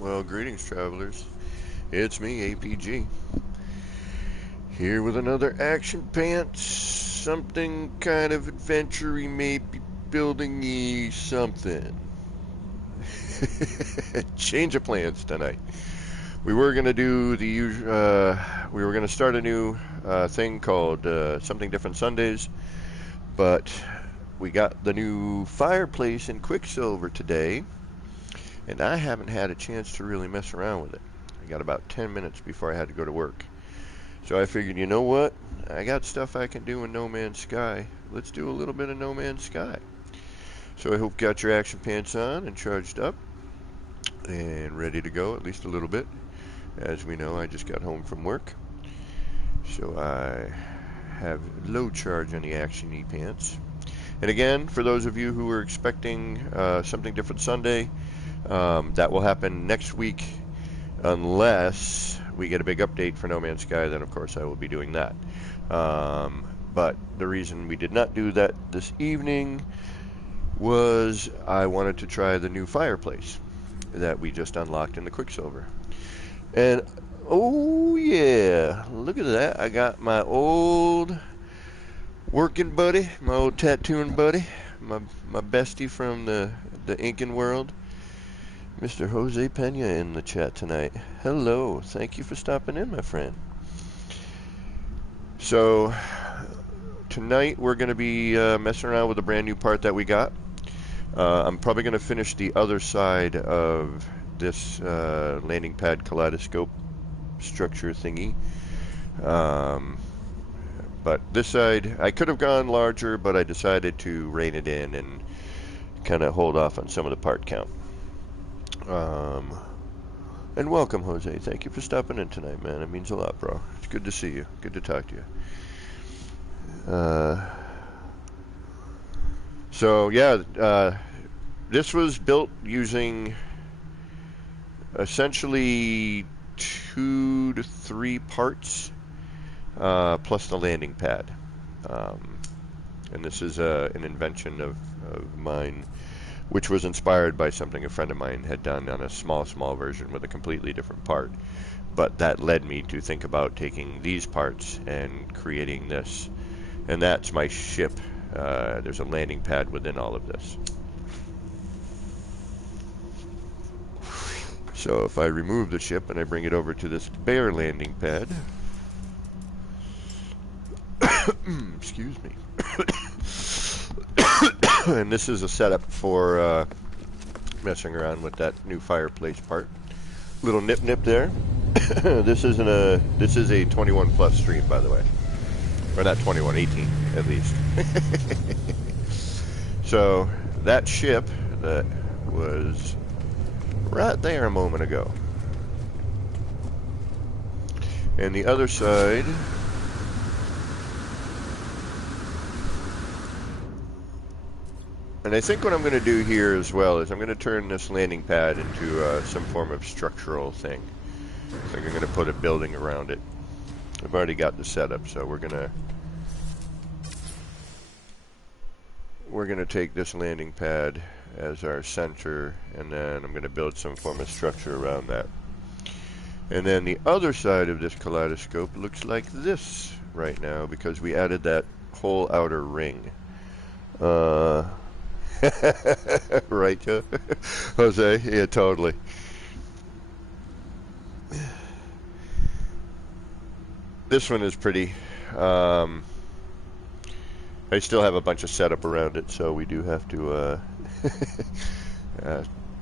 Well, greetings, travelers. It's me, APG, here with another action pants, something kind of adventure-y, maybe building-y something. Change of plans tonight. We were gonna do the usual. We were gonna start a new thing called Something Different Sundays, but we got the new fireplace in Quicksilver today, and I haven't had a chance to really mess around with it. I got about 10 minutes before I had to go to work. So I figured, you know what? I got stuff I can do in No Man's Sky. Let's do a little bit of No Man's Sky. So I hope you got your action pants on and charged up and ready to go, at least a little bit. As we know, I just got home from work. So I have low charge on the action pants. And again, for those of you who are expecting Something Different Sunday, that will happen next week unless we get a big update for No Man's Sky. Then of course I will be doing that. But the reason we did not do that this evening was I wanted to try the new fireplace that we just unlocked in the Quicksilver. And oh yeah, look at that. I got my old working buddy, my old tattooing buddy, my bestie from the inking world, Mr. Jose Pena, in the chat tonight. Hello, thank you for stopping in, my friend. So tonight we're going to be messing around with a brand new part that we got. I'm probably going to finish the other side of this landing pad kaleidoscope structure thingy. But this side, I could have gone larger, but I decided to rein it in and kind of hold off on some of the part count. And welcome, Jose. Thank you for stopping in tonight, man. It means a lot, bro. It's good to see you. Good to talk to you. So yeah, this was built using essentially 2 to 3 parts plus the landing pad. And this is an invention of mine, which was inspired by something a friend of mine had done on a small version with a completely different part. But that led me to think about taking these parts and creating this. And that's my ship. There's a landing pad within all of this. So if I remove the ship and I bring it over to this bare landing pad, excuse me, and this is a setup for messing around with that new fireplace part. Little nip there. This is a 21 plus stream, by the way, or not 21, 18 at least. So that ship that was right there a moment ago, and the other side. And I think what I'm going to do here as well is I'm going to turn this landing pad into some form of structural thing. I think I'm going to put a building around it. I've already got the setup, so we're going to take this landing pad as our center, and then I'm going to build some form of structure around that. And then the other side of this kaleidoscope looks like this right now because we added that whole outer ring. Right, Jose? Yeah, totally. This one is pretty. I still have a bunch of setup around it, so we do have to,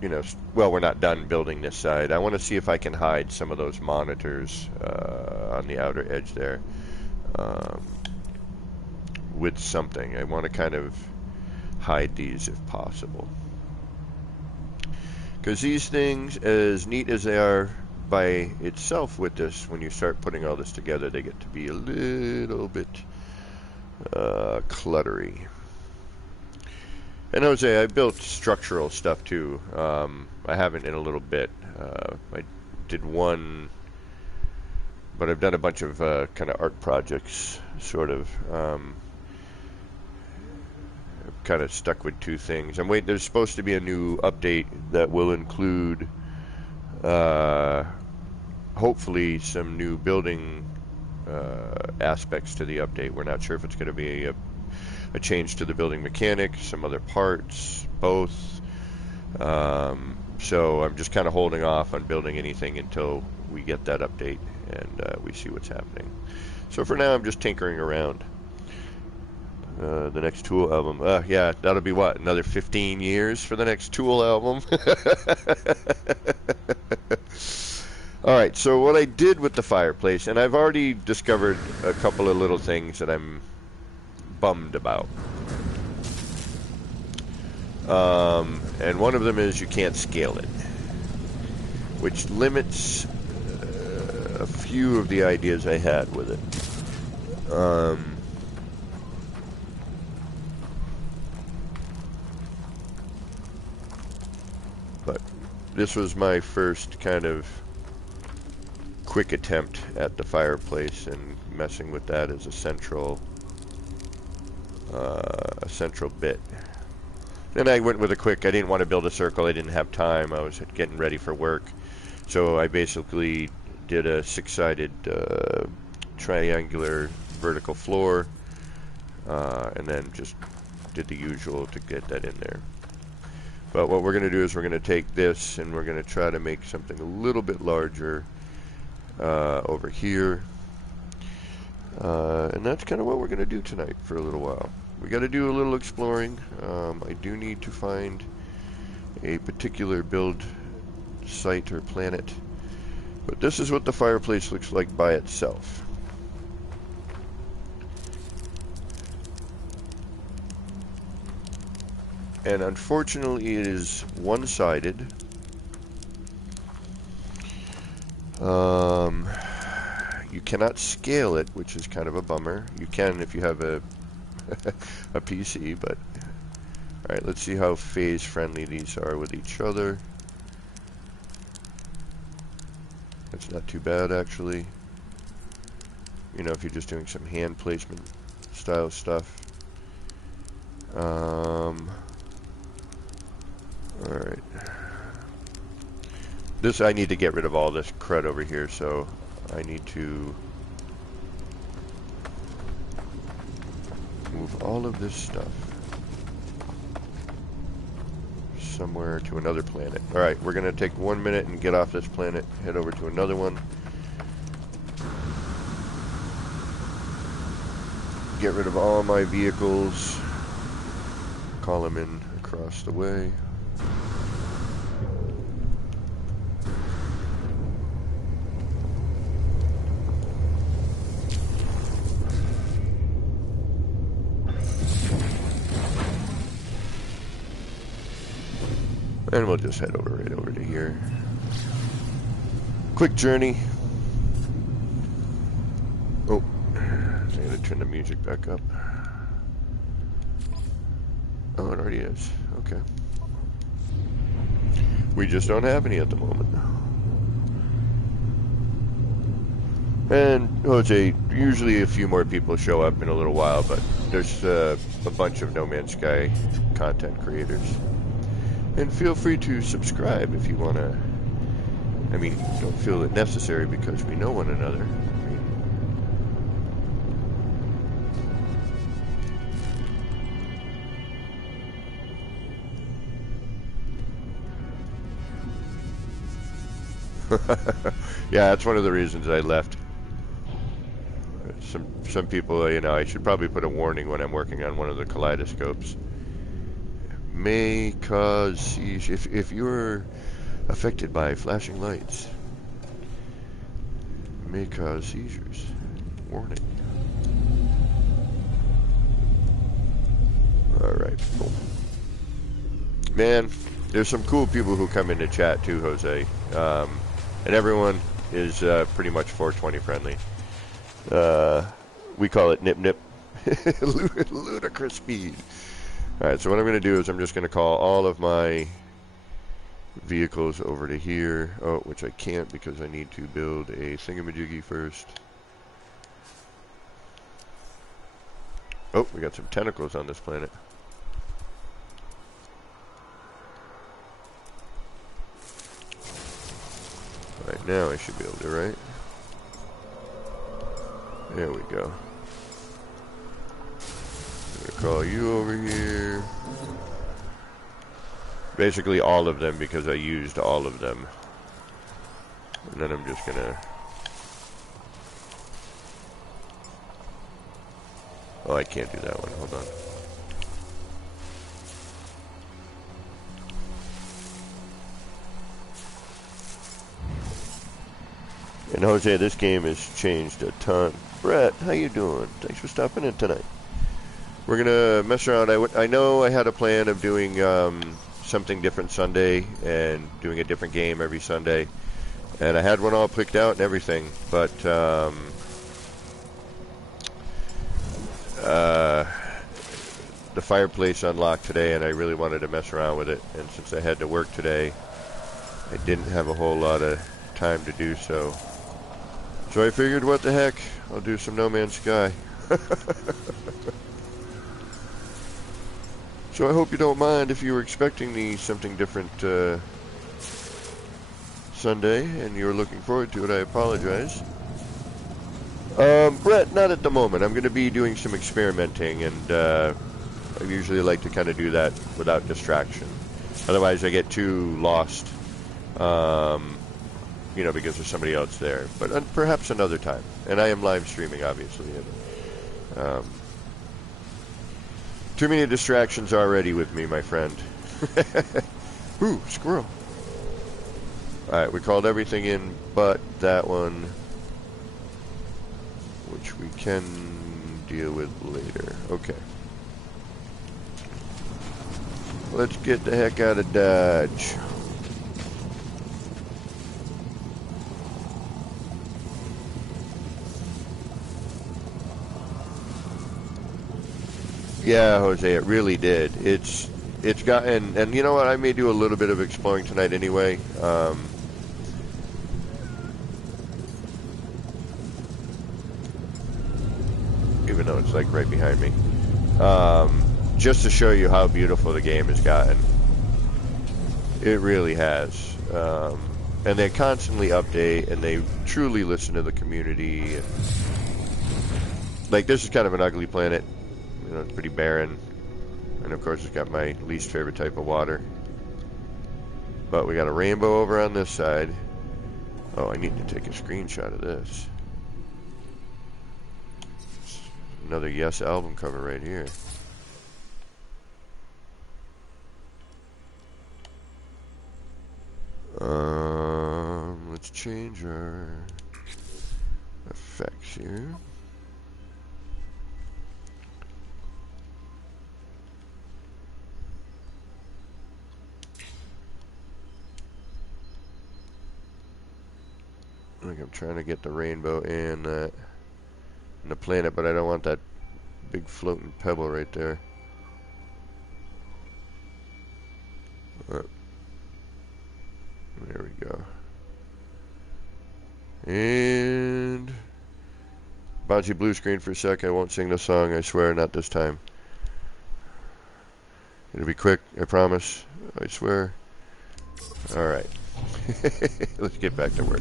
you know, well, we're not done building this side. I want to see if I can hide some of those monitors on the outer edge there with something. I want to kind of hide these if possible, because these things, as neat as they are by itself with this, when you start putting all this together, they get to be a little bit cluttery. And Jose, I built structural stuff too. I haven't in a little bit. I did one, but I've done a bunch of kind of art projects, sort of. Kind of stuck with 2 things. I'm waiting. There's supposed to be a new update that will include hopefully some new building aspects to the update. We're not sure if it's going to be a change to the building mechanics, some other parts, both. So I'm just kind of holding off on building anything until we get that update and we see what's happening. So for now, I'm just tinkering around. The next Tool album. Yeah, that'll be what? Another 15 years for the next Tool album? Alright, so what I did with the fireplace, and I've already discovered a couple of little things that I'm bummed about. And one of them is you can't scale it, which limits a few of the ideas I had with it. But this was my first kind of quick attempt at the fireplace and messing with that as a central bit. Then I went with a quick, I didn't want to build a circle, I didn't have time, I was getting ready for work. So I basically did a 6-sided triangular vertical floor, and then just did the usual to get that in there. But what we're going to do is we're going to take this and we're going to try to make something a little bit larger over here. And that's kind of what we're going to do tonight for a little while. We got to do a little exploring. I do need to find a particular build site or planet. But this is what the fireplace looks like by itself. And unfortunately it is one-sided. You cannot scale it, which is kind of a bummer. You can if you have a a PC, but alright, let's see how phase friendly these are with each other. That's not too bad, actually. You know, if you're just doing some hand placement style stuff. Alright. This, I need to get rid of all this crud over here, so I need to move all of this stuff somewhere to another planet. Alright, we're going to take 1 minute and get off this planet, head over to another one. Get rid of all my vehicles. Call them in across the way. And we'll just head right over to here. Quick journey. Oh, I gotta turn the music back up. Oh, it already is. Okay. We just don't have any at the moment. And Jose, usually a few more people show up in a little while, but there's a bunch of No Man's Sky content creators. And feel free to subscribe if you want to. I mean, don't feel it necessary because we know one another. Yeah, that's one of the reasons I left. Some people, you know, I should probably put a warning when I'm working on one of the kaleidoscopes. May cause seizures if you're affected by flashing lights. May cause seizures. Warning. Alright, cool. Man, there's some cool people who come into chat too, Jose. And everyone is pretty much 420 friendly. We call it nip nip. Ludicrous speed. Alright, so what I'm going to do is I'm just going to call all of my vehicles over to here. Oh, which I can't because I need to build a thingamajiggy first. Oh, we got some tentacles on this planet. Now I should be able to, right? There we go. I'm gonna call you over here. Basically all of them, because I used all of them. And then I'm just gonna... Oh, I can't do that one. Hold on. And Jose, this game has changed a ton. Brett, how you doing? Thanks for stopping in tonight. We're gonna mess around. I know I had a plan of doing something different Sunday and doing a different game every Sunday, and I had one all picked out and everything, but the fireplace unlocked today, and I really wanted to mess around with it. And since I had to work today, I didn't have a whole lot of time to do so. So I figured, what the heck, I'll do some No Man's Sky. So I hope you don't mind if you were expecting me something different Sunday and you were looking forward to it. I apologize. Brett, not at the moment. I'm going to be doing some experimenting, and I usually like to kind of do that without distraction. Otherwise I get too lost, you know, because there's somebody else there. But perhaps another time. And I am live streaming, obviously. And, too many distractions already with me, my friend. Ooh, squirrel. Alright, we called everything in but that one, which we can deal with later. Okay. Let's get the heck out of Dodge. Yeah, Jose, it really did. It's gotten, and you know what? I may do a little bit of exploring tonight anyway. Even though it's like right behind me. Just to show you how beautiful the game has gotten. It really has. And they constantly update, and they truly listen to the community. And, like, this is kind of an ugly planet. You know, it's pretty barren. And of course it's got my least favorite type of water. But we got a rainbow over on this side. Oh, I need to take a screenshot of this. Another Yes album cover right here. Let's change our effects here. Like, I'm trying to get the rainbow and the planet, but I don't want that big floating pebble right there. There we go. And bouncy blue screen for a sec. I won't sing the song, I swear, not this time. It'll be quick, I promise. I swear. Alright. Let's get back to work.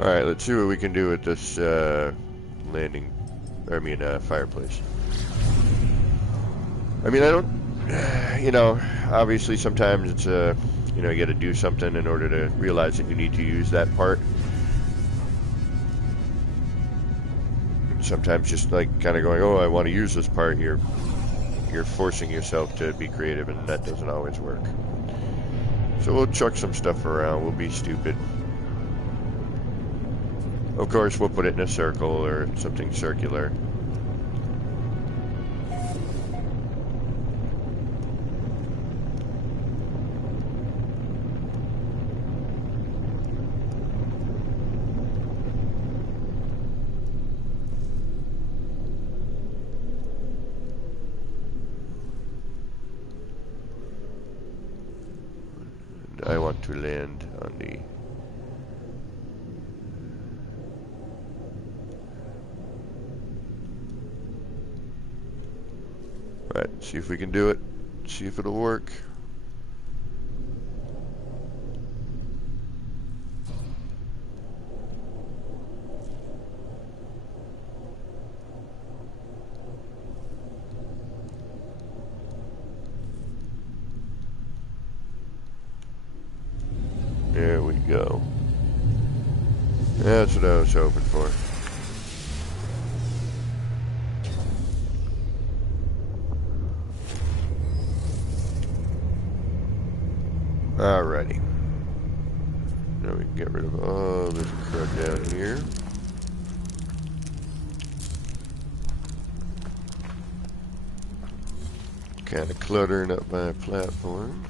Alright, let's see what we can do with this fireplace. I mean, I don't, you know, obviously sometimes it's you know, you gotta do something in order to realize that you need to use that part. Sometimes just like kind of going, oh, I want to use this part, you're forcing yourself to be creative, and that doesn't always work. So we'll chuck some stuff around, we'll be stupid. Of course, we'll put it in a circle or something circular. And I want to land on the See if we can do it. See if it'll work. There we go. That's what I was hoping for. Alrighty. Now we can get rid of all this crud down here. Kind of cluttering up my platform.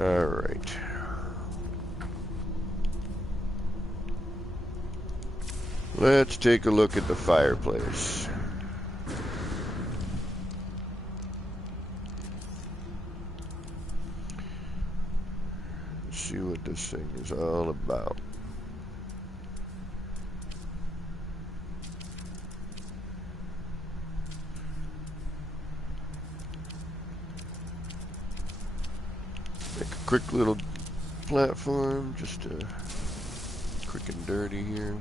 Alright. Let's take a look at the fireplace. See what this thing is all about. Make a quick little platform, just quick and dirty here.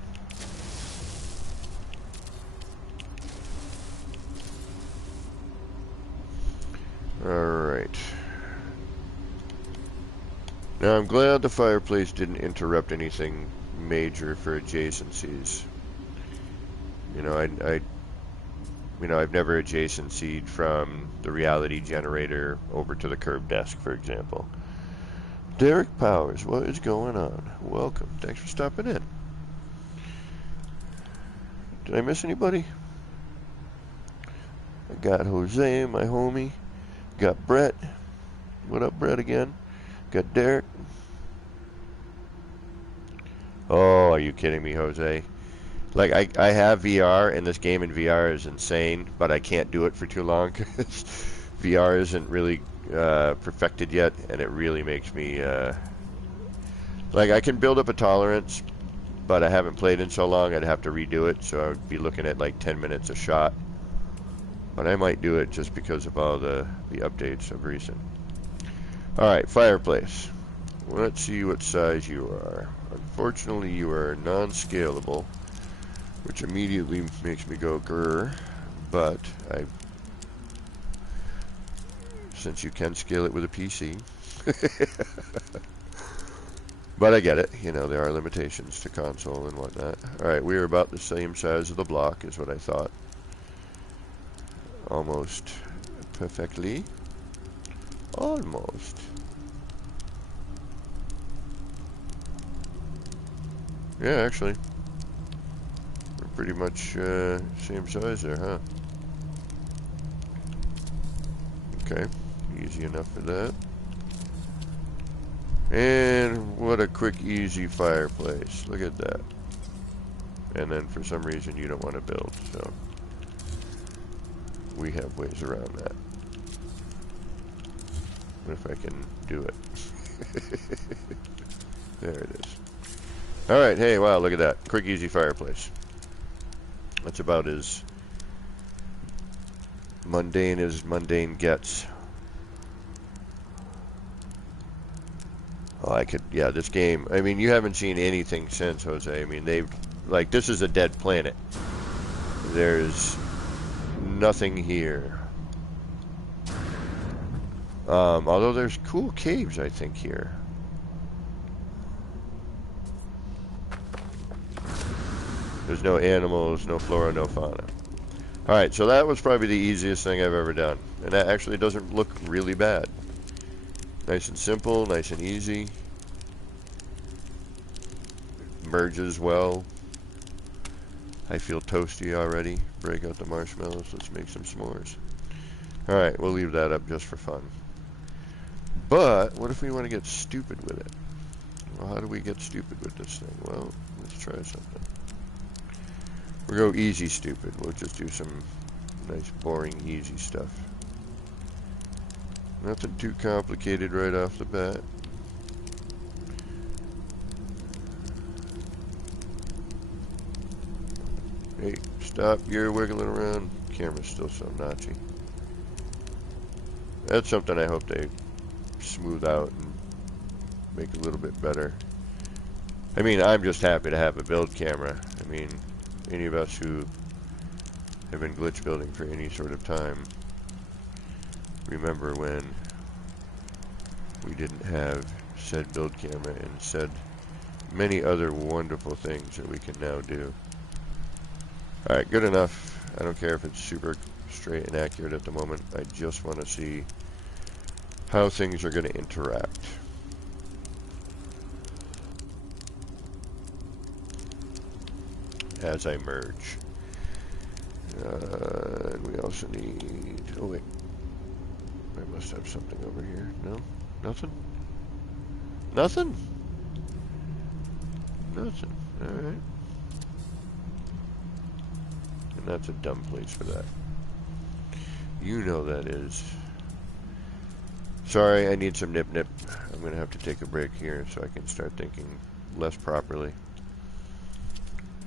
Alright. Now I'm glad the fireplace didn't interrupt anything major for adjacencies. You know, I've never adjacencied from the reality generator over to the curb desk, for example. Derek Powers, what is going on? Welcome. Thanks for stopping in. Did I miss anybody? I got Jose, my homie. Got Brett. What up, Brett, again? Got Derek. Oh, are you kidding me, Jose? Like, I have VR, and this game in VR is insane, but I can't do it for too long because VR isn't really perfected yet, and it really makes me... like, I can build up a tolerance, but I haven't played in so long, I'd have to redo it, so I would be looking at like 10 minutes a shot. But I might do it just because of all the updates of recent. Alright, fireplace. Let's see what size you are. Unfortunately, you are non-scalable, which immediately makes me go grrr, but since you can scale it with a PC. But I get it, you know, there are limitations to console and whatnot. Alright, we are about the same size of the block, is what I thought. Almost perfectly. Almost. Yeah, actually. We're pretty much same size there, huh? Okay, easy enough for that. And what a quick, easy fireplace. Look at that. And then for some reason you don't want to build, so we have ways around that. If I can do it. There it is. Alright, hey, wow, look at that. Quick, easy fireplace. That's about as mundane gets. Oh, yeah, this game, I mean, you haven't seen anything since, Jose. I mean, like, this is a dead planet. There's nothing here. Although there's cool caves, I think, here. There's no animals, no flora, no fauna. Alright, so that was probably the easiest thing I've ever done. And that actually doesn't look really bad. Nice and simple, nice and easy. Merges well. I feel toasty already. Break out the marshmallows, let's make some s'mores. Alright, we'll leave that up just for fun. But, what if we want to get stupid with it? Well, how do we get stupid with this thing? Well, let's try something. We'll go easy stupid. We'll just do some nice, boring, easy stuff. Nothing too complicated right off the bat. Hey, stop your wiggling around. Camera's still so notchy. That's something I hope they smooth out and make a little bit better. I mean, I'm just happy to have a build camera. I mean, any of us who have been glitch building for any sort of time remember when we didn't have said build camera and said many other wonderful things that we can now do. Alright, good enough. I don't care if it's super straight and accurate at the moment. I just want to see how things are going to interact. As I merge. And we also need... Oh wait. I must have something over here. No? Nothing? Nothing? Nothing. Alright. And that's a dumb place for that. You know that is. Sorry, I need some nip-nip. I'm going to have to take a break here so I can start thinking less properly.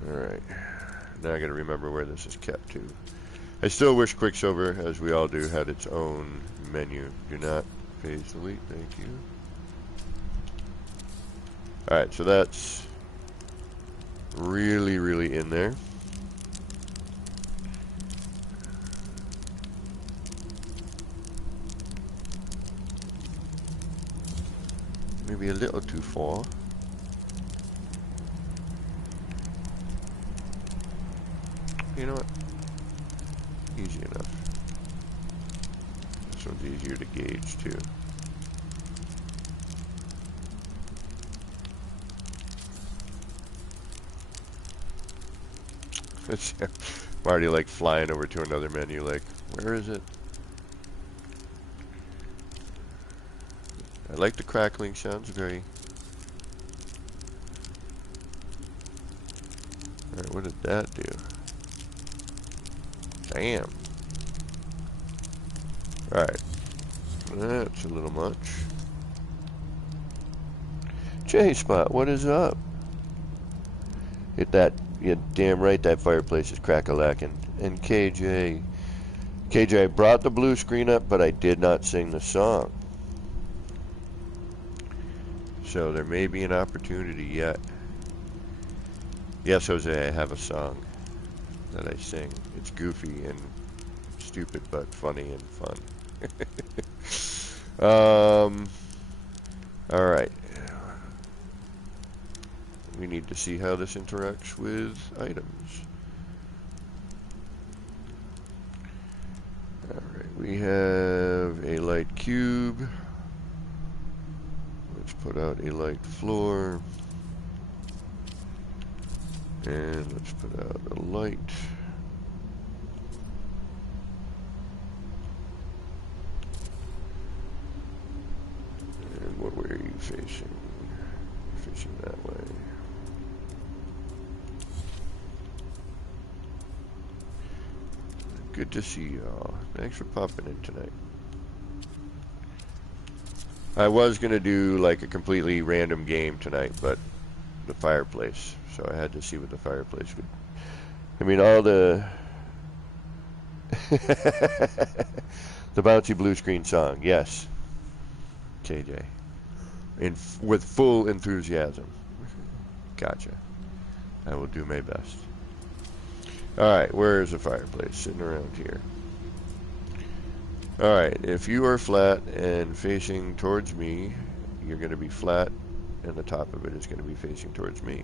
Alright. Now I got to remember where this is kept to. I still wish Quicksilver, as we all do, had its own menu. Do not phase delete. Thank you. Alright, so that's really, really in there. Maybe a little too far. You know what? Easy enough. This one's easier to gauge too. I'm already like flying over to another menu, like, where is it? I like the crackling, sounds very... Alright, what did that do? Damn. Alright. That's a little much. J-Spot, what is up? Hit that, you're damn right that fireplace is crack-a-lackin'. And KJ. KJ, I brought the blue screen up, but I did not sing the song. So there may be an opportunity yet. Yes, Jose, I have a song that I sing. It's goofy and stupid, but funny and fun. Alright. We need to see how this interacts with items. Alright, we have a light cube. Let's put out a light floor. And let's put out a light. And what way are you facing? You're facing that way. Good to see y'all. Thanks for popping in tonight. I was going to do like a completely random game tonight, but the fireplace. So I had to see what the fireplace would... I mean, all the... the bouncy blue screen song, yes. KJ. With full enthusiasm. Gotcha. I will do my best. Alright, where is the fireplace? Sitting around here. Alright, if you are flat and facing towards me, you're going to be flat, and the top of it is going to be facing towards me.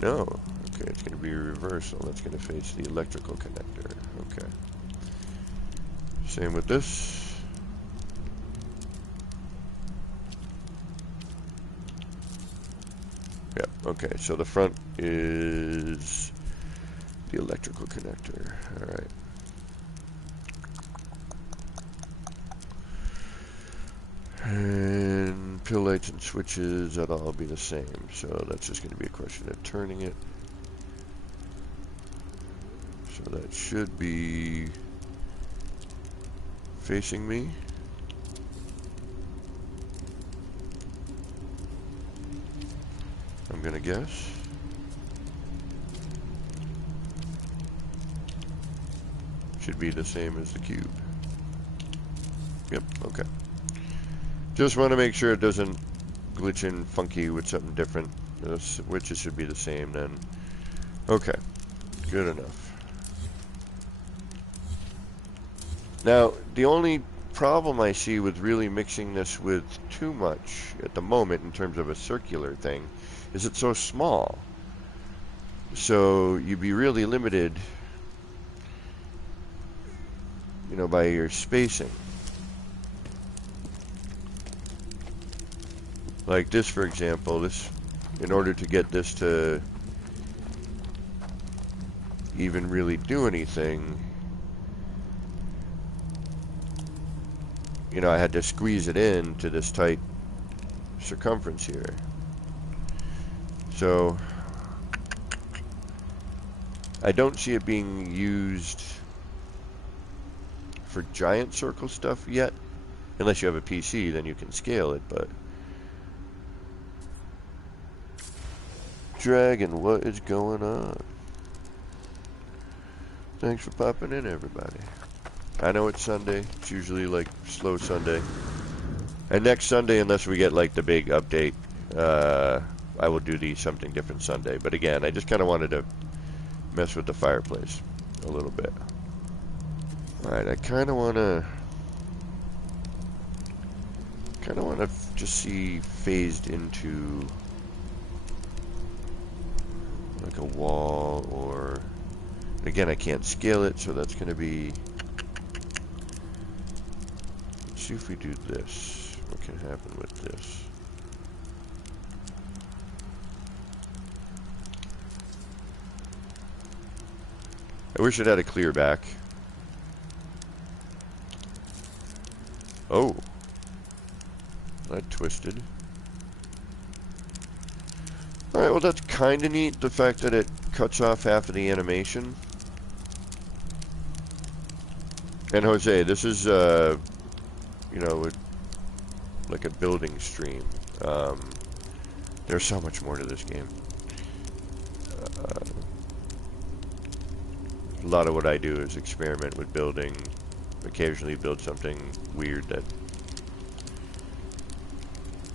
No. Okay, it's going to be a reversal. That's going to face the electrical connector. Okay. Same with this. Yep, okay, so the front is the electrical connector. Alright. And pill lights and switches, that'll all be the same. So that's just going to be a question of turning it. So that should be facing me. I'm going to guess. should be the same as the cube. Yep, okay. Just want to make sure it doesn't glitch in funky with something different. Which it should be the same then. Okay, good enough. Now, the only problem I see with really mixing this with too much at the moment in terms of a circular thing is it's so small. So you'd be really limited, you know, by your spacing. Like this, for example, this, in order to get this to even really do anything, you know, I had to squeeze it in to this tight circumference here. So I don't see it being used for giant circle stuff yet. Unless you have a PC, then you can scale it, but Dragon, what is going on? Thanks for popping in, everybody. I know it's Sunday. It's usually like slow Sunday. And next Sunday, unless we get like the big update, I will do the something different Sunday. But again, I just kind of wanted to mess with the fireplace a little bit. Alright, I kind of want to just see phased into like a wall, or again, I can't scale it, so that's going to be, let's see if we do this, what can happen with this. I wish it had a clear back. Oh, that twisted. Alright, well that's kind of neat, the fact that it cuts off half of the animation. And Jose, this is, you know, like a building stream. There's so much more to this game. A lot of what I do is experiment with building, occasionally build something weird that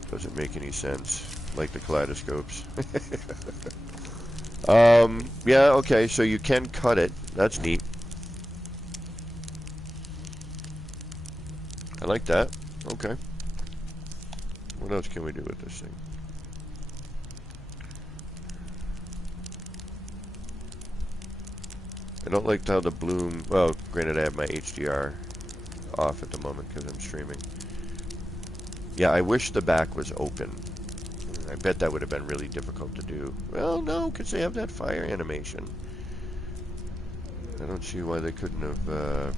doesn't make any sense. Like the kaleidoscopes. Yeah, okay, so you can cut it. That's neat. I like that. Okay. What else can we do with this thing? I don't like how the bloom... Well, granted I have my HDR off at the moment because I'm streaming. Yeah, I wish the back was open. I bet that would have been really difficult to do. Well, no, because they have that fire animation. I don't see why they couldn't have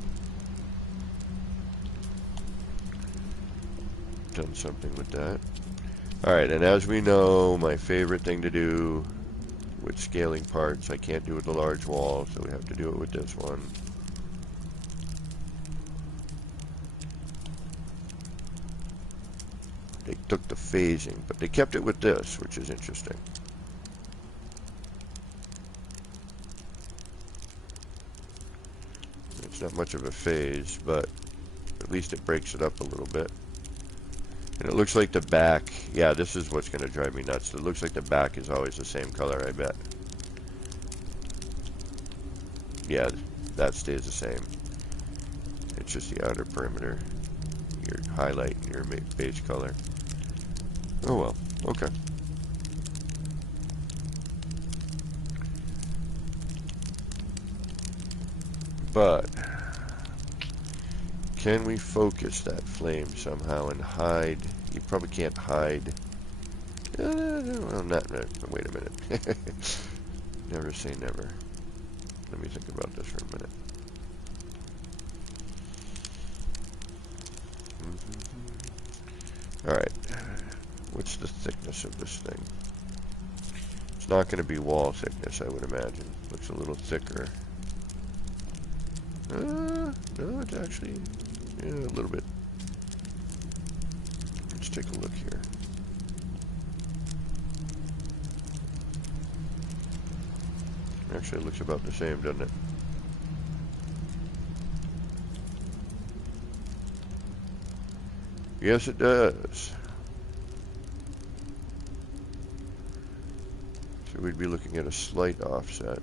done something with that. Alright, and as we know, my favorite thing to do with scaling parts, I can't do with the large wall, so we have to do it with this one. They took the phasing, but they kept it with this, which is interesting. It's not much of a phase, but at least it breaks it up a little bit. And it looks like the back, yeah, this is what's going to drive me nuts. It looks like the back is always the same color, I bet. Yeah, that stays the same. It's just the outer perimeter. Your highlight and your base color. Oh well, okay. But can we focus that flame somehow and hide? You probably can't hide. Well, not. Wait a minute. Never say never. Let me think about this for a minute. Alright. What's the thickness of this thing? It's not going to be wall thickness, I would imagine. Looks a little thicker. No, it's actually, yeah, a little bit. Let's take a look here. Actually, it looks about the same, doesn't it? Yes, it does. So we'd be looking at a slight offset.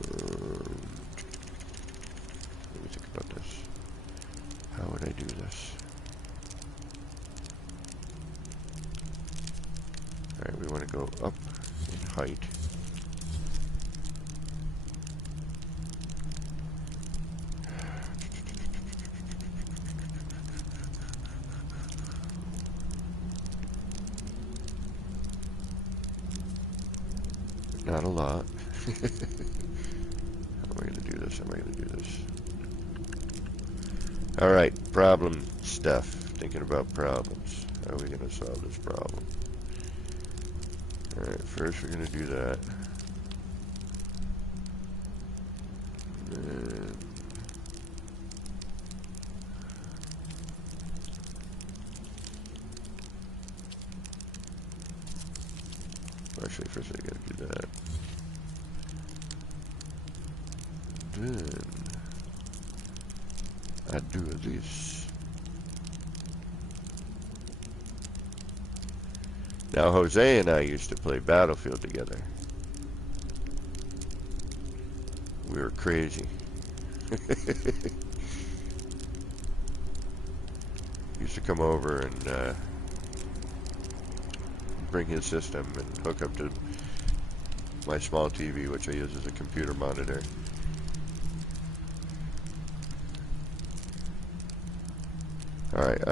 Let me think about this. How would I do this? Alright, we want to go up in height. Not a lot. How am I going to do this? How am I going to do this? Alright, problem stuff. Thinking about problems. How are we going to solve this problem? Alright, first we're going to do that. And then actually, first I got to do that. Then I do this. Now, Jose and I used to play Battlefield together. We were crazy. Used to come over and bring his system and hook up to my small TV, which I use as a computer monitor. Alright,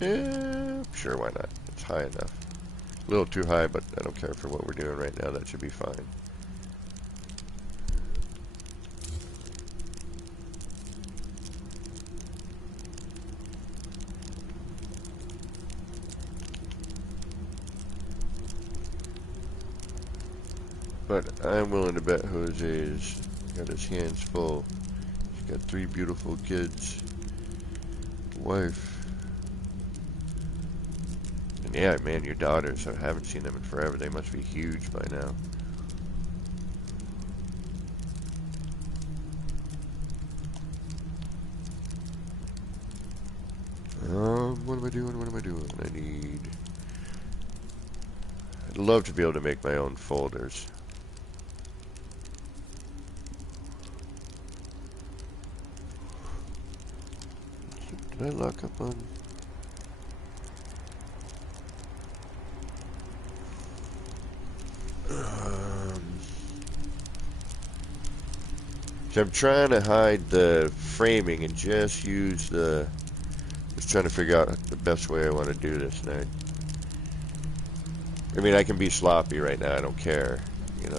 yeah, sure, why not? It's high enough. A little too high, but I don't care for what we're doing right now. That should be fine. But I'm willing to bet Jose's got his hands full. He's got 3 beautiful kids, wife. And yeah, man, your daughters, I haven't seen them in forever. They must be huge by now. What am I doing? What am I doing? I'd love to be able to make my own folders. Did I lock up on? So I'm trying to hide the framing and just use the. Just trying to figure out the best way I want to do this now. I mean, I can be sloppy right now. I don't care. You know,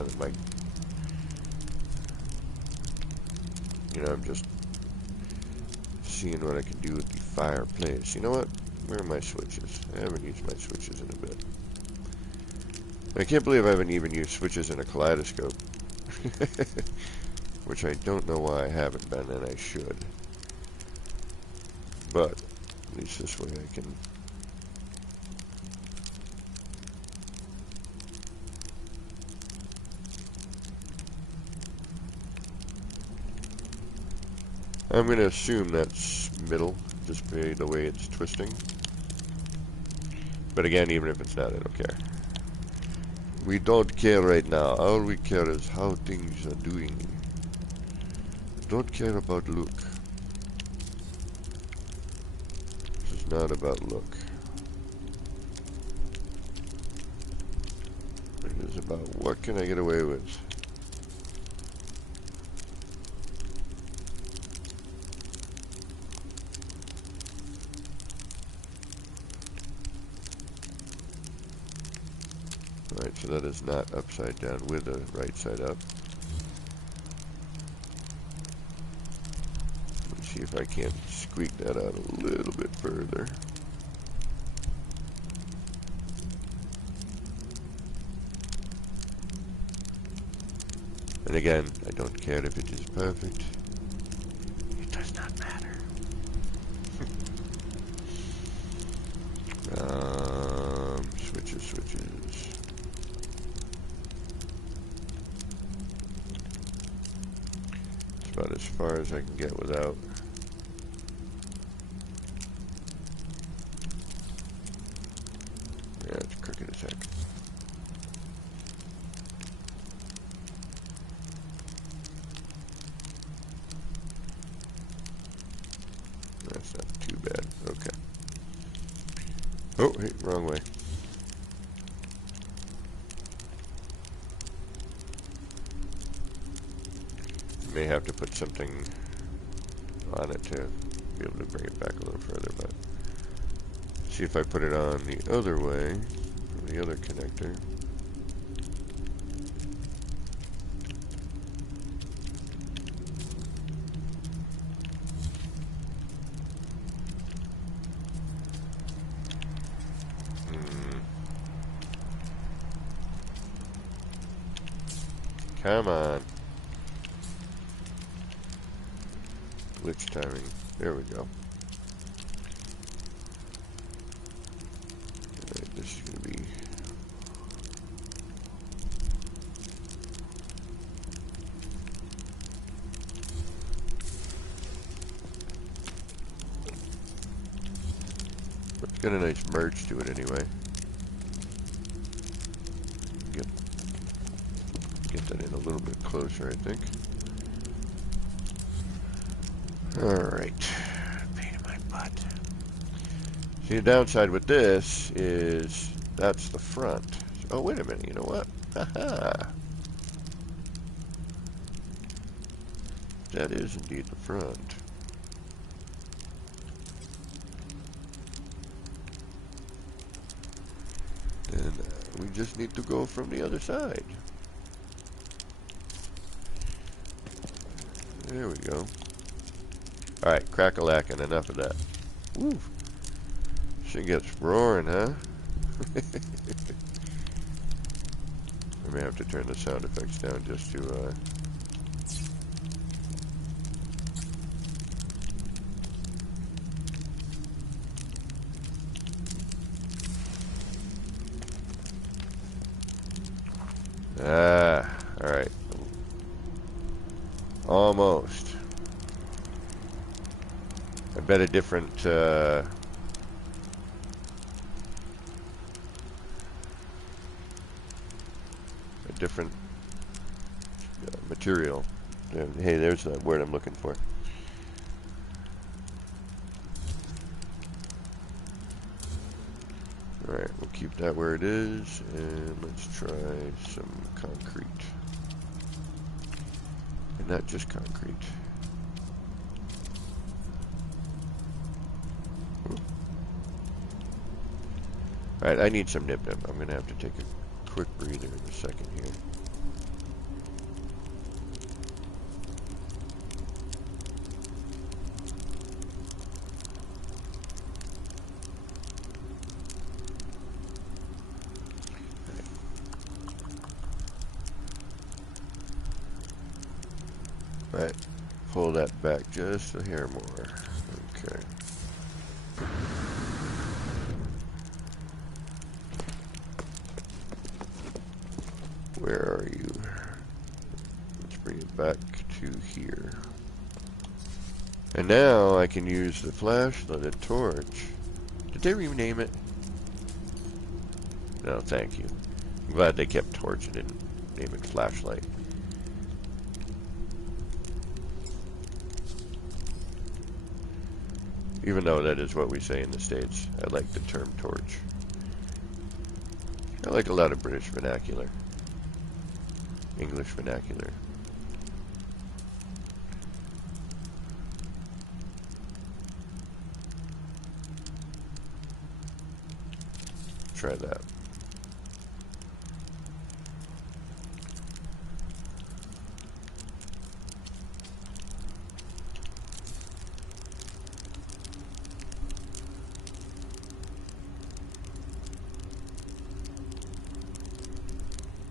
I'm just seeing what I can do with the fireplace. You know what? Where are my switches? I haven't used my switches in a bit. I can't believe I haven't even used switches in a kaleidoscope. Which I don't know why I haven't been, and I should. But at least this way I can. I'm going to assume that's middle, just by the way it's twisting. But again, even if it's not, I don't care. We don't care right now. All we care is how things are doing. Don't care about look. This is not about look. It is about what can I get away with. Alright, so that is not upside down with the right side up. Let's see if I can't squeak that out a little bit further. And again, I don't care if it is perfect. It does not matter. Switches. about as far as I can get without. Yeah, it's crooked as heck. That's not too bad. Okay. Oh, hey, wrong way. May have to put something on it to be able to bring it back a little further, but see if I put it on the other way, from the other connector. Come on. Glitch timing. There we go. Alright, this is going to be... It's got a nice merge to it anyway. Get that in a little bit closer, I think. Alright. Pain in my butt. See, the downside with this is that's the front. Oh, wait a minute. You know what? Haha. That is indeed the front. And we just need to go from the other side. There we go. Alright, crack-a-lackin', enough of that. Woo! She gets roaring, huh? I may have to turn the sound effects down just to, alright. Almost. I bet a different, material. Hey, there's that word I'm looking for. Alright, we'll keep that where it is, and let's try some concrete. And not just concrete. Alright, I need some nip-nip. I'm going to have to take a quick breather in a second here. Right, pull that back just a hair more. Okay. Where are you? Let's bring it back to here. And now I can use the flashlight, torch. Did they rename it? No, thank you. I'm glad they kept torch and didn't name it flashlight. Even though that is what we say in the States, I like the term torch. I like a lot of British vernacular. English vernacular. Try that.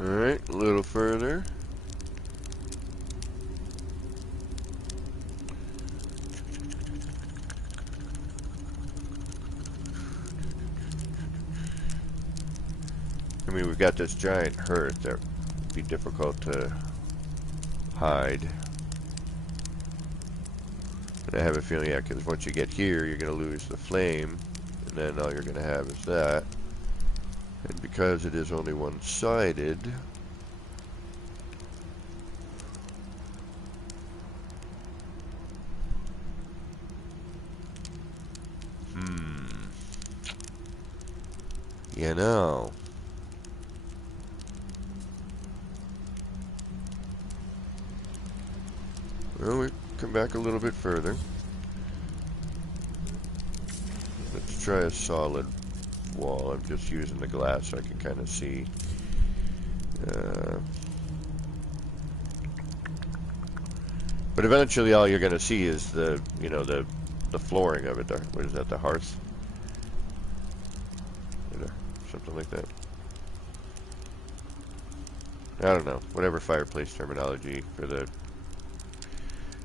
Alright, a little further. I mean, we've got this giant hearth that would be difficult to hide. And I have a feeling, yeah, because once you get here, you're going to lose the flame, and then all you're going to have is that. And because it is only one-sided, you know. Well, we come back a little bit further. Let's try a solid wall. I'm just using the glass so I can kind of see. But eventually all you're going to see is the, you know, the flooring of it. What is that, the hearth? Something like that. I don't know. Whatever fireplace terminology for the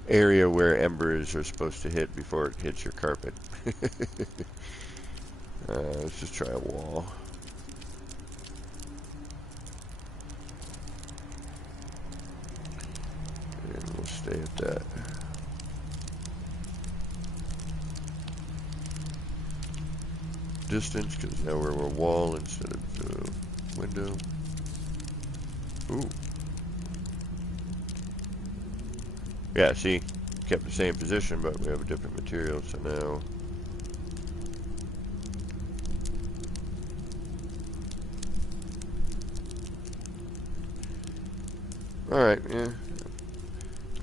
area where embers are supposed to hit before it hits your carpet. Let's just try a wall. And we'll stay at that. Distance, because now we're a wall instead of window. Ooh. Yeah, see? Kept the same position, but we have a different material, so now... Alright, yeah.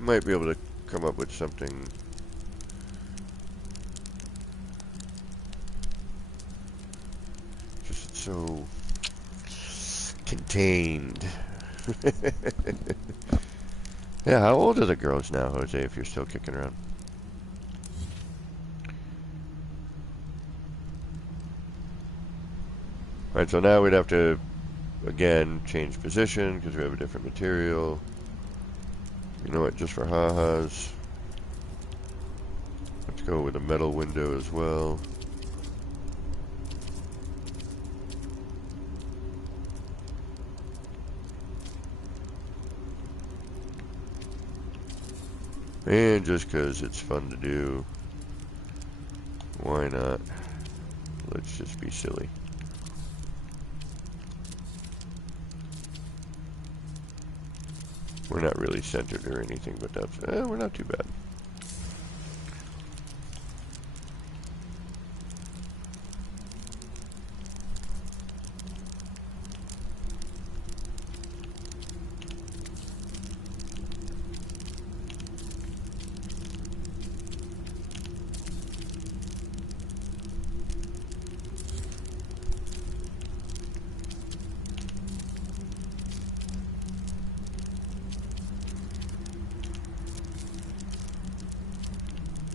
Might be able to come up with something... just so... contained. Yeah, how old are the girls now, Jose, if you're still kicking around? Alright, so now we'd have to, again, change position because we have a different material. You know what, just for ha-has, let's go with a metal window as well. And just because it's fun to do, why not? Let's just be silly. We're not really centered or anything, but that's, we're not too bad.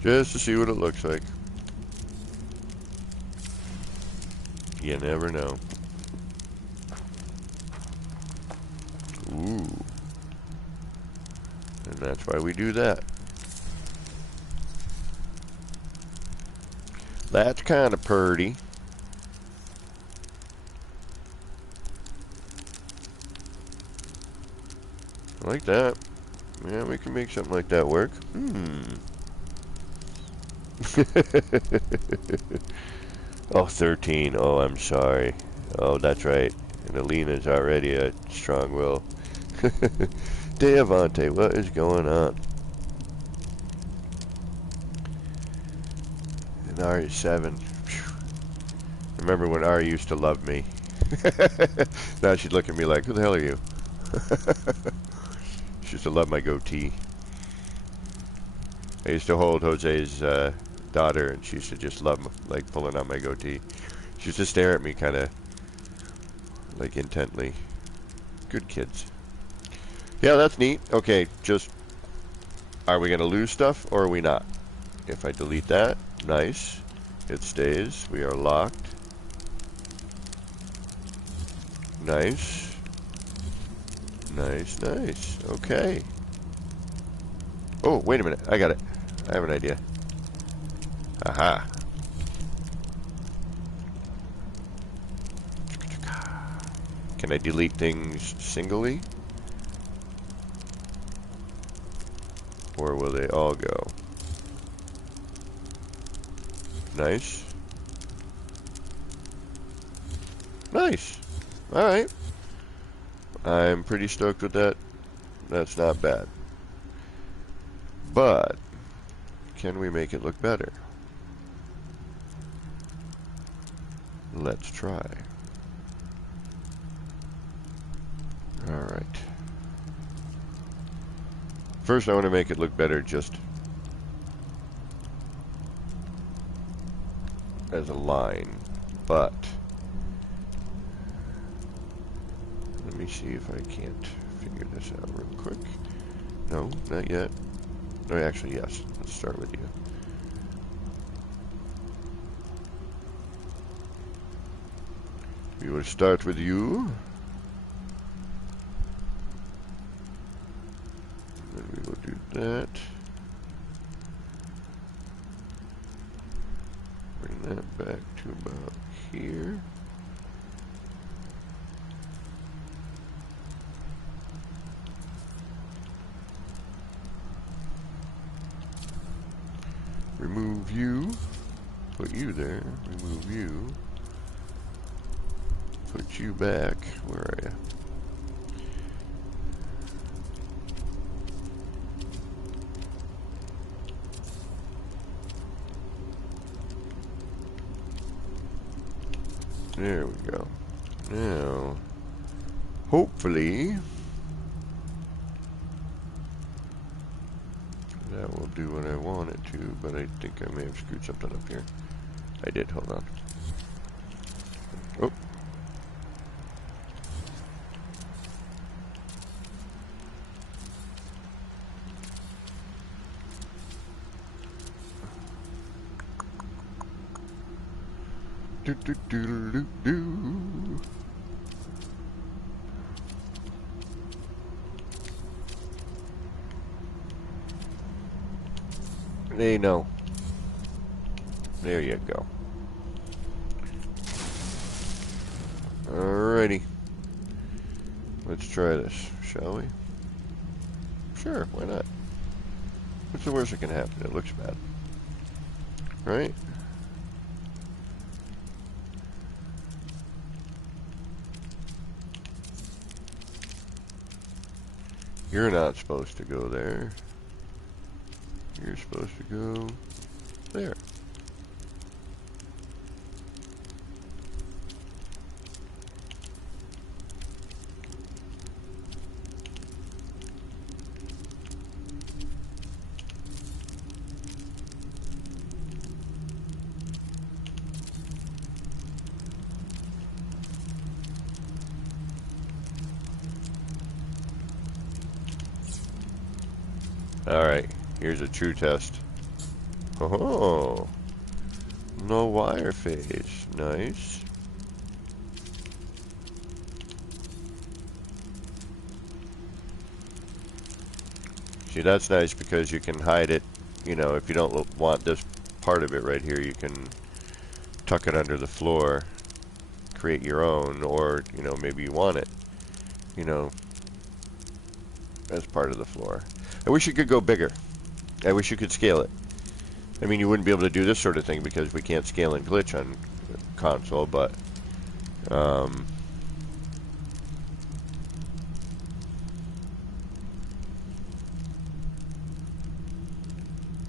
Just to see what it looks like. You never know. Ooh. And that's why we do that. That's kind of purty. I like that. Yeah, we can make something like that work. Oh, 13. Oh, I'm sorry. Oh, that's right. And Alina's already a strong will. Deavante, what is going on? And Ari's 7. I remember when Ari used to love me. Now she'd look at me like, who the hell are you? She used to love my goatee. I used to hold Jose's daughter, and she used to just love, like, pulling on my goatee. She used to stare at me kind of, like, intently. Good kids. Yeah, that's neat. Okay, just, are we going to lose stuff, or are we not? If I delete that, nice. It stays. We are locked. Nice. Nice, nice. Okay. Oh, wait a minute. I got it. I have an idea. Aha. Can I delete things singly? Or will they all go? Nice. Nice. Alright. I'm pretty stoked with that. That's not bad. But, can we make it look better? Let's try. Alright. First I want to make it look better just as a line, but let me see if I can't figure this out real quick. No, not yet. Oh, actually, yes. Let's start with you. We will start with you. Then we will do that. Bring that back to about here. Remove you. Put you there. Remove you. Put you back. Where are you? There we go. Now, hopefully, that will do what I want it to, but I think I may have screwed something up here. I did, hold on. Oh. Do do do do do. They know. There you go. Alrighty. Let's try this, shall we? Sure, why not? What's the worst that can happen? It looks bad. Right? You're not supposed to go there. You're supposed to go there. Alright, here's a true test. Oh, no wire phase. Nice. See, that's nice because you can hide it. You know, if you don't want this part of it right here, you can tuck it under the floor, create your own, or, you know, maybe you want it, you know, as part of the floor. I wish you could go bigger. I wish you could scale it. I mean, you wouldn't be able to do this sort of thing because we can't scale and glitch on console, but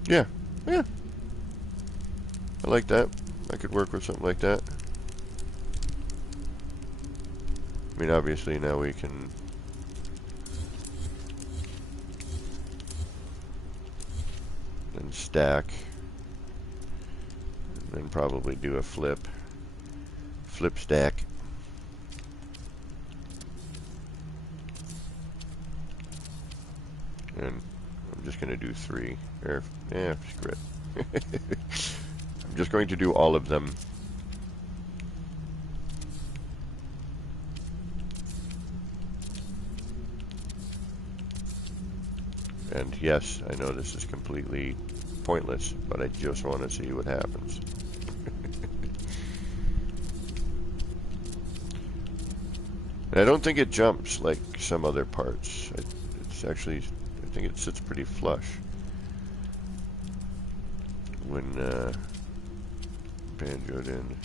yeah, I like that. I could work with something like that. I mean, obviously now we can then stack, and then probably do a flip stack. And I'm just going to do 3. Or, yeah, screw it. I'm just going to do all of them. And yes, I know this is completely pointless, but I just want to see what happens. And I don't think it jumps like some other parts. It's actually, I think it sits pretty flush when banjoed in.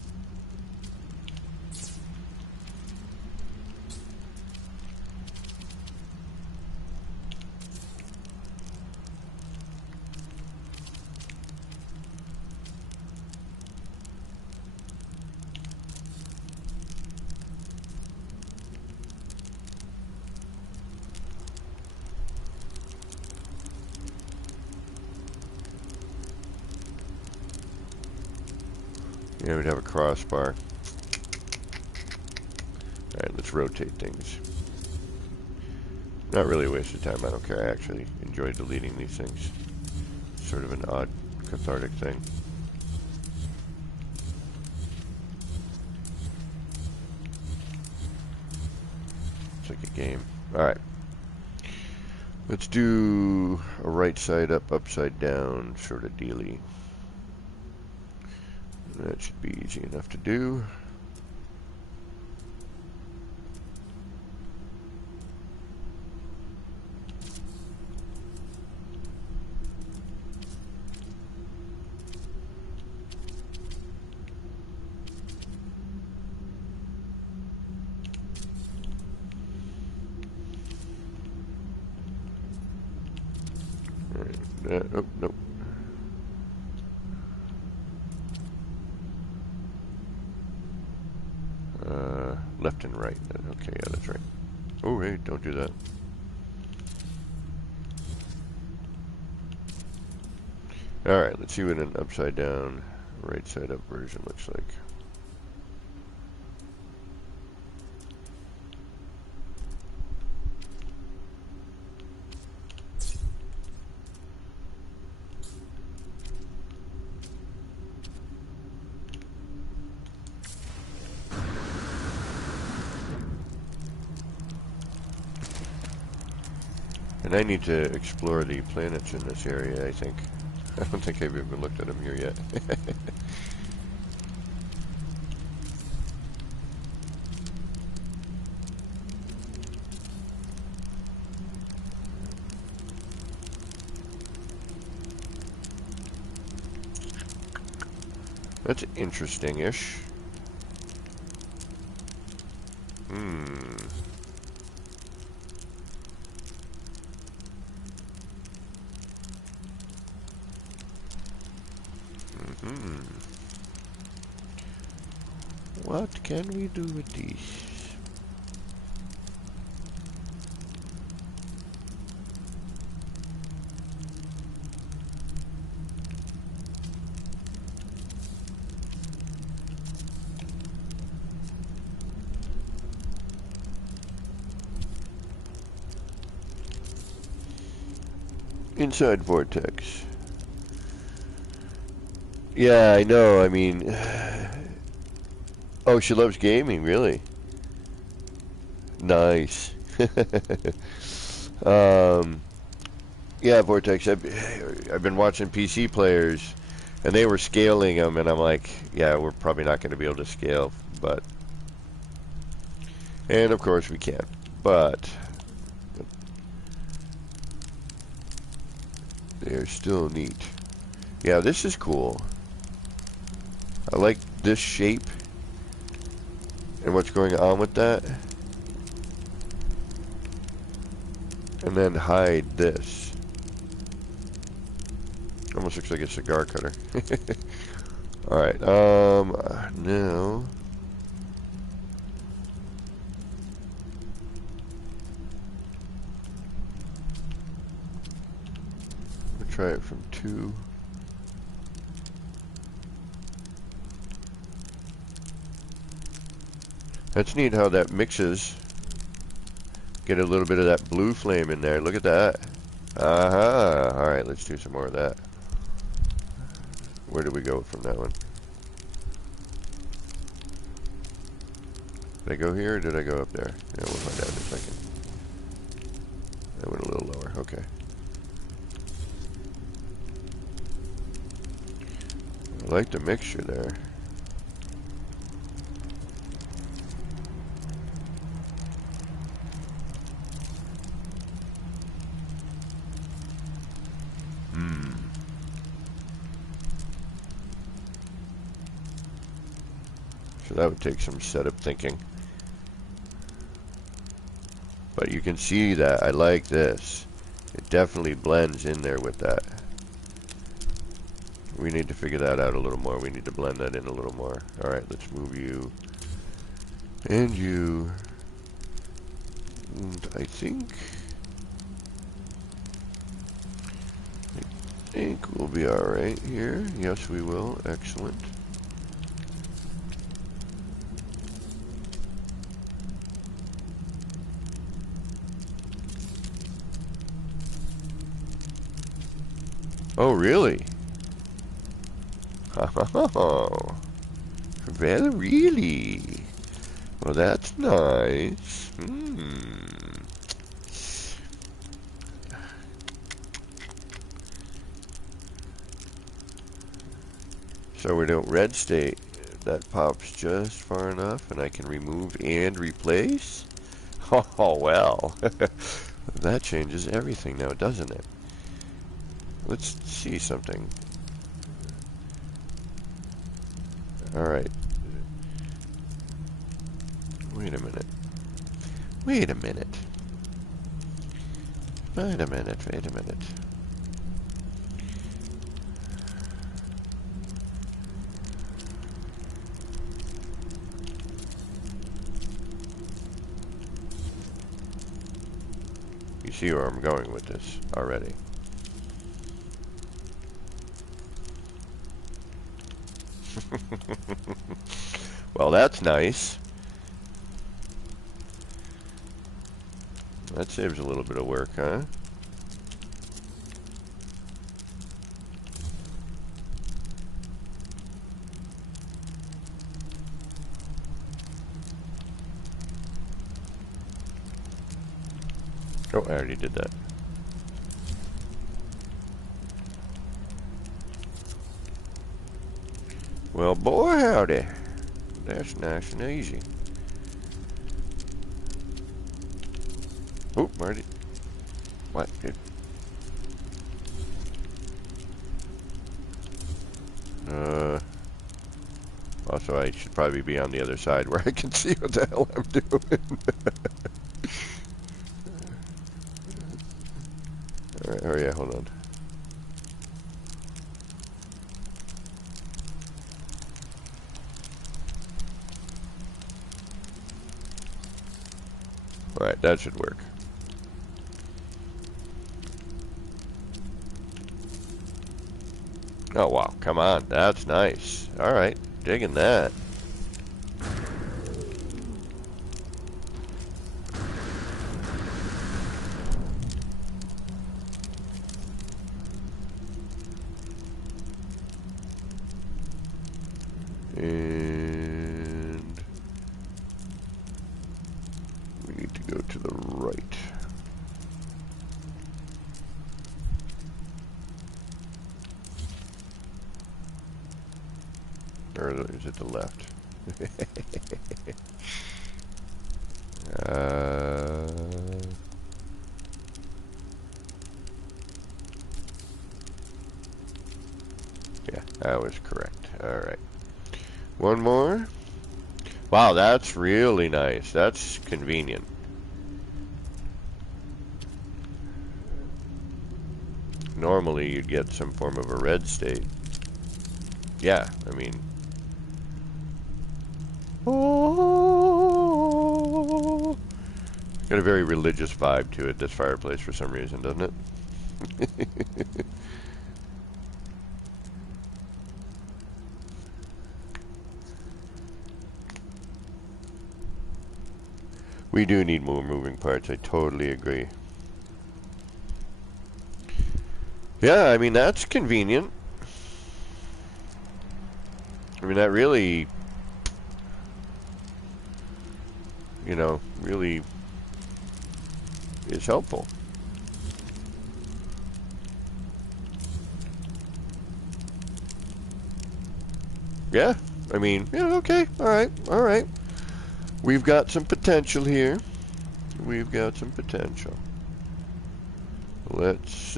Yeah, we'd have a crossbar. Alright, let's rotate things. Not really a waste of time, I don't care. I actually enjoy deleting these things. Sort of an odd, cathartic thing. It's like a game. Alright. Let's do a right side up, upside down sort of dealy. That should be easy enough to do. Oh, nope. Left and right. Okay, yeah, that's right. Oh, hey, don't do that. Alright, let's see what an upside down, right side up version looks like. And I need to explore the planets in this area, I think. I don't think I've even looked at them here yet. That's interesting-ish. What can we do with these? Inside vortex. Yeah, I know. I mean, oh, she loves gaming, really? Nice. Yeah, Vortex. I've been watching PC players, and they were scaling them, and I'm like, yeah, we're probably not going to be able to scale, but, and of course we can't, but they're still neat. Yeah, this is cool. I like this shape and what's going on with that. And then hide this. Almost looks like a cigar cutter. Alright, now we'll try it from 2. That's neat how that mixes. Get a little bit of that blue flame in there. Look at that. Aha. Alright, let's do some more of that. Where did we go from that one? Did I go here or did I go up there? Yeah, we'll find out in a second. I went a little lower. Okay. I like the mixture there. So that would take some setup thinking. But you can see that I like this. It definitely blends in there with that. We need to figure that out a little more. We need to blend that in a little more. Alright, let's move you. And you. And I think we'll be alright here. Yes, we will. Excellent. Oh, really? Oh, well, really? Well, that's nice. So we don't red state. That pops just far enough, and I can remove and replace? Oh, well. That changes everything now, doesn't it? Let's see something. Alright. Wait a minute. Wait a minute. Wait a minute, wait a minute. You see where I'm going with this already. Well, that's nice. That saves a little bit of work, huh? Oh, I already did that. Well, boy, howdy. That's nice and easy. Oh, Marty. What? Also, I should probably be on the other side where I can see what the hell I'm doing. Alright, oh yeah, hold on. Alright, that should work. Oh wow, come on, that's nice. Alright, digging that. And we need to go to the right. Or is it the left? Yeah, that was correct. Alright. One more. Wow, that's really nice. That's convenient. Normally you'd get some form of a red state. Yeah, I mean... Oh, got a very religious vibe to it, this fireplace, for some reason, doesn't it? We do need more moving parts, I totally agree. Yeah, I mean, that's convenient. I mean, that really, you know, really is helpful. Yeah, I mean, yeah, okay, alright, alright. We've got some potential here. We've got some potential. Let's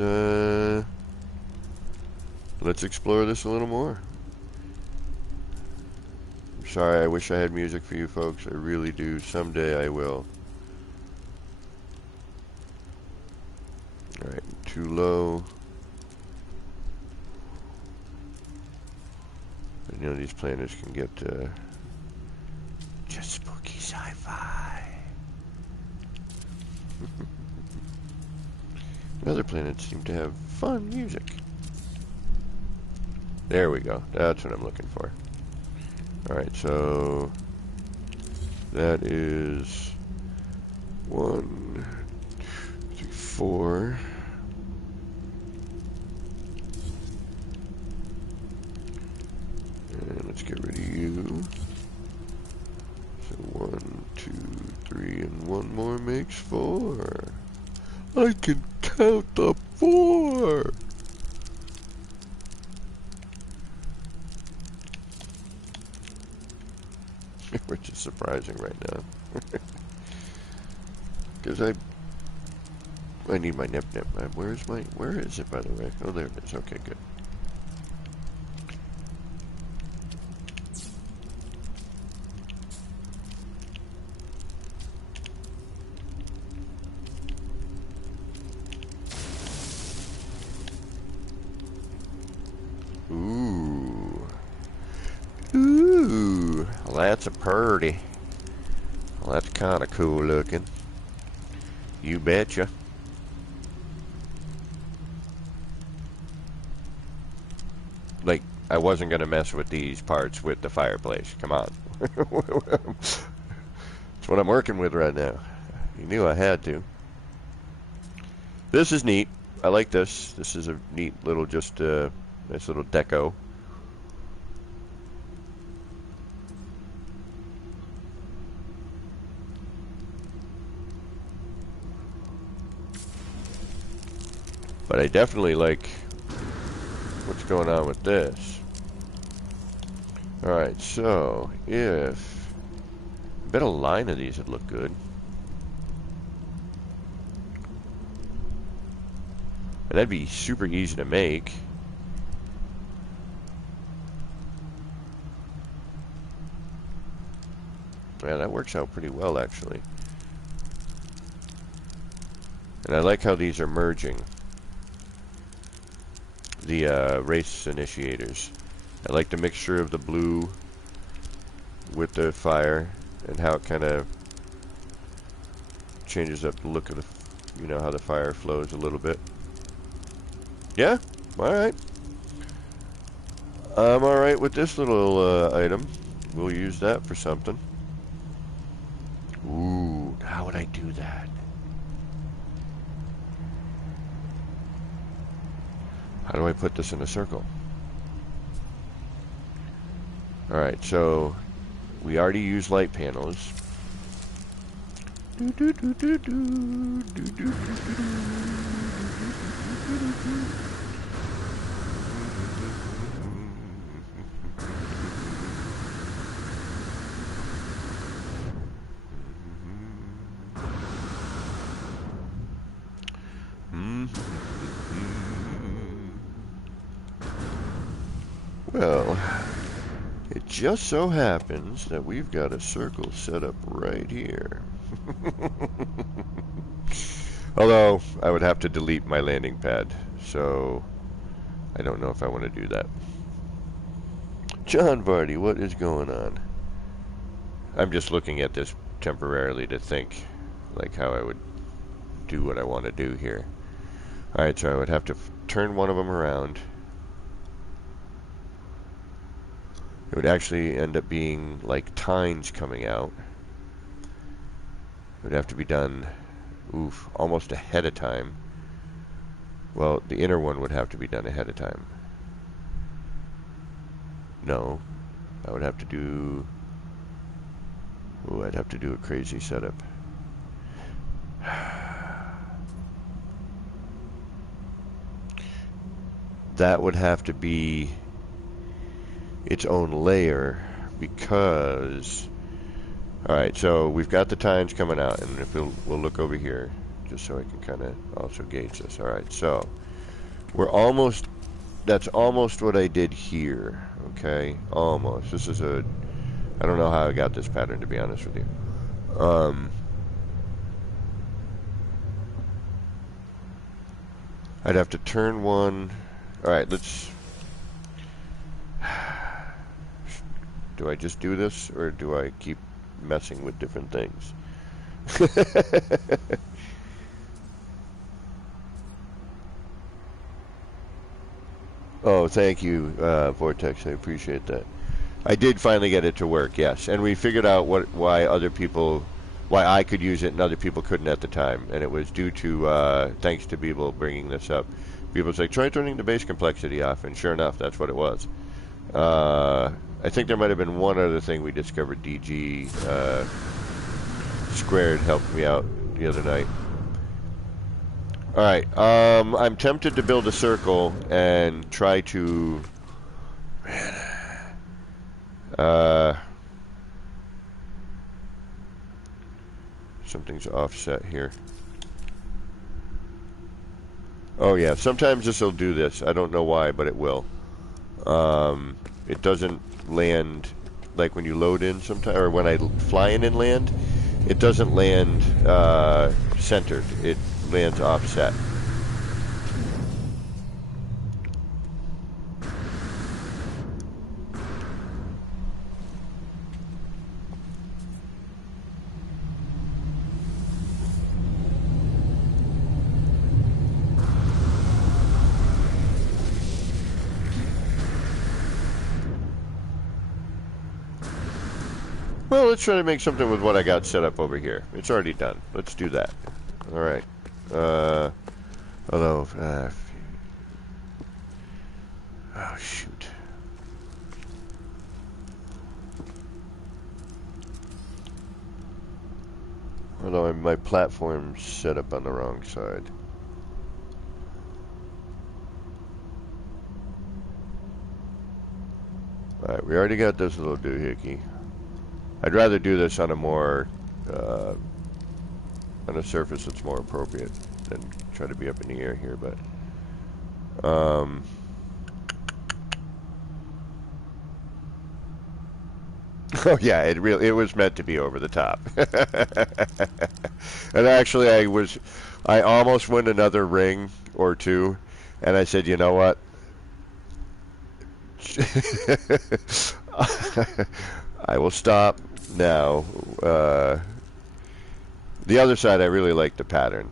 explore this a little more. Sorry, I wish I had music for you folks. I really do. Someday I will. Alright, too low. You know, these planners can get just spooky sci-fi. Other planets seem to have fun music. There we go. That's what I'm looking for. Alright, so that is 1, 2, 3, 4. And let's get rid of you. So 1, 2, 3, and one more makes 4. I can count the 4. Which is surprising right now. Because I need my nip. Where is it, by the way? Oh, there it is. Okay, good. Ooh, well, that's a purdy. Well, that's kind of cool looking. You betcha. Like, I wasn't going to mess with these parts with the fireplace. Come on. That's what I'm working with right now. You knew I had to. This is neat. I like this. This is a neat little, just nice little deco. But I definitely like what's going on with this. Alright, so if I bet a line of these would look good. And that'd be super easy to make. Yeah, that works out pretty well actually. And I like how these are merging. The race initiators. I like the mixture of the blue with the fire and how it kind of changes up the look of the, you know, how the fire flows a little bit. Yeah, alright. I'm alright with this little item. We'll use that for something. Ooh, how would I do that? How do I put this in a circle? Alright, so we already used light panels. Well, it just so happens that we've got a circle set up right here. Although, I would have to delete my landing pad, so I don't know if I want to do that. John Vardy, what is going on? I'm just looking at this temporarily to think, like, how I would do what I want to do here. Alright, so I would have to turn one of them around. It would actually end up being like tines coming out. It would have to be done, almost ahead of time. Well, the inner one would have to be done ahead of time. No, I would have to do... I'd have to do a crazy setup. That would have to be its own layer because... Alright, so we've got the tines coming out, and if we'll look over here just so I can kind of also gauge this. Alright, so we're almost... That's almost what I did here, okay? Almost. This is a I don't know how I got this pattern, to be honest with you. I'd have to turn one. Alright, let's... Do I just do this, or do I keep messing with different things? Oh, thank you, Vortex. I appreciate that. I did finally get it to work, yes. And we figured out why I could use it and other people couldn't at the time. And it was due to, thanks to Beeble bringing this up. Beeble's like, try turning the base complexity off. And sure enough, that's what it was. I think there might have been one other thing we discovered. DG Squared helped me out the other night. Alright, I'm tempted to build a circle and try to... something's offset here. Oh yeah, sometimes this will do this. I don't know why, but it will. It doesn't land like when you load in sometimes, or when I fly in and land, it doesn't land centered. It lands offset. Well, let's try to make something with what I got set up over here. It's already done. Let's do that. Alright. Although, oh, shoot. Although my platform's set up on the wrong side. Alright, we already got this little doohickey. I'd rather do this on a more, on a surface that's more appropriate than try to be up in the air here, but, oh yeah, it was meant to be over the top. And actually I almost won another ring or two, and I said, you know what? I will stop now. The other side, I really like the pattern.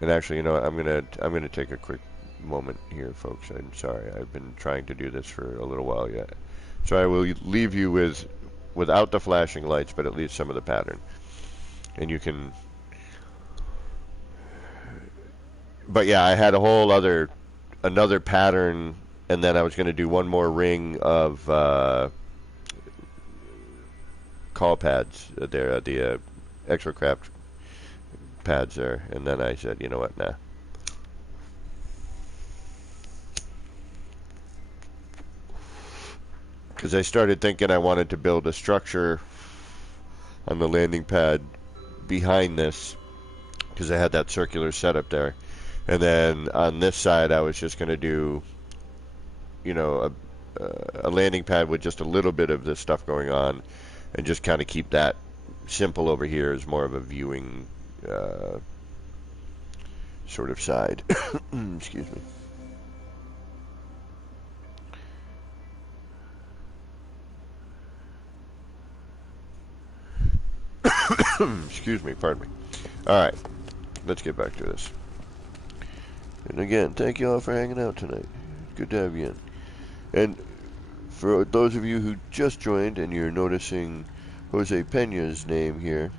And actually, you know what? I'm gonna take a quick moment here, folks. I'm sorry. I've been trying to do this for a little while yet. So I will leave you without the flashing lights, but at least some of the pattern. And you can... But yeah, I had a whole another pattern, and then I was going to do one more ring of call pads there, the Exocraft pads there, and then I said, you know what, nah. Because I started thinking I wanted to build a structure on the landing pad behind this, because I had that circular setup there. And then on this side, I was just going to do, you know, a landing pad with just a little bit of this stuff going on, and just kind of keep that simple over here as more of a viewing sort of side. Excuse me. Excuse me, pardon me. Alright, let's get back to this. And again, thank you all for hanging out tonight. Good to have you in. And for those of you who just joined and you're noticing Jose Pena's name here,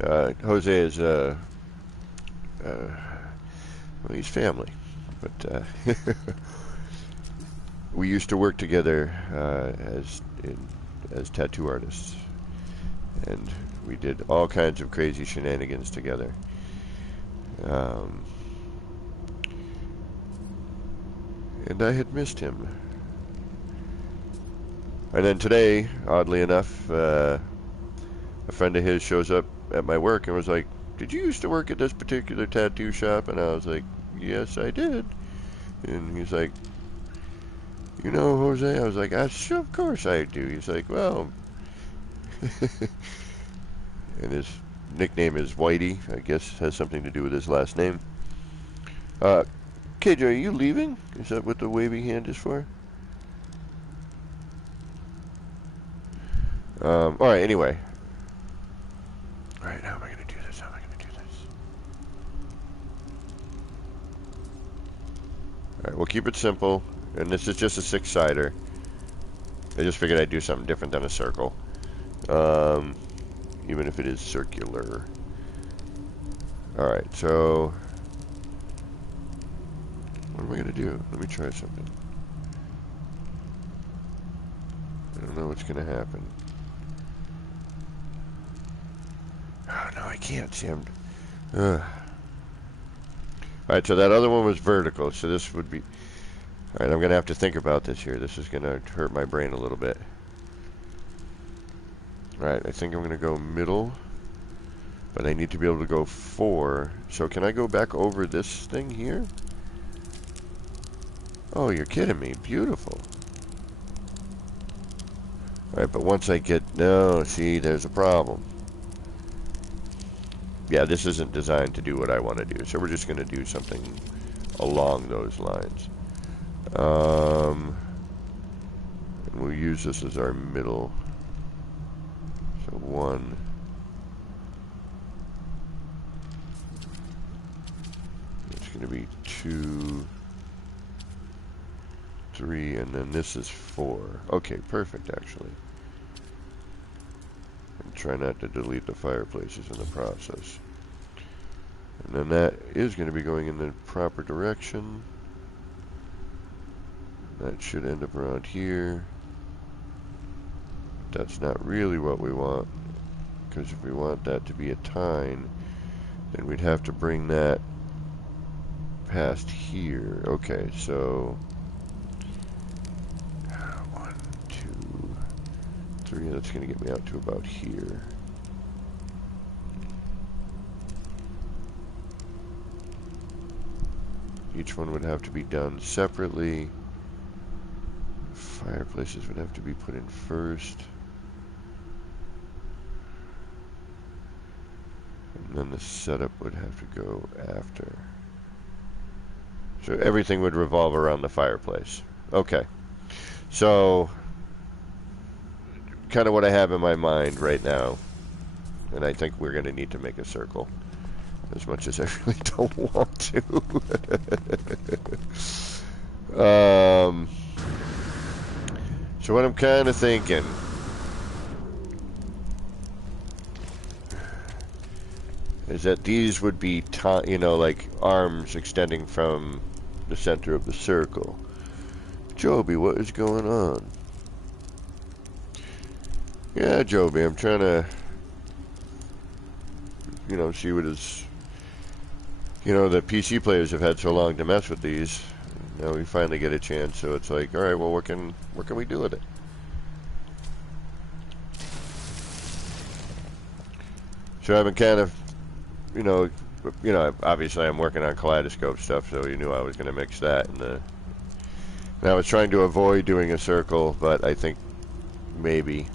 Jose is, well, he's family. But we used to work together as tattoo artists. And we did all kinds of crazy shenanigans together. And I had missed him. And then today, oddly enough, a friend of his shows up at my work and was like, did you used to work at this particular tattoo shop? And I was like, yes, I did. And he's like, You know Jose? I was like, sure, of course I do. He's like, well, and his nickname is Whitey. I guess has something to do with his last name. KJ, are you leaving? Is that what the waving hand is for? Alright, anyway. Alright, how am I going to do this? How am I going to do this? Alright, we'll keep it simple. And this is just a six-sider. I just figured I'd do something different than a circle. Even if it is circular. Alright, so... what am I going to do? Let me try something. I don't know what's going to happen. Oh, no, I can't. See, I'm... Alright, so that other one was vertical, so this would be... Alright, I'm going to have to think about this here. This is going to hurt my brain a little bit. Alright, I think I'm going to go middle. But I need to be able to go 4. So can I go back over this thing here? Oh, you're kidding me. Beautiful. Alright, but once I get... No, see, there's a problem. Yeah, this isn't designed to do what I want to do. So we're just going to do something along those lines. And we'll use this as our middle. So 1. It's going to be 2, 3, and then this is 4. Okay, perfect, actually. And try not to delete the fireplaces in the process. And then that is going to be going in the proper direction. That should end up around here. That's not really what we want, because if we want that to be a tine, then we'd have to bring that past here. Okay, so 1, 2, 3. That's going to get me out to about here. Each one would have to be done separately. Fireplaces would have to be put in first. And then the setup would have to go after. So everything would revolve around the fireplace. Okay. So, kind of what I have in my mind right now. And I think we're going to need to make a circle. As much as I really don't want to. So what I'm kind of thinking is that these would be, you know, like arms extending from the center of the circle. Joby, what is going on? Yeah, Joby, I'm trying to, you know, see what is, you know, the PC players have had so long to mess with these. Now we finally get a chance, so it's like, all right, well, what can we do with it? So I've been kind of, you know, obviously I'm working on kaleidoscope stuff, so you knew I was going to mix that. And I was trying to avoid doing a circle, but I think maybe.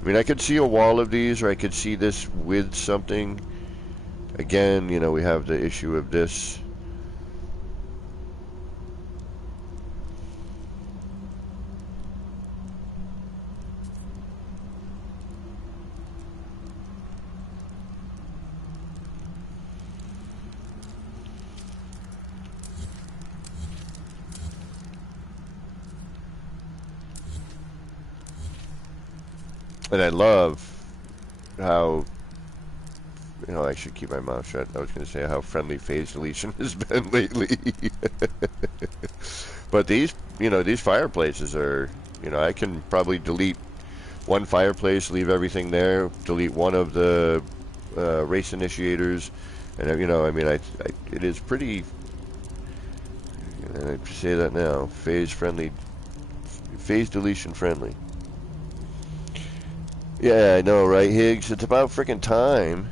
I mean, I could see a wall of these, or I could see this with something. Again, you know, we have the issue of this. And I love how, you know, I should keep my mouth shut. I was going to say how friendly phase deletion has been lately. But these, you know, these fireplaces are, you know, I can probably delete one fireplace, leave everything there, delete one of the race initiators, and, you know, I mean, it is pretty, and I say that now, phase deletion friendly. Yeah, I know, right, Higgs? It's about freaking time,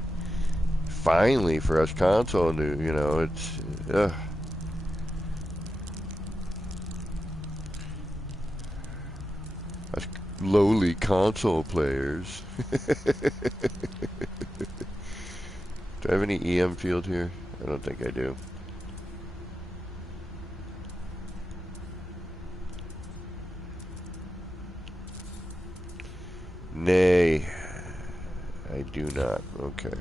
finally, for us console new, you know, it's, lowly console players. Do I have any EM field here? I don't think I do. Nay, I do not. Okay.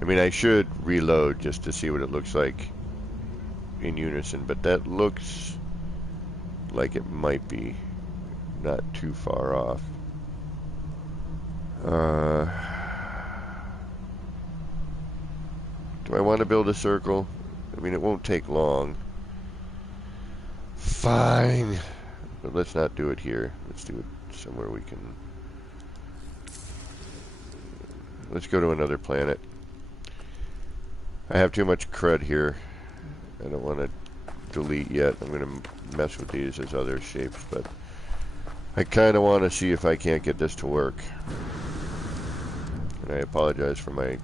I mean, I should reload just to see what it looks like in unison, but that looks like it might be not too far off. Do I want to build a circle? I mean, it won't take long. Fine. But let's not do it here. Let's do it somewhere we can... Let's go to another planet. I have too much crud here. I don't want to delete yet. I'm going to mess with these as other shapes, but I kind of want to see if I can't get this to work. And I apologize for my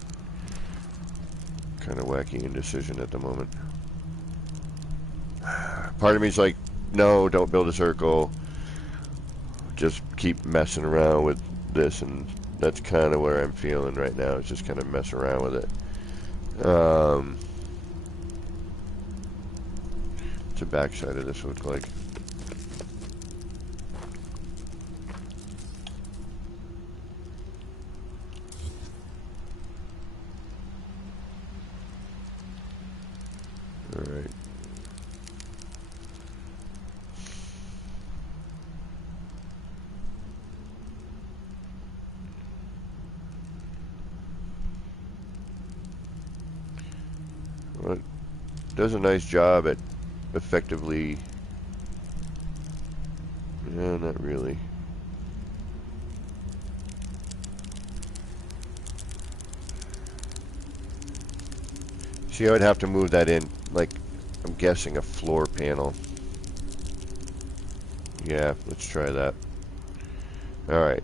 kind of wacky indecision at the moment. Part of me is like, no, don't build a circle. Just keep messing around with this, and that's kind of where I'm feeling right now. Is just kind of mess around with it. What's the backside of this look like? All right. Well, it does a nice job at effectively... Yeah, not really. See, I would have to move that in, like, I'm guessing a floor panel. Yeah, let's try that. Alright.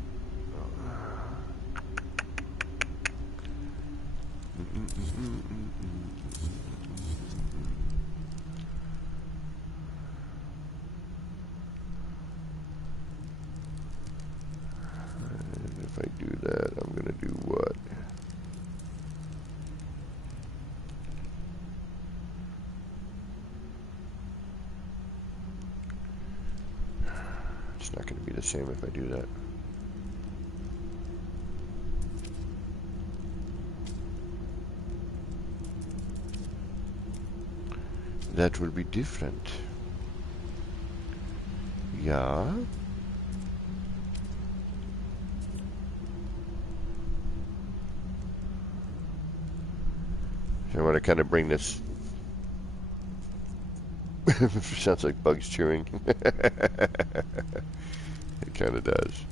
And if I do that, I'm gonna do what? It's not going to be the same if I do that. That will be different. Yeah. So I want to kind of bring this... Sounds like bugs chewing. It kind of does.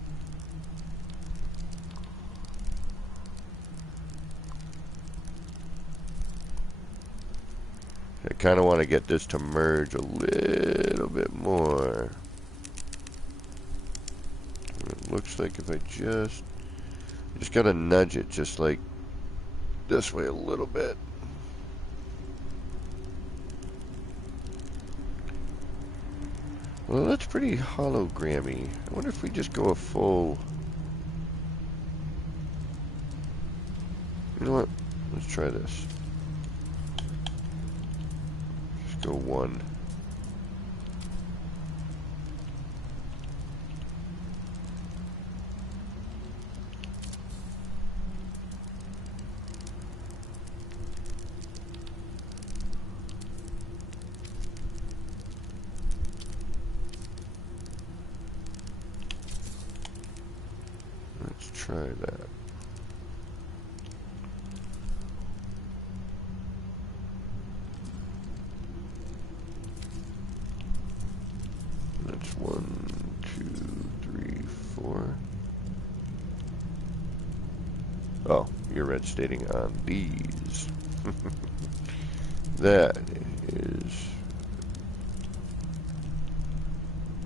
I kind of want to get this to merge a little bit more. It looks like if I just got to nudge it just like this way a little bit. Well, that's pretty hologrammy. I wonder if we just go a full... You know what? Let's try this. Just go one. Let's try that. That's 1, 2, 3, 4. Oh, you're red stating on these. That is...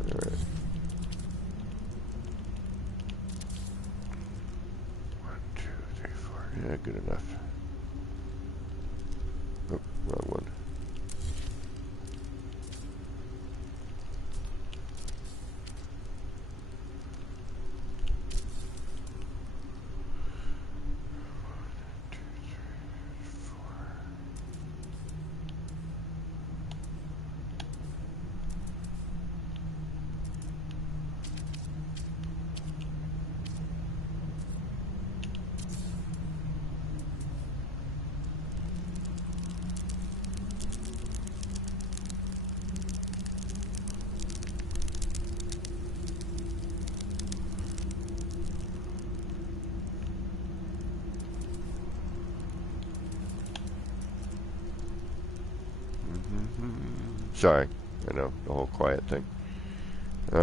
Alright. 1, 2, 3, 4. Yeah, good enough. Oh, wrong one. Sorry, I know, the whole quiet thing. You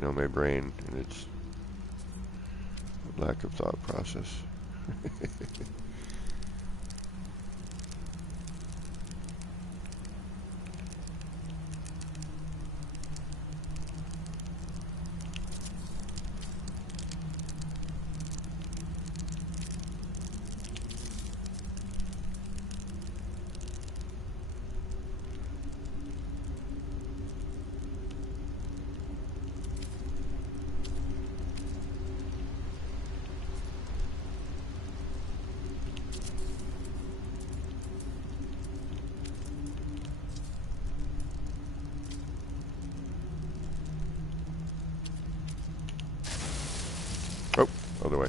know, my brain and its lack of thought process. Oh, other way.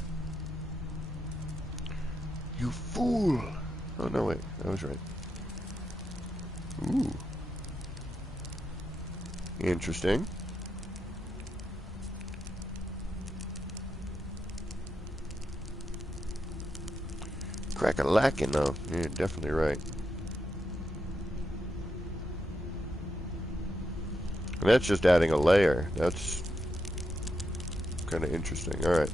You fool! Oh, no, wait. I was right. Ooh. Interesting. Crack-a-lackin', though. You're definitely right. And that's just adding a layer. That's kind of interesting. All right.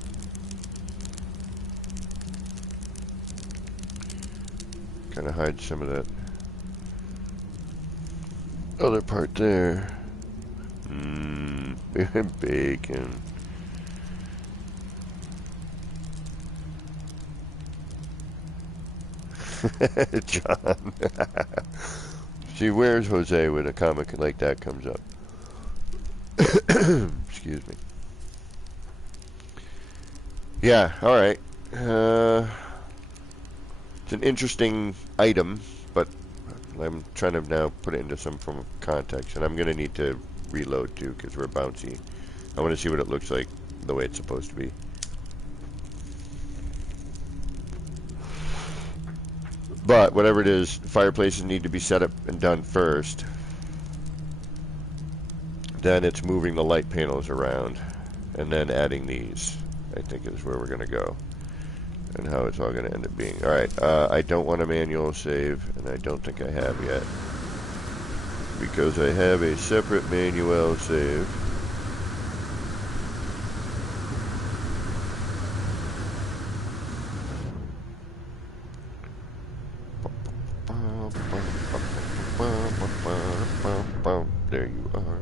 Kind of hide some of that other part there. Bacon. John. See, where's Jose when a comic like that comes up? Excuse me. Yeah, alright. It's an interesting item, but I'm trying to now put it into some form of context, and I'm going to need to reload too, because we're bouncy. I want to see what it looks like the way it's supposed to be. But whatever it is, fireplaces need to be set up and done first. Then it's moving the light panels around, and then adding these, I think, is where we're going to go, and how it's all going to end up being. Alright, I don't want a manual save, and I don't think I have yet, because I have a separate manual save. There you are.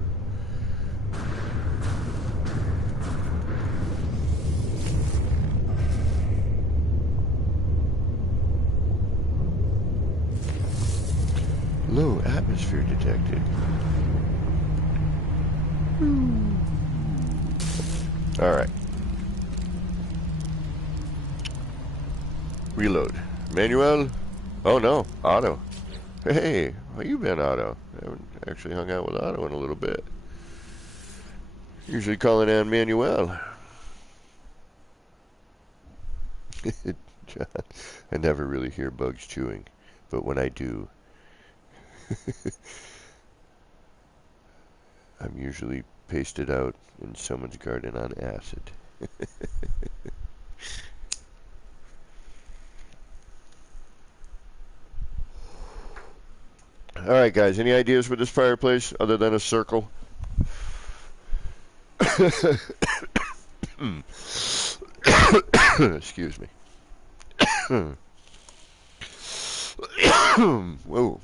Low atmosphere detected. Alright. Reload. Manuel? Oh no, Otto. Hey, how you been, Otto? I haven't actually hung out with Otto in a little bit. Usually calling on Manuel. John, I never really hear bugs chewing, but when I do, I'm usually pasted out in someone's garden on acid. Alright guys, any ideas for this fireplace other than a circle? Excuse me. Whoa.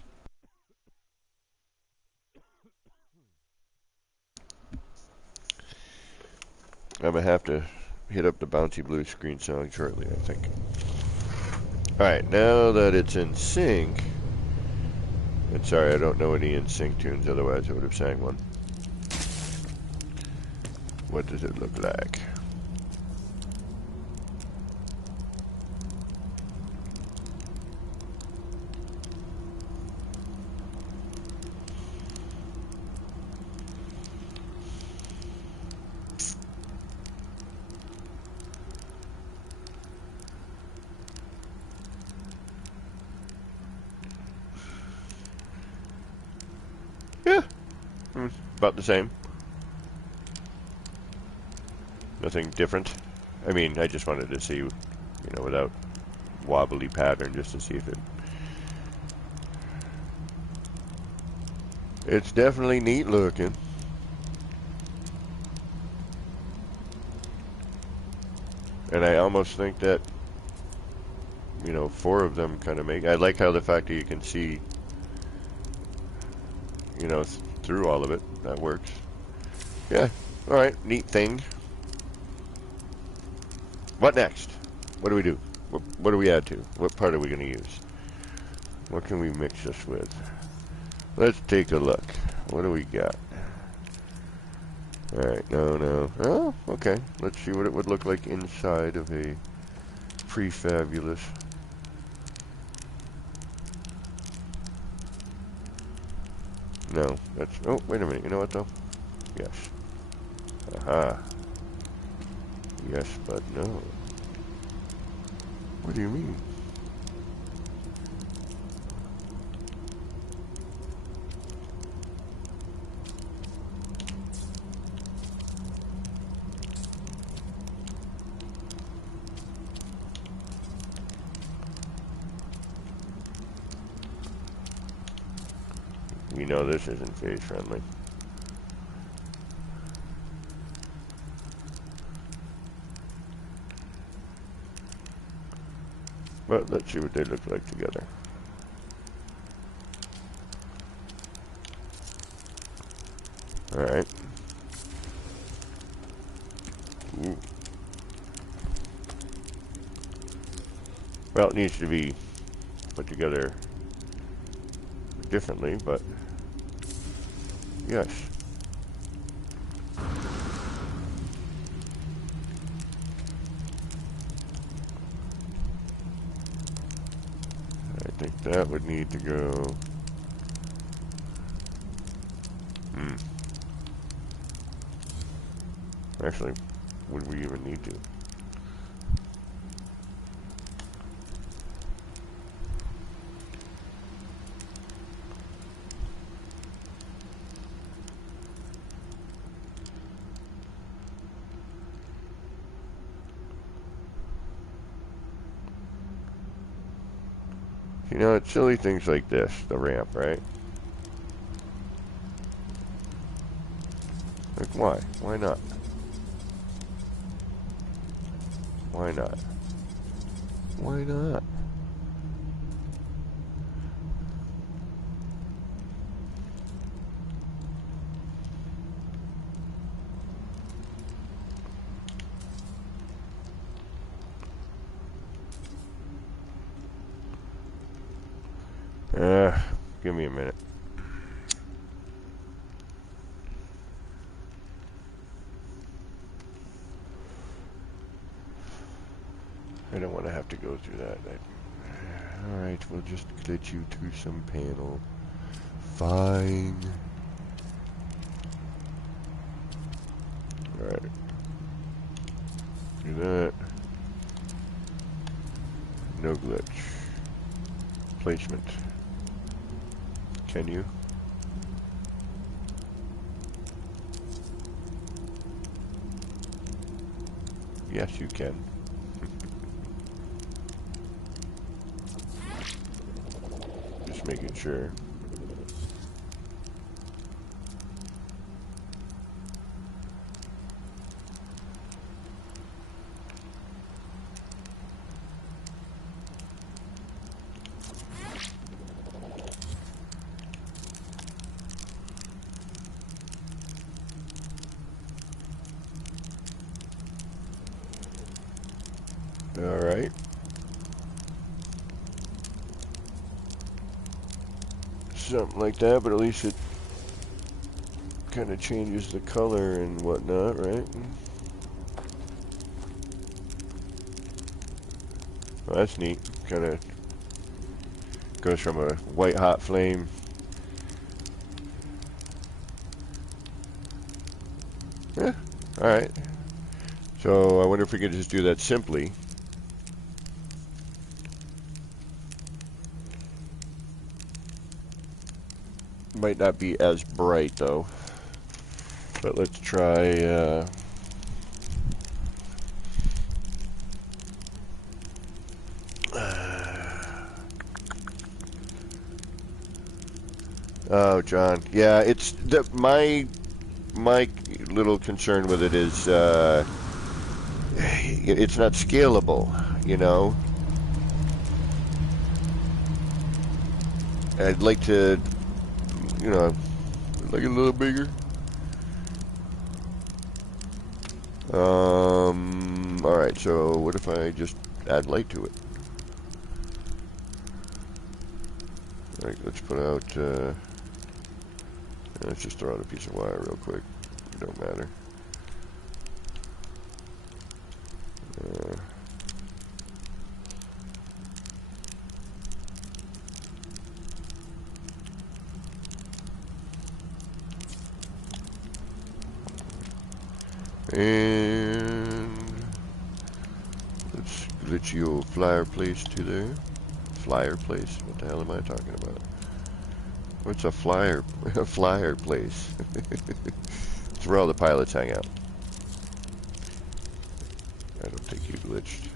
I'm gonna have to hit up the Bouncy Blue screen song shortly, I think. Alright, now that it's in sync, and sorry I don't know any in sync tunes, otherwise I would have sang one. What does it look like? Yeah, about the same. Nothing different. I mean, I just wanted to see, you know, without wobbly pattern, just to see if it It's definitely neat looking. And I almost think that, you know, 4 of them kind of make... I like how the fact that you can see, you know, through all of it. That works. Yeah. Alright, neat thing. What next? What do we do? What do we add to? What part are we going to use? What can we mix this with? Let's take a look. What do we got? Alright, no. Oh, okay. Let's see what it would look like inside of a prefabulous. No, that's... Oh, wait a minute. You know what, though? Yes. Aha. Yes, but no. What do you mean? We know this isn't phase friendly. But let's see what they look like together. Alright. Ooh. Well, it needs to be put together differently, but yes. I think that would need to go. Actually, would we even need to? You know, it's silly things like this, the ramp, right? Like, why? Why not? Why not? Why not? Give me a minute. I don't want to have to go through that. Alright, we'll just glitch you to some panel. Fine. Alright. Do that. No glitch. Placement. Can you? Yes, you can. Just making sure. Alright. Something like that, but at least it kind of changes the color and whatnot, right? Well, that's neat. Kind of goes from a white hot flame. Yeah, alright. So I wonder if we could just do that simply. Might not be as bright though, but let's try Oh, John. Yeah, my little concern with it is it's not scalable, you know. I'd like to, you know, like a little bigger. All right. So what if I just add light to it? All right. Let's put out. Let's just throw out a piece of wire real quick. It don't matter. Uh, and let's glitch your flyer place to there. Flyer place? What the hell am I talking about? What's a flyer? A flyer place? It's where all the pilots hang out. I don't think you glitched.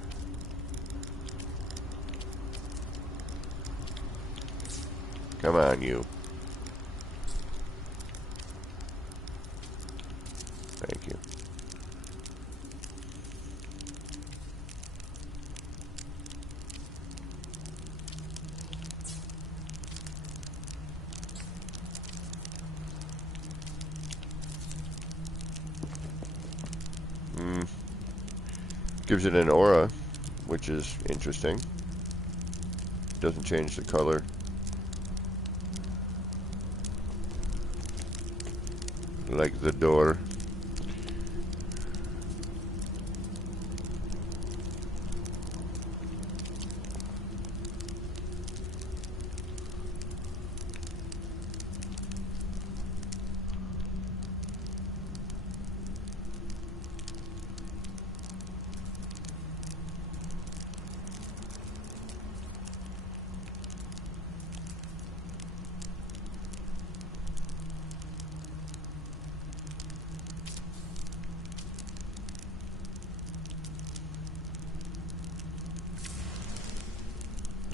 Come on, you. Thank you. Gives it an aura, which is interesting. Doesn't change the color. Like the door.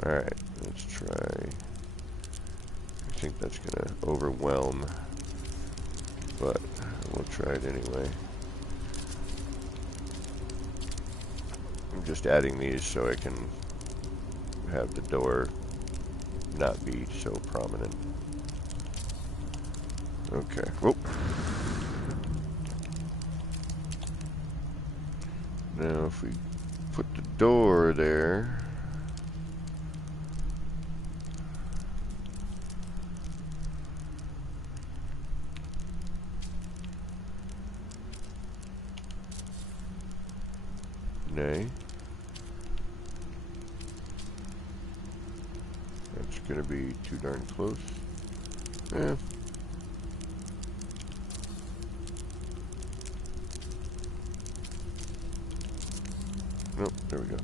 Alright, let's try. I think that's gonna overwhelm, but we'll try it anyway. I'm just adding these so I can have the door not be so prominent. Okay. Whoop. Now if we put the door there. Nay. That's gonna be too darn close. Yeah. Nope, there we go.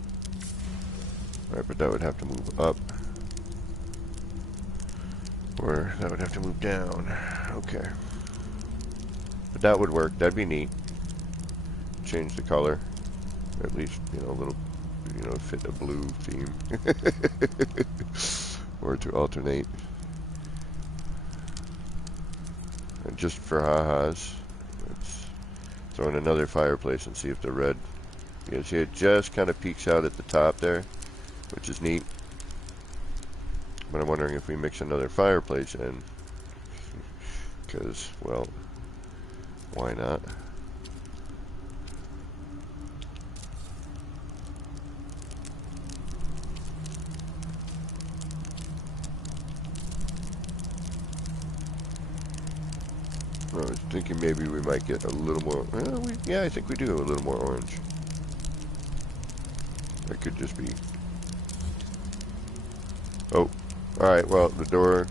Alright, but that would have to move up. Or that would have to move down. Okay. But that would work. That'd be neat. Change the color. At least, you know, a little, you know, fit a blue theme. Or to alternate. And just for ha-has, let's throw in another fireplace and see if the red, you can see it just kind of peeks out at the top there, which is neat. But I'm wondering if we mix another fireplace in, because, well, why not? I was thinking maybe we might get a little more, yeah, I think we do a little more orange. That could just be, oh, alright, well, the door,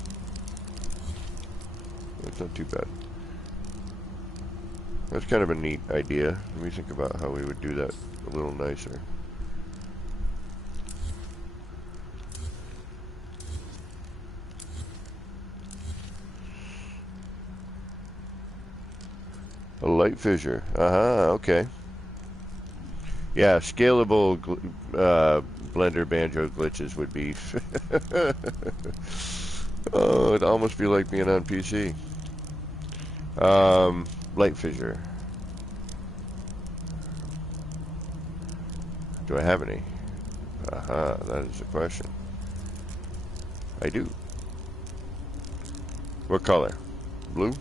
that's not too bad. That's kind of a neat idea. Let me think about how we would do that a little nicer. A light fissure. Okay. Yeah, scalable Blender banjo glitches would be Oh, it'd almost be like being on PC. Light fissure. Do I have any? Aha, that is the question. I do. What color? Blue?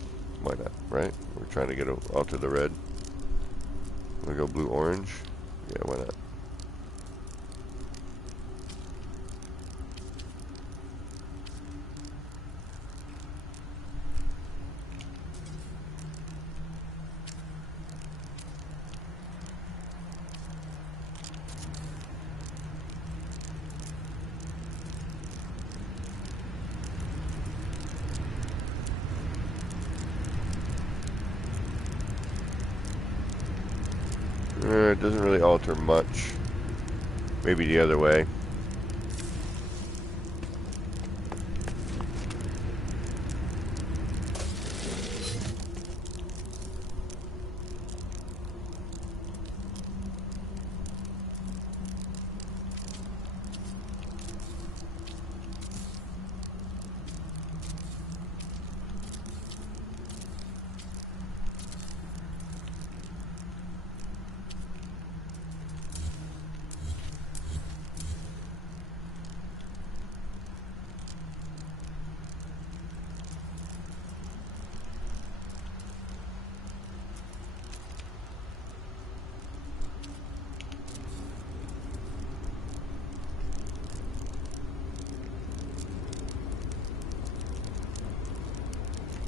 Why not, right? We're trying to get alter the red. Wanna go blue-orange? Yeah, why not? It doesn't really alter much. Maybe the other way.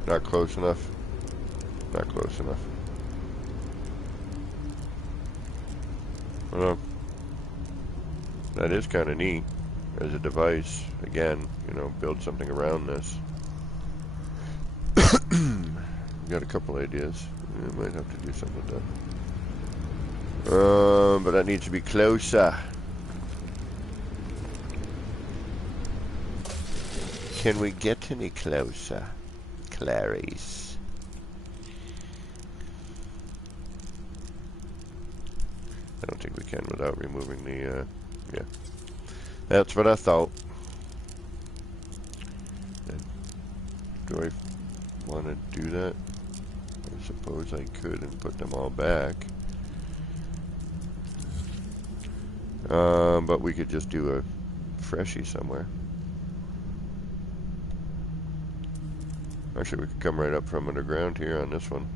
Not close enough. Not close enough. Well, that is kind of neat as a device. Again, you know, build something around this. Got a couple ideas. We might have to do something with that. But that needs to be closer. Can we get any closer? Clarice. I don't think we can without removing the, yeah. That's what I thought. Do I want to do that? I suppose I could and put them all back. But we could just do a freshie somewhere. Actually, we could come right up from underground here on this one.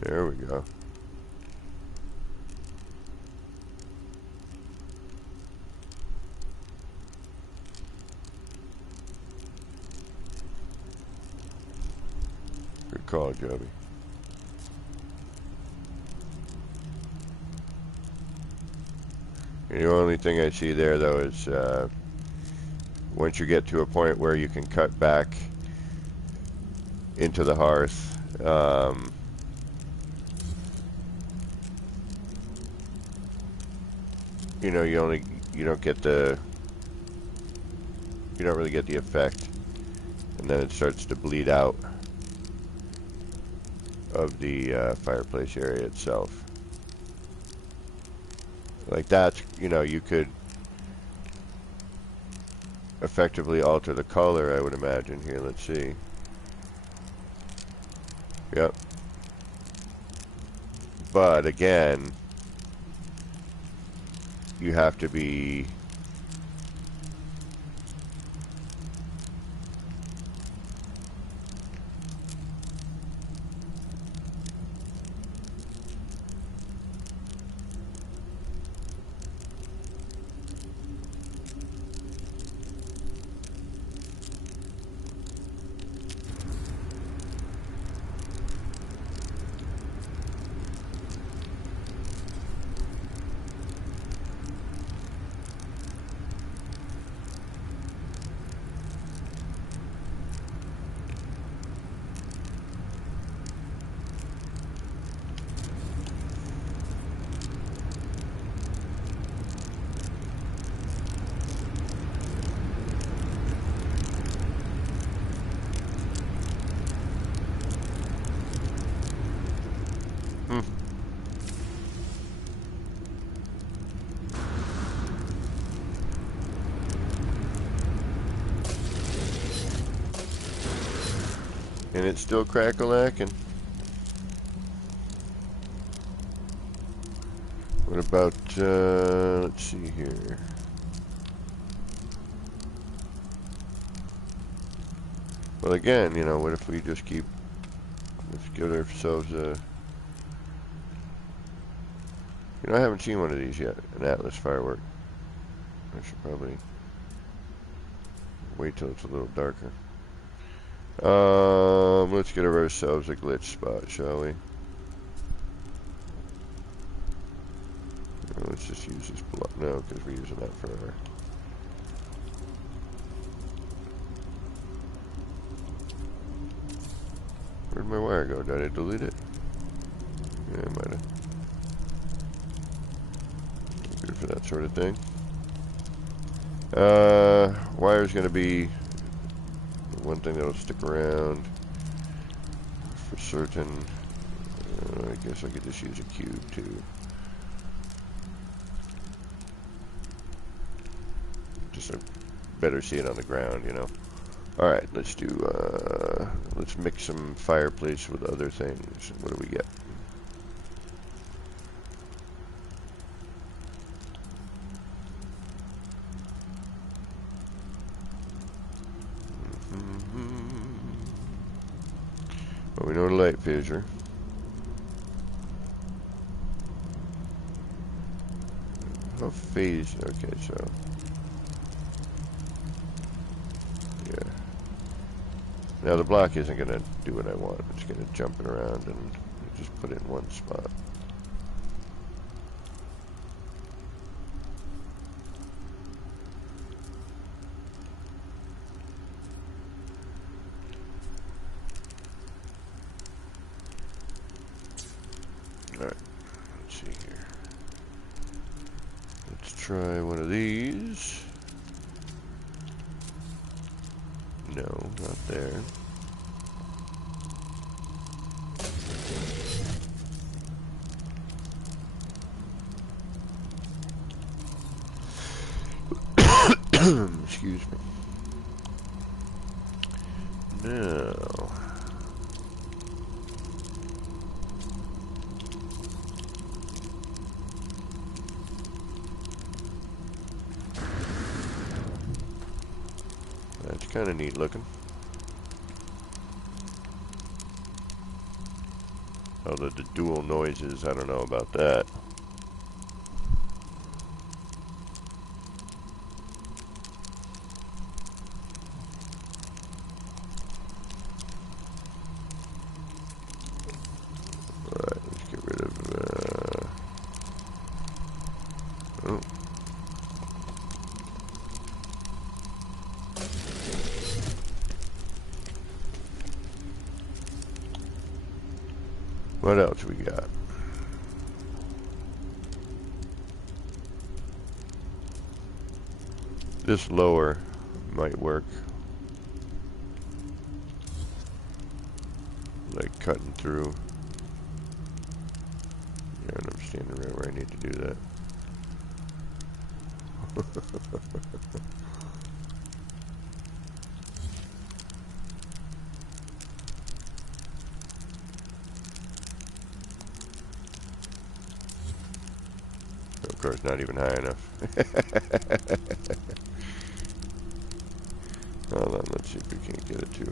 There we go. Good call, Joby. The only thing I see there, though, is once you get to a point where you can cut back into the hearth, you know, you don't really get the effect, and then it starts to bleed out of the fireplace area itself. Like that, you know, you could effectively alter the color, I would imagine. Here, let's see. Yep. But again, you have to be And it's still crack-a-lacking. What about, let's see here. Well, again, you know, what if we just keep, let's give ourselves a, you know, I haven't seen one of these yet, an Atlas firework. I should probably wait till it's a little darker. Let's get ourselves a glitch spot, shall we? Let's just use this block. No, because we're using that for our... Where'd my wire go? Did I delete it? Yeah, I might have. Good for that sort of thing. Wire's going to be the one thing that'll stick around for certain. I guess I could just use a cube too. Just to better see it on the ground, you know. Alright, let's do, let's mix some fireplace with other things. What do we get? Well, we know the light fissure. Oh, phase, okay, so. Yeah. Now the block isn't going to do what I want. It's going to jump it around and just put it in one spot. Alright, let's see here. Let's try one of these. No, not there. Excuse me. No. That's kind of neat looking. Although the dual noises, I don't know about that. Alright, let's get rid of, oh. What else we got? This lower might work. Like cutting through. Yeah, and I'm standing right where I need to do that. Of course, not even high enough. Hold on, let's see if we can get it to,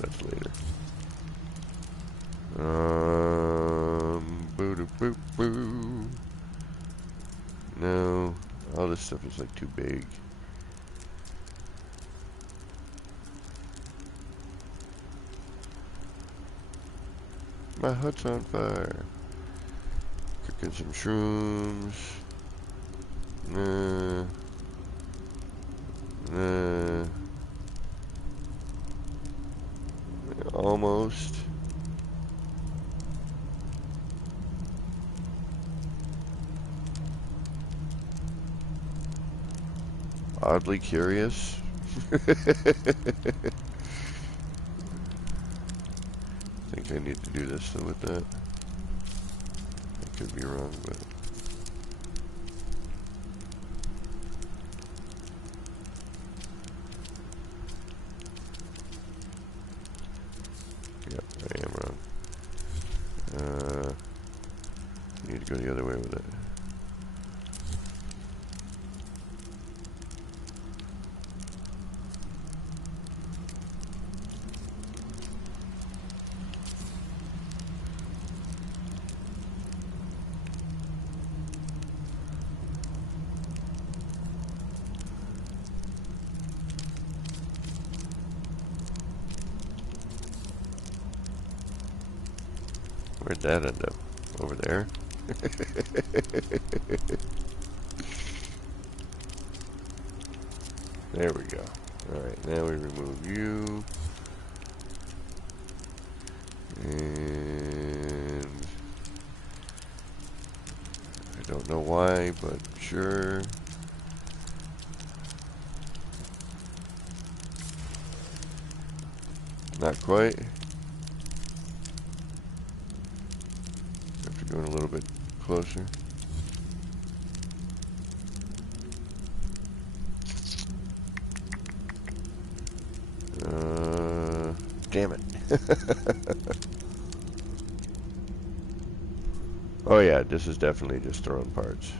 that's later. Boo boo. No, all this stuff is like too big. My hut's on fire. Cooking some shrooms. Nah. Almost. Oddly curious. I think I need to do this though with that. I could be wrong, but yep, I am wrong. Need to go the other way with it. Where'd that end up? Over there? There we go. Alright, now we remove you. And I don't know why, but sure. Not quite. Have to go in a little bit closer. Damn it. Oh yeah, this is definitely just throwing parts.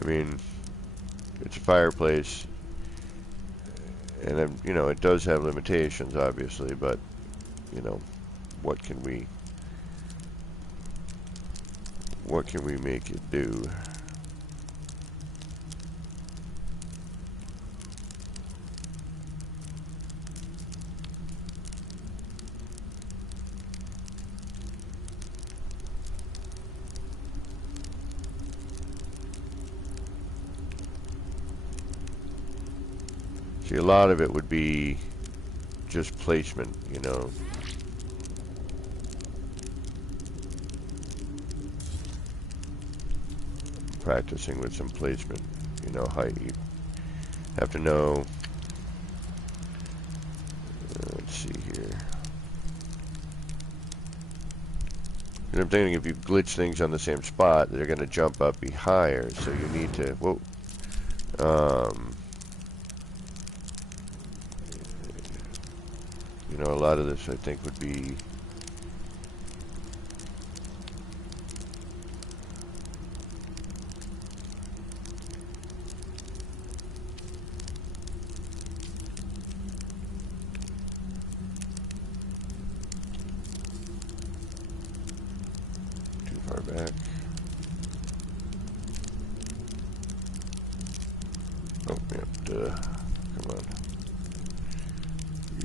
I mean, it's a fireplace, and you know, it does have limitations, obviously, but you know, what can we make it do? See, a lot of it would be just placement, you know. Practicing with some placement, you know, how you have to know. Let's see here. And I'm thinking if you glitch things on the same spot, they're going to jump up, be higher. So you need to, whoa. You know, a lot of this I think would be too far back. Oh, yeah, duh. Come on.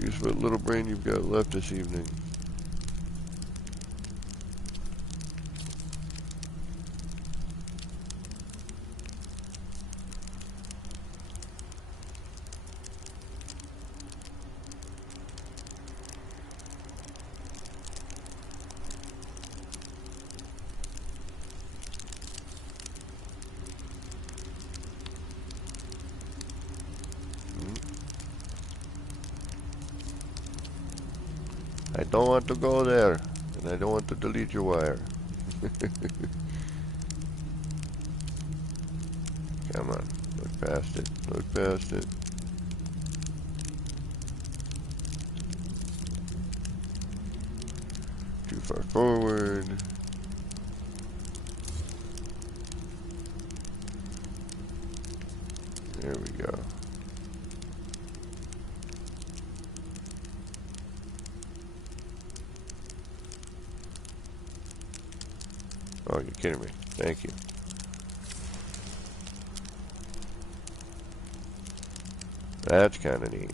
Use what little brain you've got left this evening. I don't want to go there, and I don't want to delete your wire. Come on, look past it, look past it. Too far forward. There we go. Oh, you're kidding me. Thank you. That's kind of neat.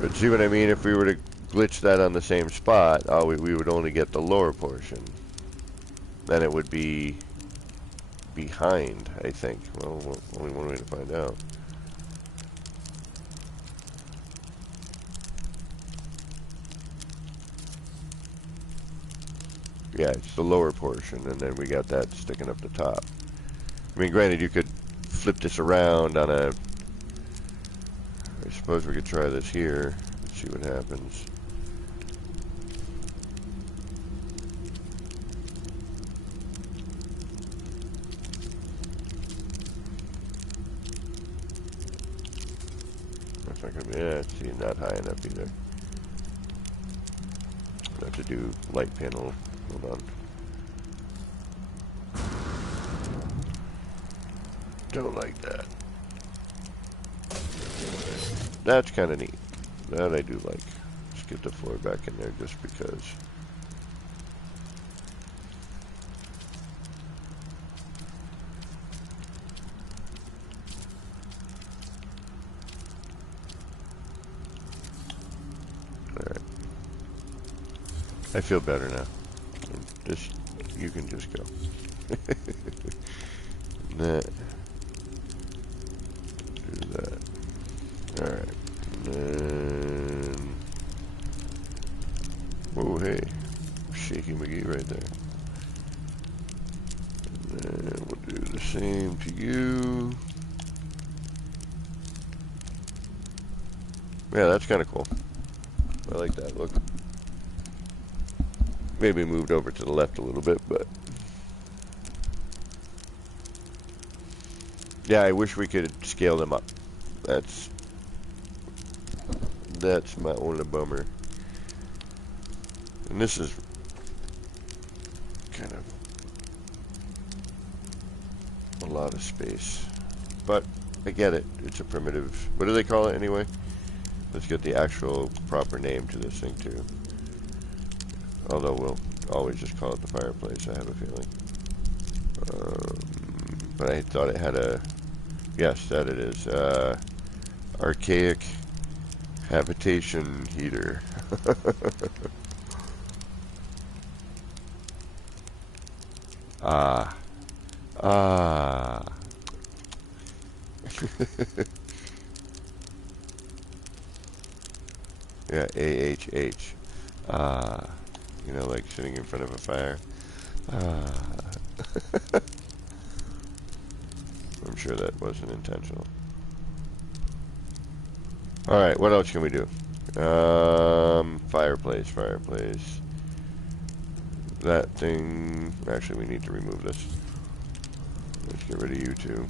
But see what I mean? If we were to glitch that on the same spot, we would only get the lower portion. Then it would be behind, I think. Well, only one way to find out. Yeah, it's the lower portion, and then we got that sticking up the top. I mean, granted, you could flip this around on a... I suppose we could try this here and see what happens. That's not gonna be... Yeah, see, not high enough either. I have to do light panel. Hold on. Don't like that. That's kind of neat. That I do like. Let's get the floor back in there just because. Alright. I feel better now. Just, you can just go. That. Do that. Alright. And then... Whoa, hey. Shaky McGee right there. And then we'll do the same to you. Yeah, that's kind of cool. I like that look. Maybe moved over to the left a little bit, but... Yeah, I wish we could scale them up. That's my only bummer. And this is kind of a lot of space. But I get it. It's a primitive... What do they call it anyway? Let's get the actual proper name to this thing too. Although we'll always just call it the fireplace, I have a feeling. But I thought it had a... Yes, that it is. Archaic habitation heater. Ah. Yeah, AHH. You know, like sitting in front of a fire. I'm sure that wasn't intentional. Alright, what else can we do? Fireplace. That thing... Actually, we need to remove this. Let's get rid of you two.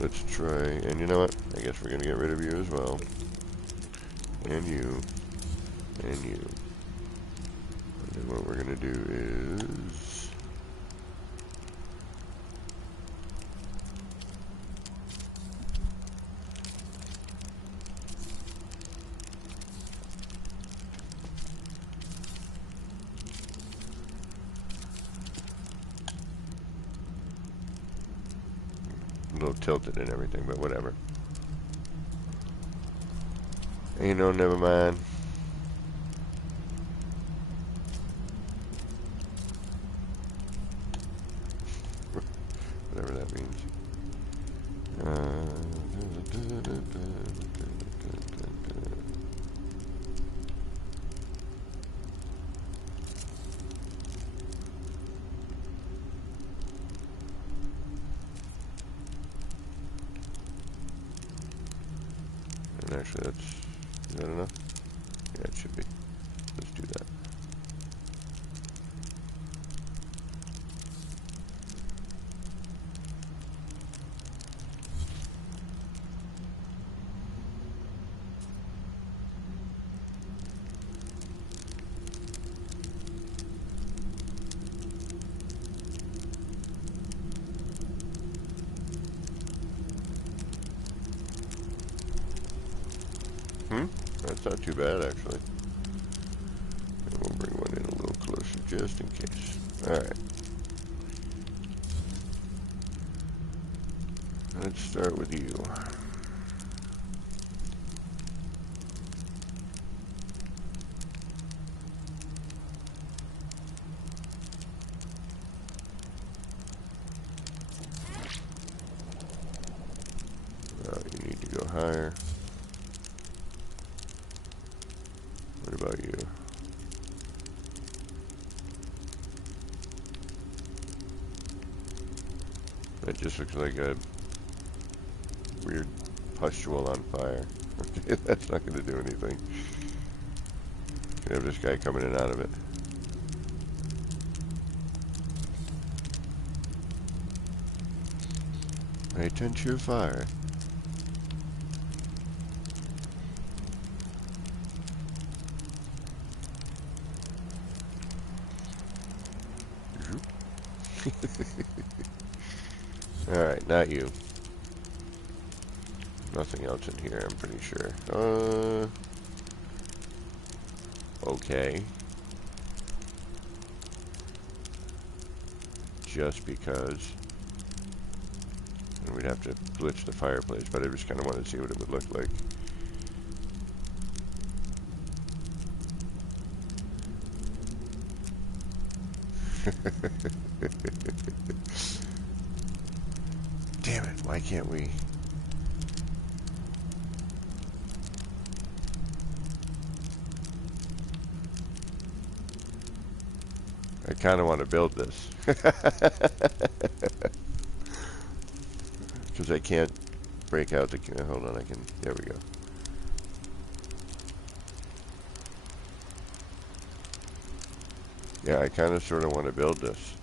Let's try... And you know what? I guess we're going to get rid of you as well. And you. And you. And then what we're going to do is... A little tilted and everything, but whatever. Ain't no never mind. Whatever that means. And actually, is that enough? Yeah, it should be. Let's do that. That's not too bad, actually. And we'll bring one in a little closer, just in case. Alright. Let's start with you. You need to go higher. What about you? That just looks like a weird pustule on fire. Okay, that's not going to do anything. Gonna have this guy coming in and out of it. Pay attention to your fire. Alright, not you. Nothing else in here, I'm pretty sure. Okay. Just because. And we'd have to glitch the fireplace, but I just kind of wanted to see what it would look like. Damn it, why can't we? I kind of want to build this. Because I can't break out the... Hold on, I can... There we go. Yeah, I kind of sort of want to build this.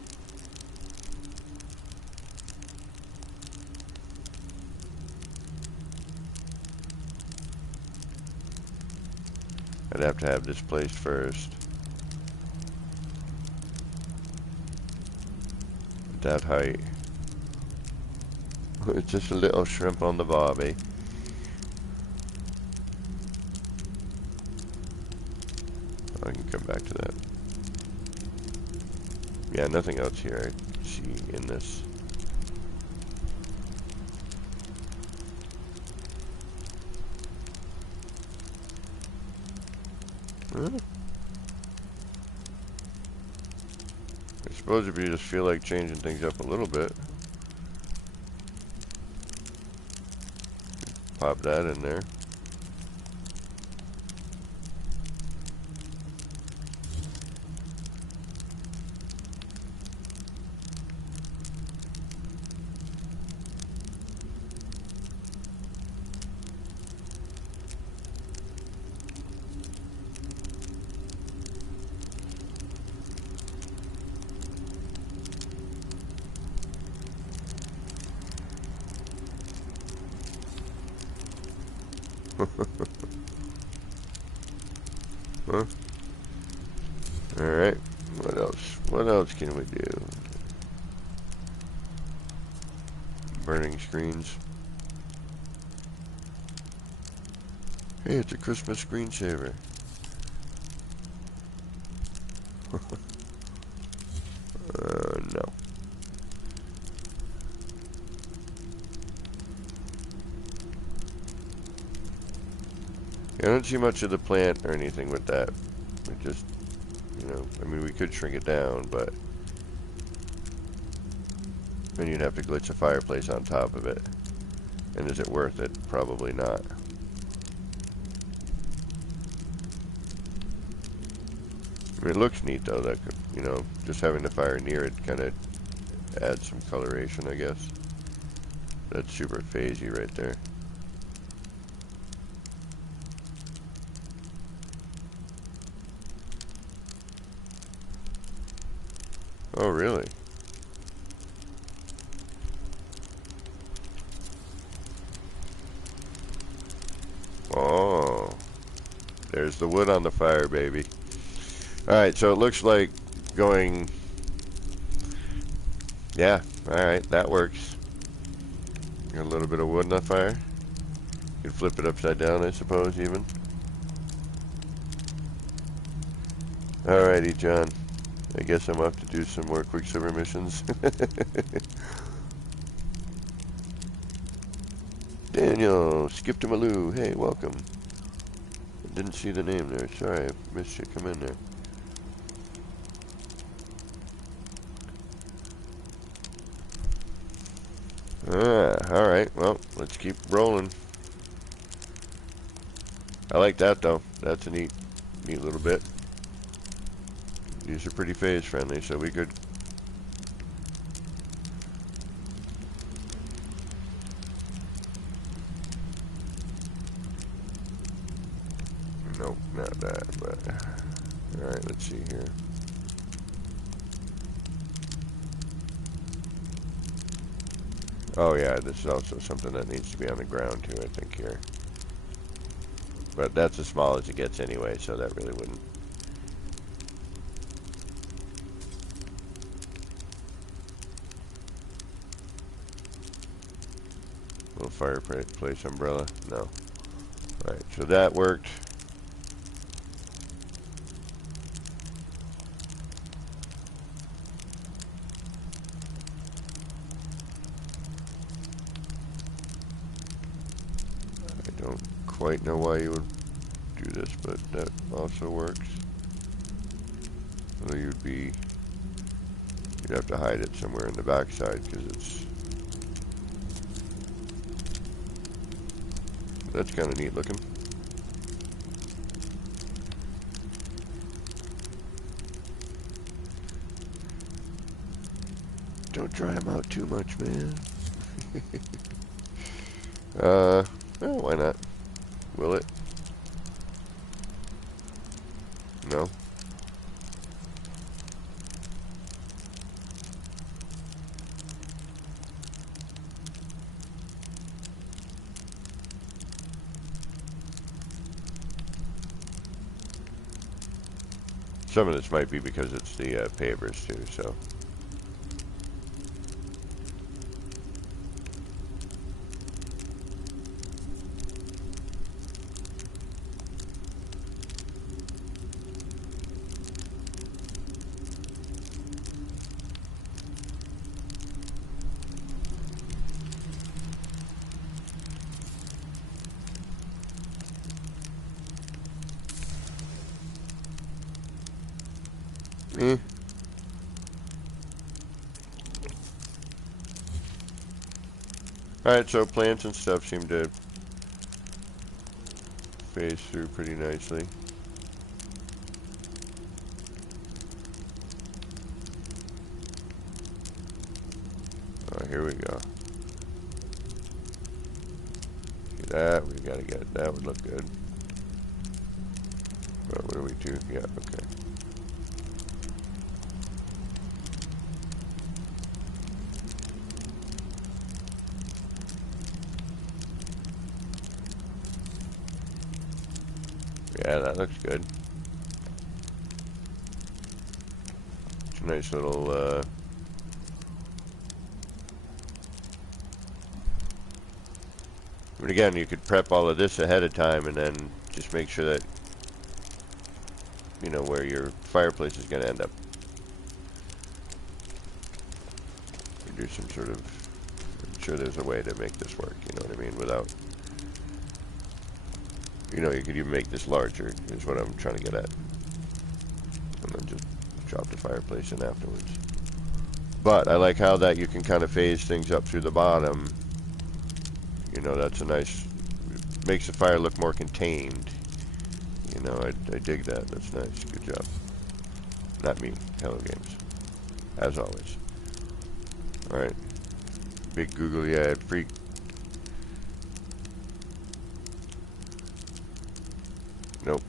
I'd have to have this placed first. At that height. It's just a little shrimp on the barbie. I can come back to that. Yeah, nothing else here I see in this. Huh? I suppose if you just feel like changing things up a little bit, pop that in there. Huh? Alright, what else? What else can we do? Burning screens. Hey, it's a Christmas screensaver. No. I don't see much of the plant or anything with that. It just, you know, I mean, we could shrink it down, but then you'd have to glitch a fireplace on top of it. And is it worth it? Probably not. I mean, it looks neat though. That could, you know, just having the fire near it kind of adds some coloration, I guess. That's super phasey right there. Oh, really? Oh, there's the wood on the fire, baby. Alright, so it looks like going... Yeah, alright, that works. Got a little bit of wood on the fire. You can flip it upside down, I suppose, even. Alrighty, John. I guess I'm off to do some more Quicksilver missions. Daniel, Skip to Maloo. Hey, welcome. Didn't see the name there. Sorry, I missed you. Come in there. Alright, well, let's keep rolling. I like that though. That's a neat little bit. These are pretty phase friendly, so we could. Nope, not that, but. Alright, let's see here. Oh yeah, this is also something that needs to be on the ground too, I think, here. But that's as small as it gets anyway, so that really wouldn't. Little fireplace umbrella? No. Alright, so that worked. I don't quite know why you would do this, but that also works. Although you'd have to hide it somewhere in the backside because that's kind of neat looking. Don't dry them out too much, man. Well, why not? Will it? No. Some of this might be because it's the pavers too, so. Alright, so plants and stuff seem to phase through pretty nicely. Oh, here we go. See that? We gotta get that would look good. Well, what are we to? Yeah, okay. Yeah, that looks good. It's a nice little, but again, you could prep all of this ahead of time and then just make sure that, you know, where your fireplace is going to end up. Or do some sort of, I'm sure there's a way to make this work, you know what I mean, without, you know, you could even make this larger, is what I'm trying to get at. And then just drop the fireplace in afterwards. But I like how that you can kind of phase things up through the bottom. You know, that's a nice, makes the fire look more contained. You know, I dig that. That's nice. Good job. Not me. Hello Games. As always. Alright. Big googly-eyed freak. Nope.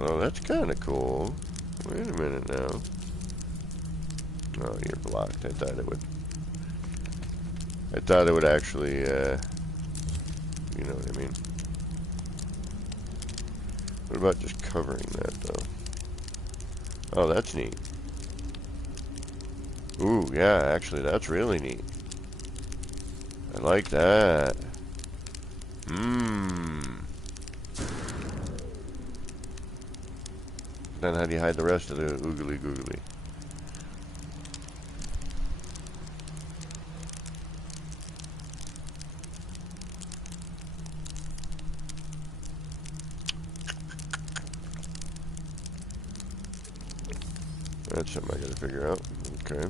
Oh, that's kind of cool. Wait a minute now. Oh, you're blocked. I thought it would actually, you know what I mean. What about just covering that, though? Oh, that's neat. Ooh, yeah, actually, that's really neat. I like that. Then how do you hide the rest of the oogly googly? That's something I gotta figure out. Okay.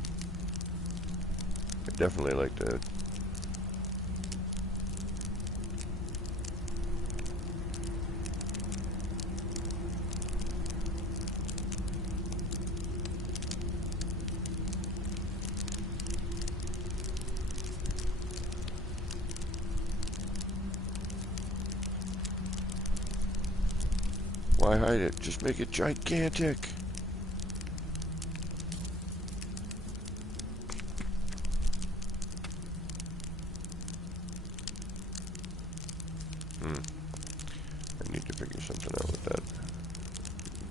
I definitely like to. Why hide it? Just make it gigantic. I need to figure something out with that.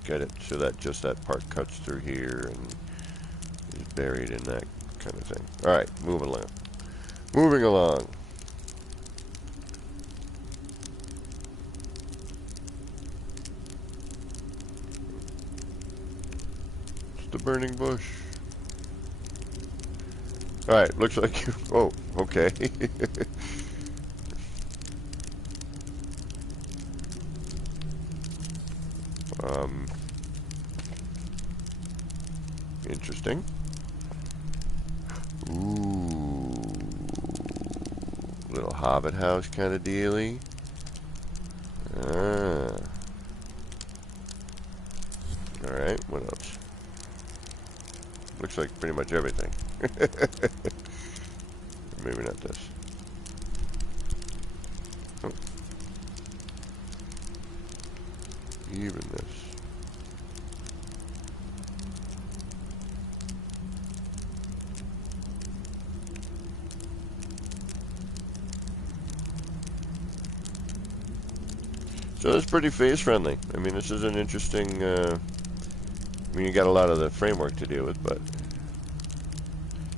Get it so that just that part cuts through here and is buried in that kind of thing. Alright, moving along. Moving along. It's the burning bush. Alright, looks like you. Oh, okay. Interesting. Ooh. Little hobbit house kind of dealy. Alright, what else? Looks like pretty much everything. Maybe not this. Oh. Even this. So it's pretty phase friendly. I mean, this is an interesting, I mean, you got a lot of the framework to deal with, but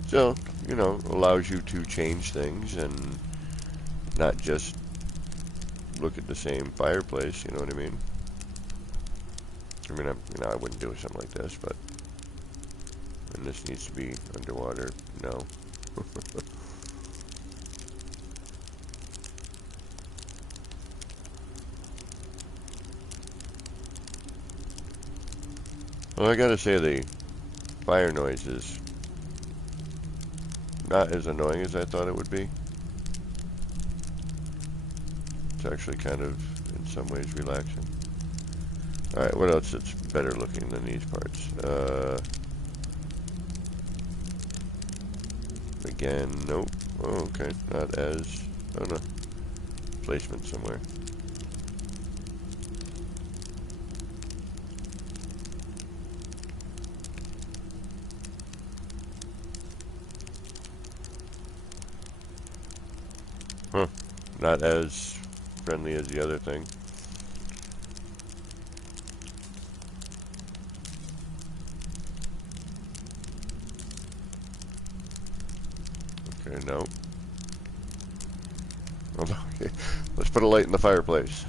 still, you know, allows you to change things and not just look at the same fireplace, you know what I mean? I mean, I wouldn't do something like this, but, and this needs to be underwater, no. Well, I gotta say the fire noise is not as annoying as I thought it would be. It's actually kind of, in some ways, relaxing. Alright, what else is better looking than these parts? Again, nope. Oh, okay, not as, oh no, placement somewhere. Huh, not as friendly as the other thing. Okay, no. Okay. Let's put a light in the fireplace.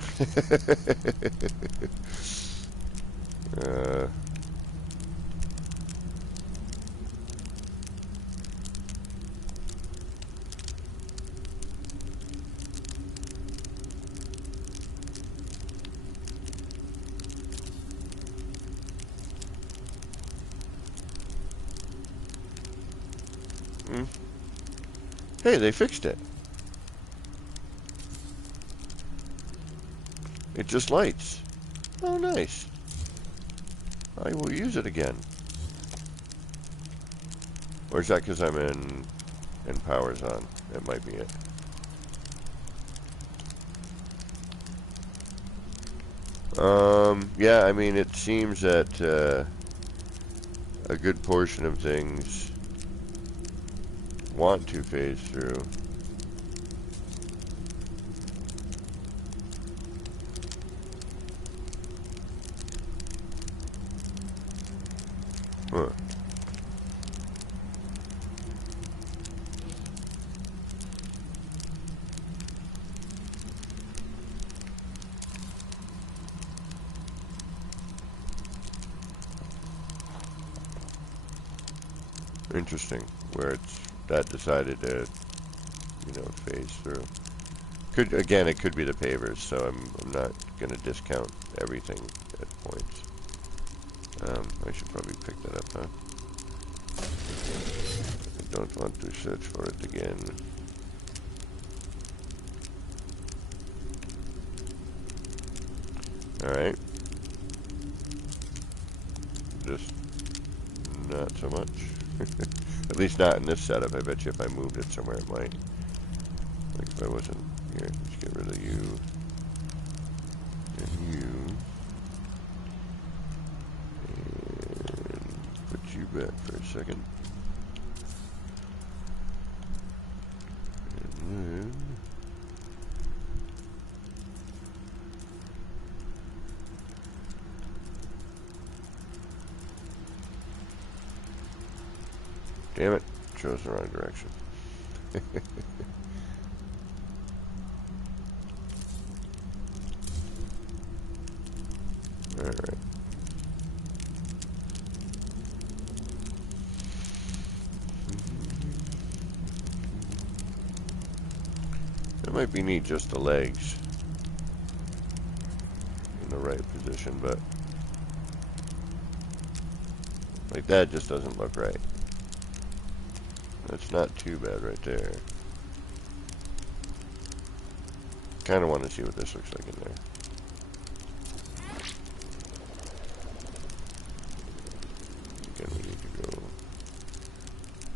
Hey, they fixed it. It just lights. Oh, nice. I will use it again. Or is that because I'm in and power's on? That might be it. Yeah, I mean, it seems that a good portion of things want to phase through. Huh. Interesting, where that decided to, phase through. Again, it could be the pavers, so I'm not gonna discount everything at points. I should probably pick that up, huh? I don't want to search for it again. Alright. Just not so much. At least not in this setup. I bet you if I moved it somewhere it might. Like if I wasn't here. Let's get rid of you. And you. And put you back for a second. And then damn it, chose the wrong direction. Alright. That might be neat, just the legs in the right position, but like that just doesn't look right. That's not too bad right there. Kind of want to see what this looks like in there. Again, we need to go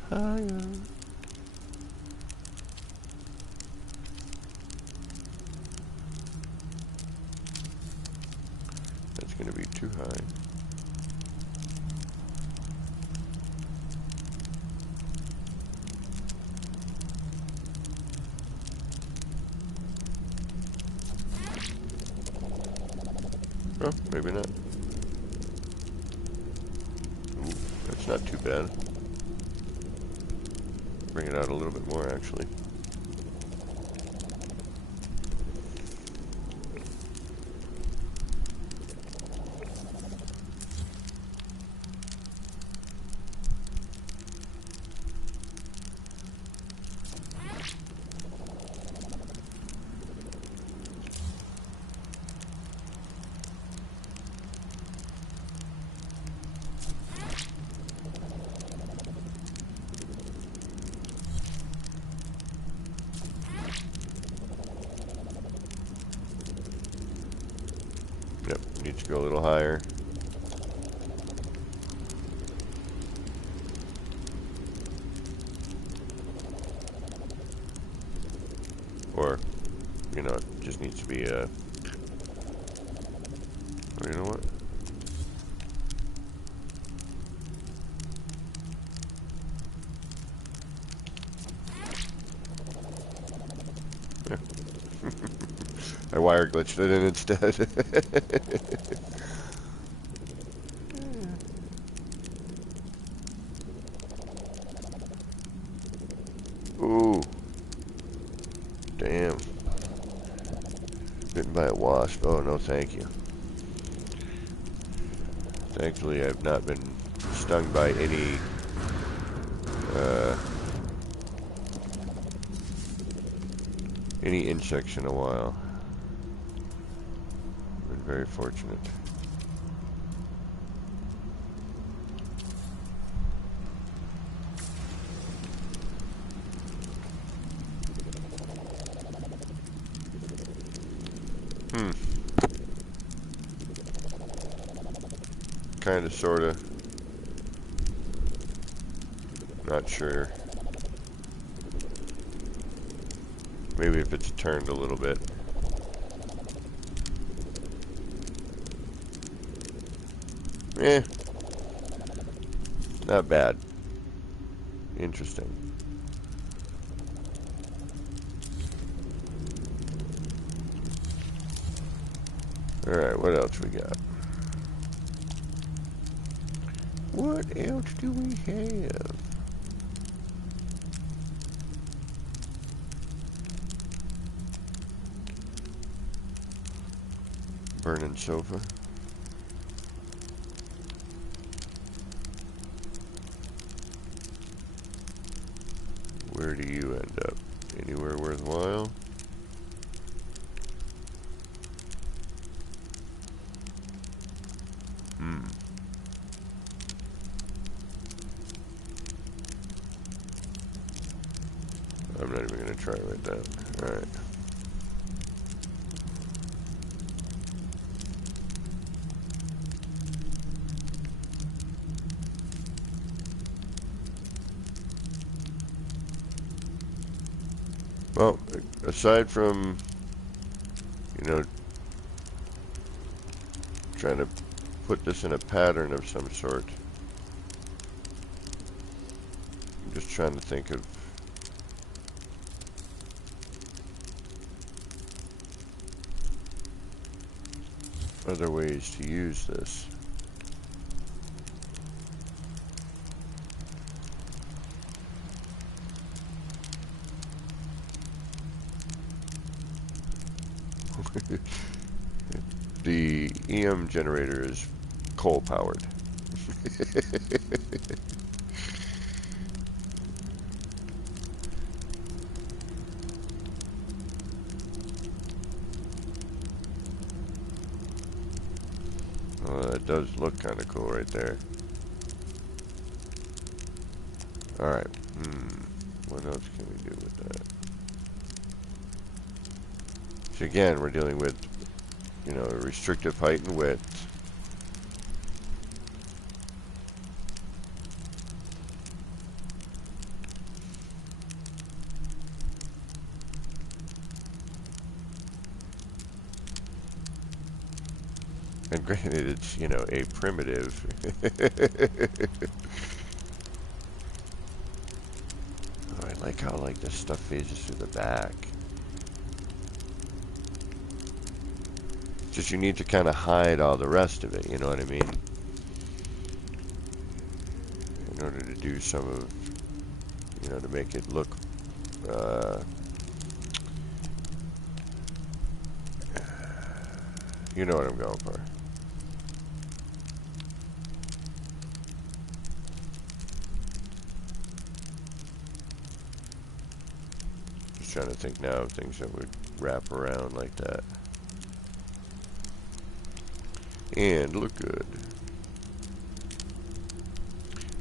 higher. That's going to be too high. Oh, maybe not. Ooh, that's not too bad. Bring it out a little bit more, actually. Yep, needs to go a little higher. Or, it just needs to be, or you know what? Yeah. I wire glitched it in instead. Ooh. Damn. Bitten by a wasp. Oh, no thank you. Thankfully, I've not been stung by any, insects in a while. Been very fortunate. Kinda, sorta. Not sure. Maybe if it's turned a little bit. Eh. Not bad. Interesting. Alright, what else we got? What else do we have? Burning sofa. Where do you end up? Anywhere worthwhile? Hmm. I'm not even going to try right now. Alright. Well, aside from, you know, trying to put this in a pattern of some sort, I'm just trying to think of other ways to use this. The EM generator is coal powered. It does look kind of cool right there. Alright. What else can we do with that? So again, we're dealing with, you know, a restrictive height and width. And granted, it's, you know, a primitive. Oh, I like how, like, this stuff phases through the back. Just you need to kind of hide all the rest of it, you know what I mean? In order to do some of, you know, to make it look, you know what I'm going for. Just trying to think now of things that would wrap around like that and look good.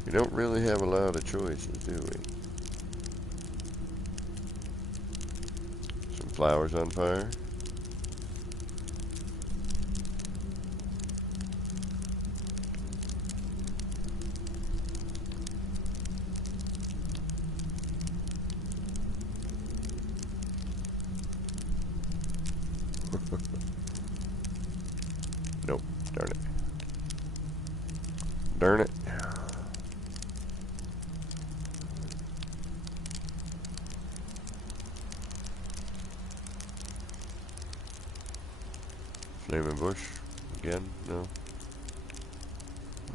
We don't really have a lot of choices, do we? Some flowers on fire. Nope, darn it. Darn it. Flaming bush again? No.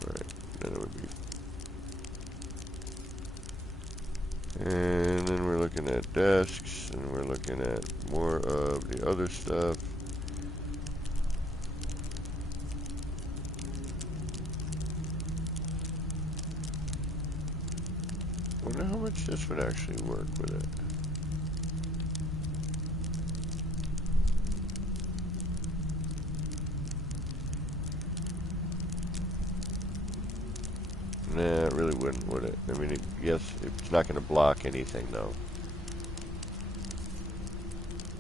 Alright, then it would be. And then we're looking at desks, and we're looking at more of the other stuff. Wonder how much this would actually work with it. Nah, it really wouldn't, would it? I mean, yes, it's not going to block anything, though.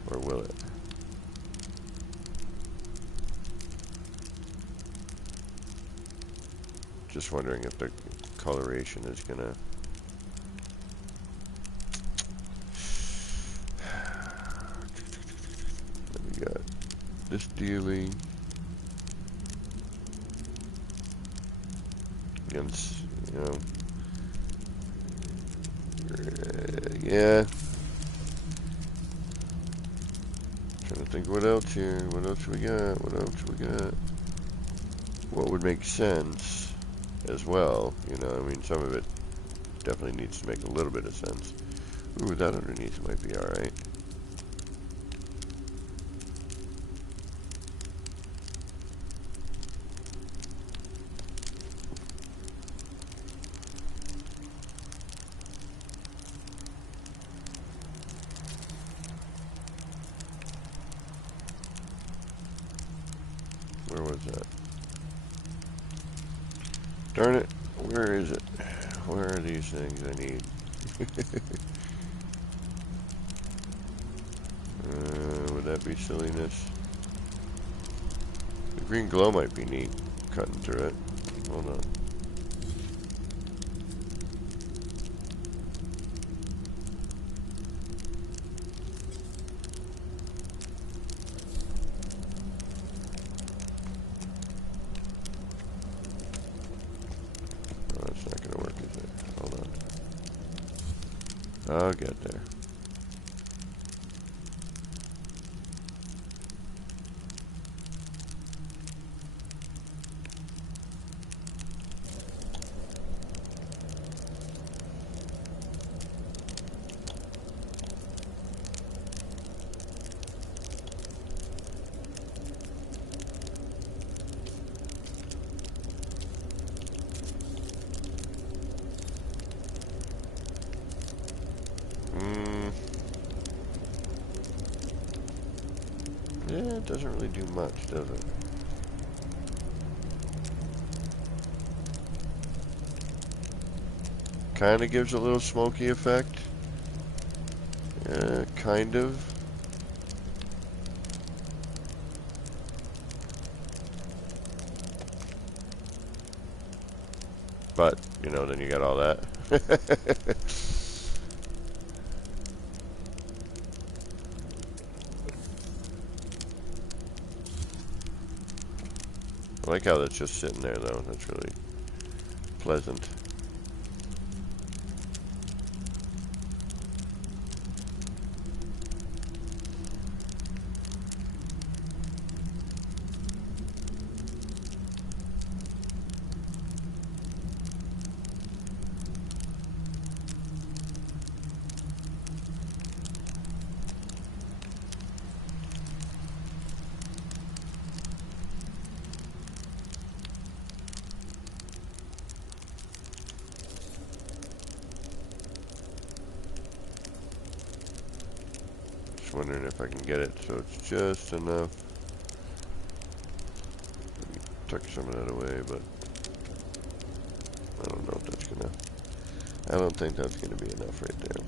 Or will it? Just wondering if the coloration is going to... We got this dealie. Against, you know... yeah. Trying to think what else here. What else we got? What else we got? What would make sense as well? You know, I mean, some of it definitely needs to make a little bit of sense. Ooh, that underneath might be alright. was that? Darn it. Where is it? Where are these things I need? Would that be silliness? The green glow might be neat. Cutting through it. Hold on. Oh, that's not going to work, is it? Hold on. I'll get there. Yeah, it doesn't really do much, does it? Kind of gives a little smoky effect. Yeah, kind of. But, you know, then you got all that. I like how that's just sitting there, though. That's really pleasant. Just wondering if I can get it so it's just enough. Tuck some of that away, but I don't know if that's gonna. I don't think that's gonna be enough right there.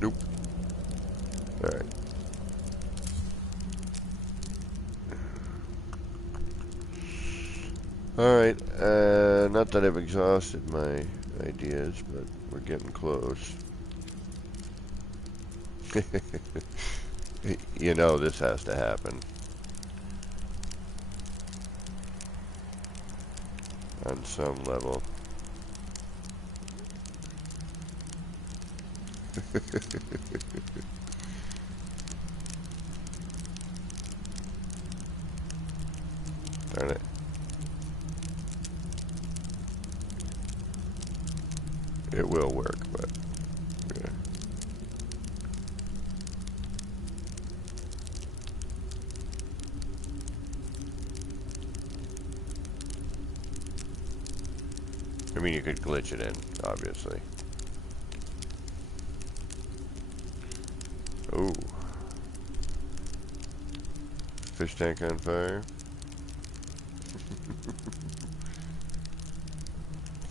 Nope. All right. Alright, not that I've exhausted my ideas, but we're getting close. You know this has to happen. On some level. Darn it. It will work, but yeah. I mean, you could glitch it in, obviously. Oh. Fish tank on fire.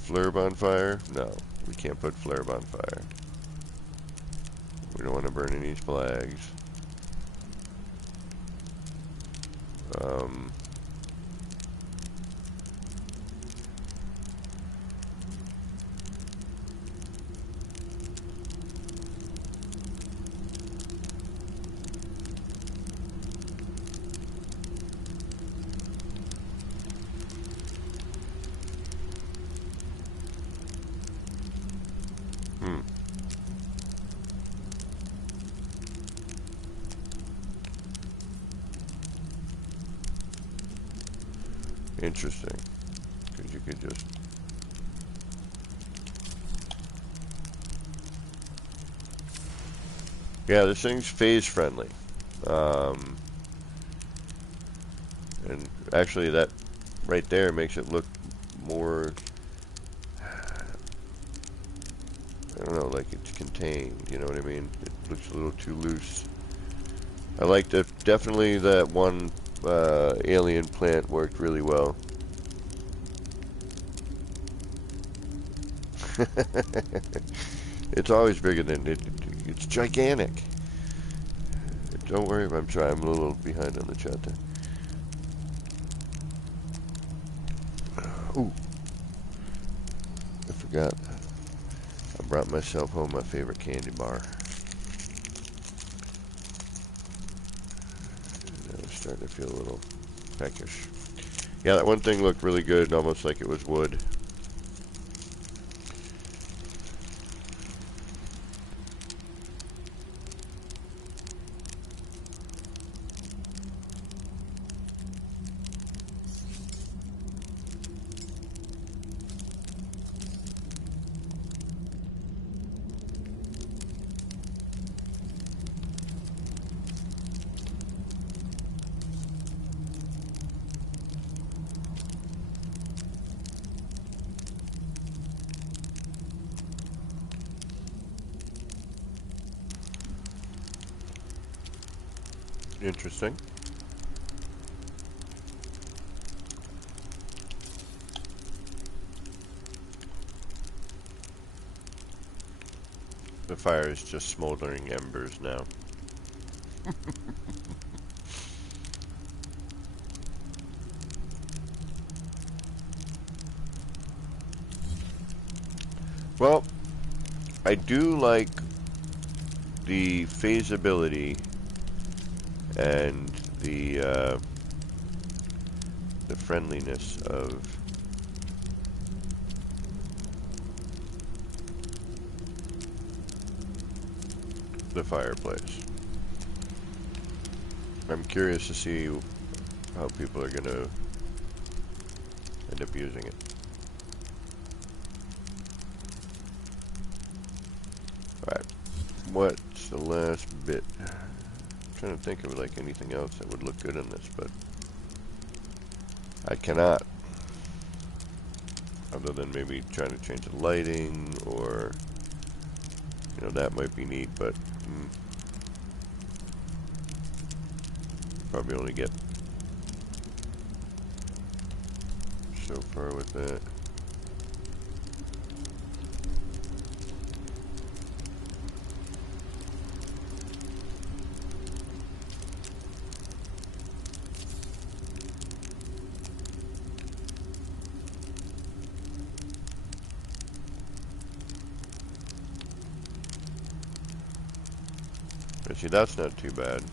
Flurb on fire? No, we can't put flurb on fire. We don't want to burn any flags. Interesting. Because you could just... Yeah, this thing's phase friendly. And actually that right there makes it look more, I don't know, like it's contained, you know what I mean? It looks a little too loose. I like the, definitely that one alien plant worked really well. It's always bigger than it. It's gigantic. Don't worry if I'm trying. I'm a little behind on the chat there. Ooh, I forgot. I brought myself home my favorite candy bar. I was starting to feel a little peckish. Yeah, that one thing looked really good, almost like it was wood. Interesting. The fire is just smoldering embers now. Well, I do like the phasability and the friendliness of the fireplace. I'm curious to see how people are going to end up using it. Alright, what's the last bit? I'm trying to think of like anything else that would look good in this, but I cannot. Other than maybe trying to change the lighting, or, you know, that might be neat, but probably only get so far with that. But see, that's not too bad.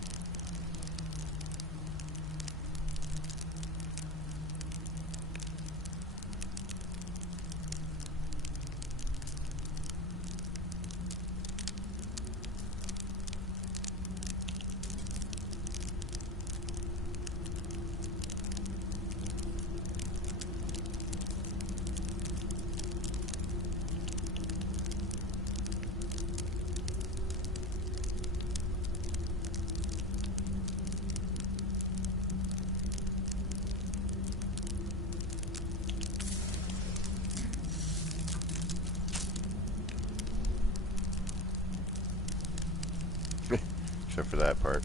Except for that part.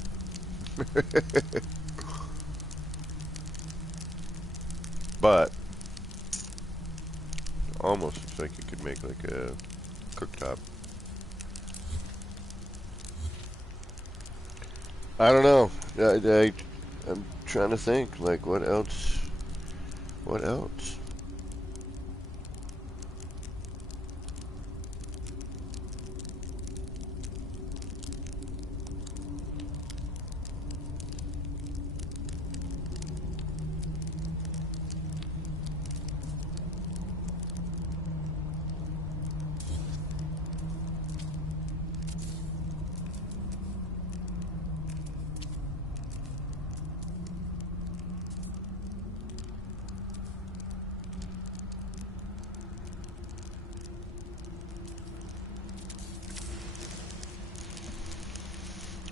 But almost looks like you could make like a cooktop. I don't know. I'm trying to think, like, what else? What else?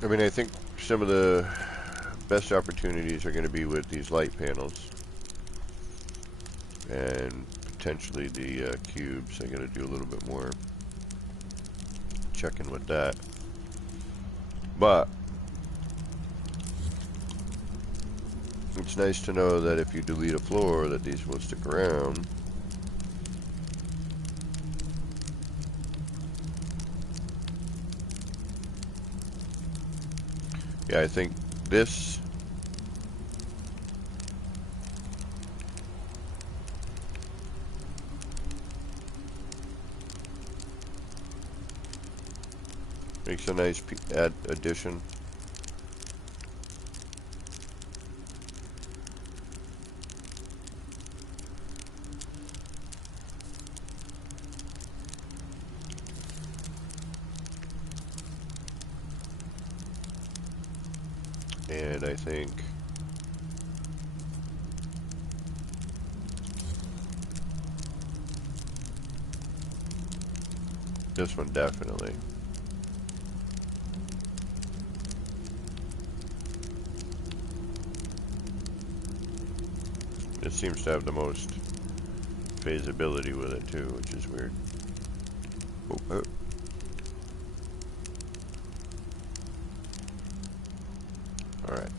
I mean, I think some of the best opportunities are going to be with these light panels. and potentially the cubes. I gotta do a little bit more checking with that. But it's nice to know that if you delete a floor that these will stick around. Yeah, I think this makes a nice addition. And I think this one definitely. It seems to have the most phasability with it too, which is weird. Oh. Alright.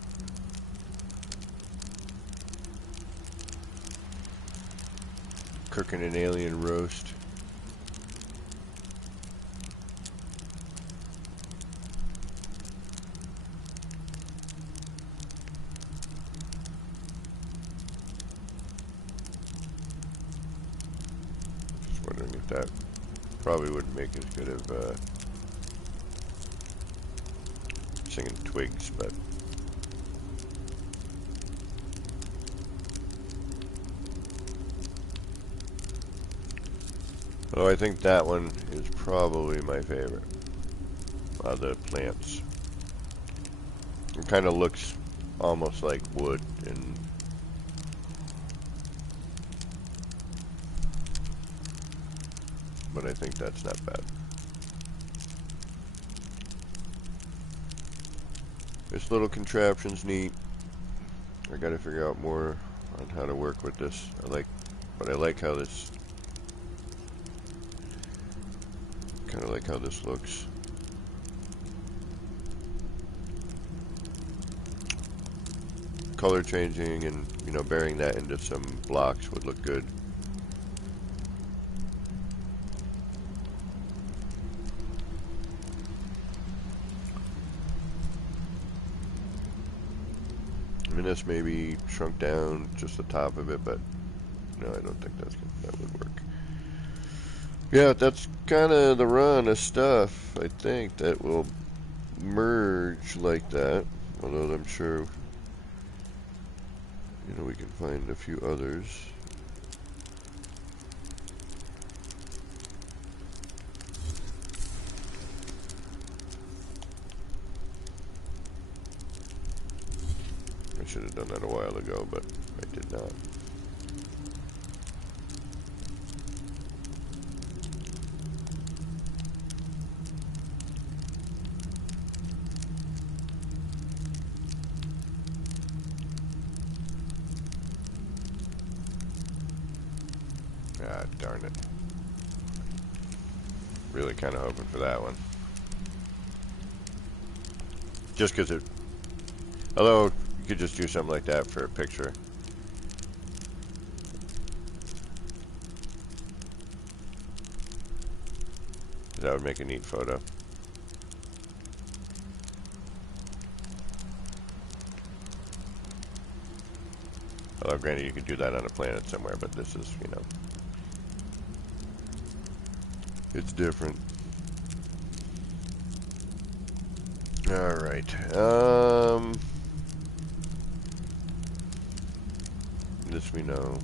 Cooking an alien roast. Just wondering if that probably wouldn't make as good of singing twigs, but oh, I think that one is probably my favorite of the plants. It kind of looks almost like wood, and but I think that's not bad. This little contraption's neat. I gotta figure out more on how to work with this. I like how this, kind of like how this looks. Color changing and, you know, burying that into some blocks would look good. I mean, this may be shrunk down just the top of it, but no, I don't think that would work. Yeah, that's kind of the run of stuff, I think, that will merge like that. Although I'm sure, you know, we can find a few others. I should have done that a while ago, but I did not. Ah, darn it. Really kind of hoping for that one. Just because it... Although, you could just do something like that for a picture. That would make a neat photo. Although, granted, you could do that on a planet somewhere, but this is, you know... It's different. Alright, this we know.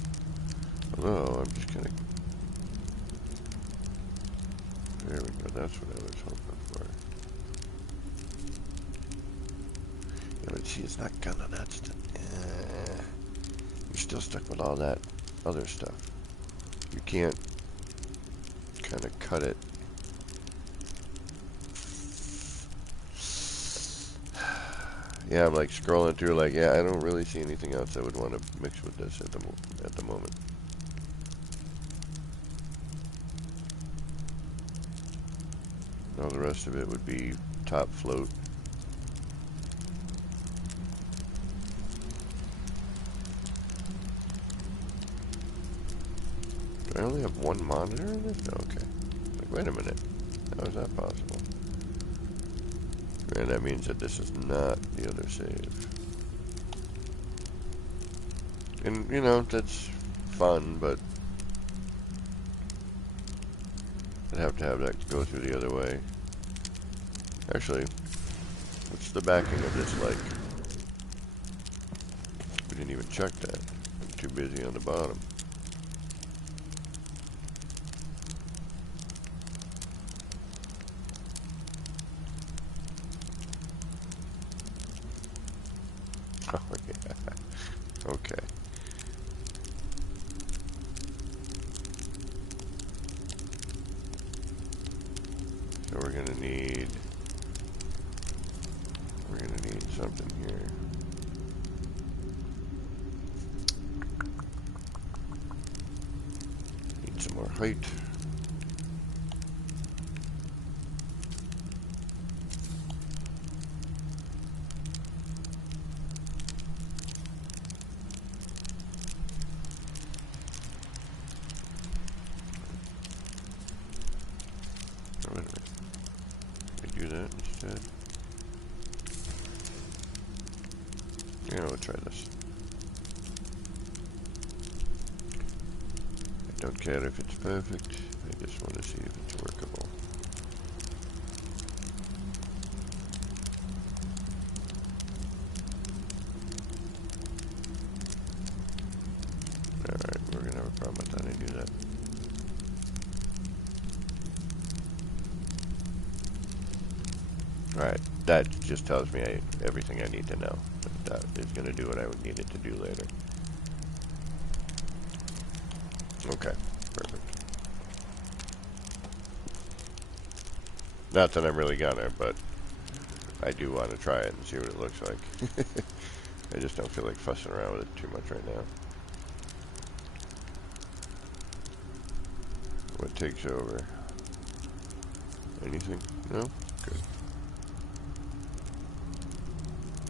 Although, I'm just gonna... There we go, that's what I was hoping for. Yeah, but see, it's not gonna, that's the... You're still stuck with all that other stuff. You can't kind of cut it. Yeah, I'm like scrolling through like, yeah, I don't really see anything else I would want to mix with this at the moment. All the rest of it would be top float. Do I only have one monitor in this? Okay. Like, wait a minute. How is that possible? And that means that this is not the other save. And, you know, that's fun, but I'd have to have that go through the other way. Actually, what's the backing of this like? We didn't even check that. I'm too busy on the bottom. Oh, yeah. Okay. So we're gonna need something here. Need some more height. Oh, wait a minute. Can we do that instead? Yeah, we'll try this. I don't care if it's perfect. I just want to see if it's workable. Alright, we're gonna have a problem with that. I knew that. Alright, that just tells me everything I need to know. That is going to do what I would need it to do later. Okay, perfect. Not that I'm really gonna, but I do want to try it and see what it looks like. I just don't feel like fussing around with it too much right now. What takes over? Anything? No? Good.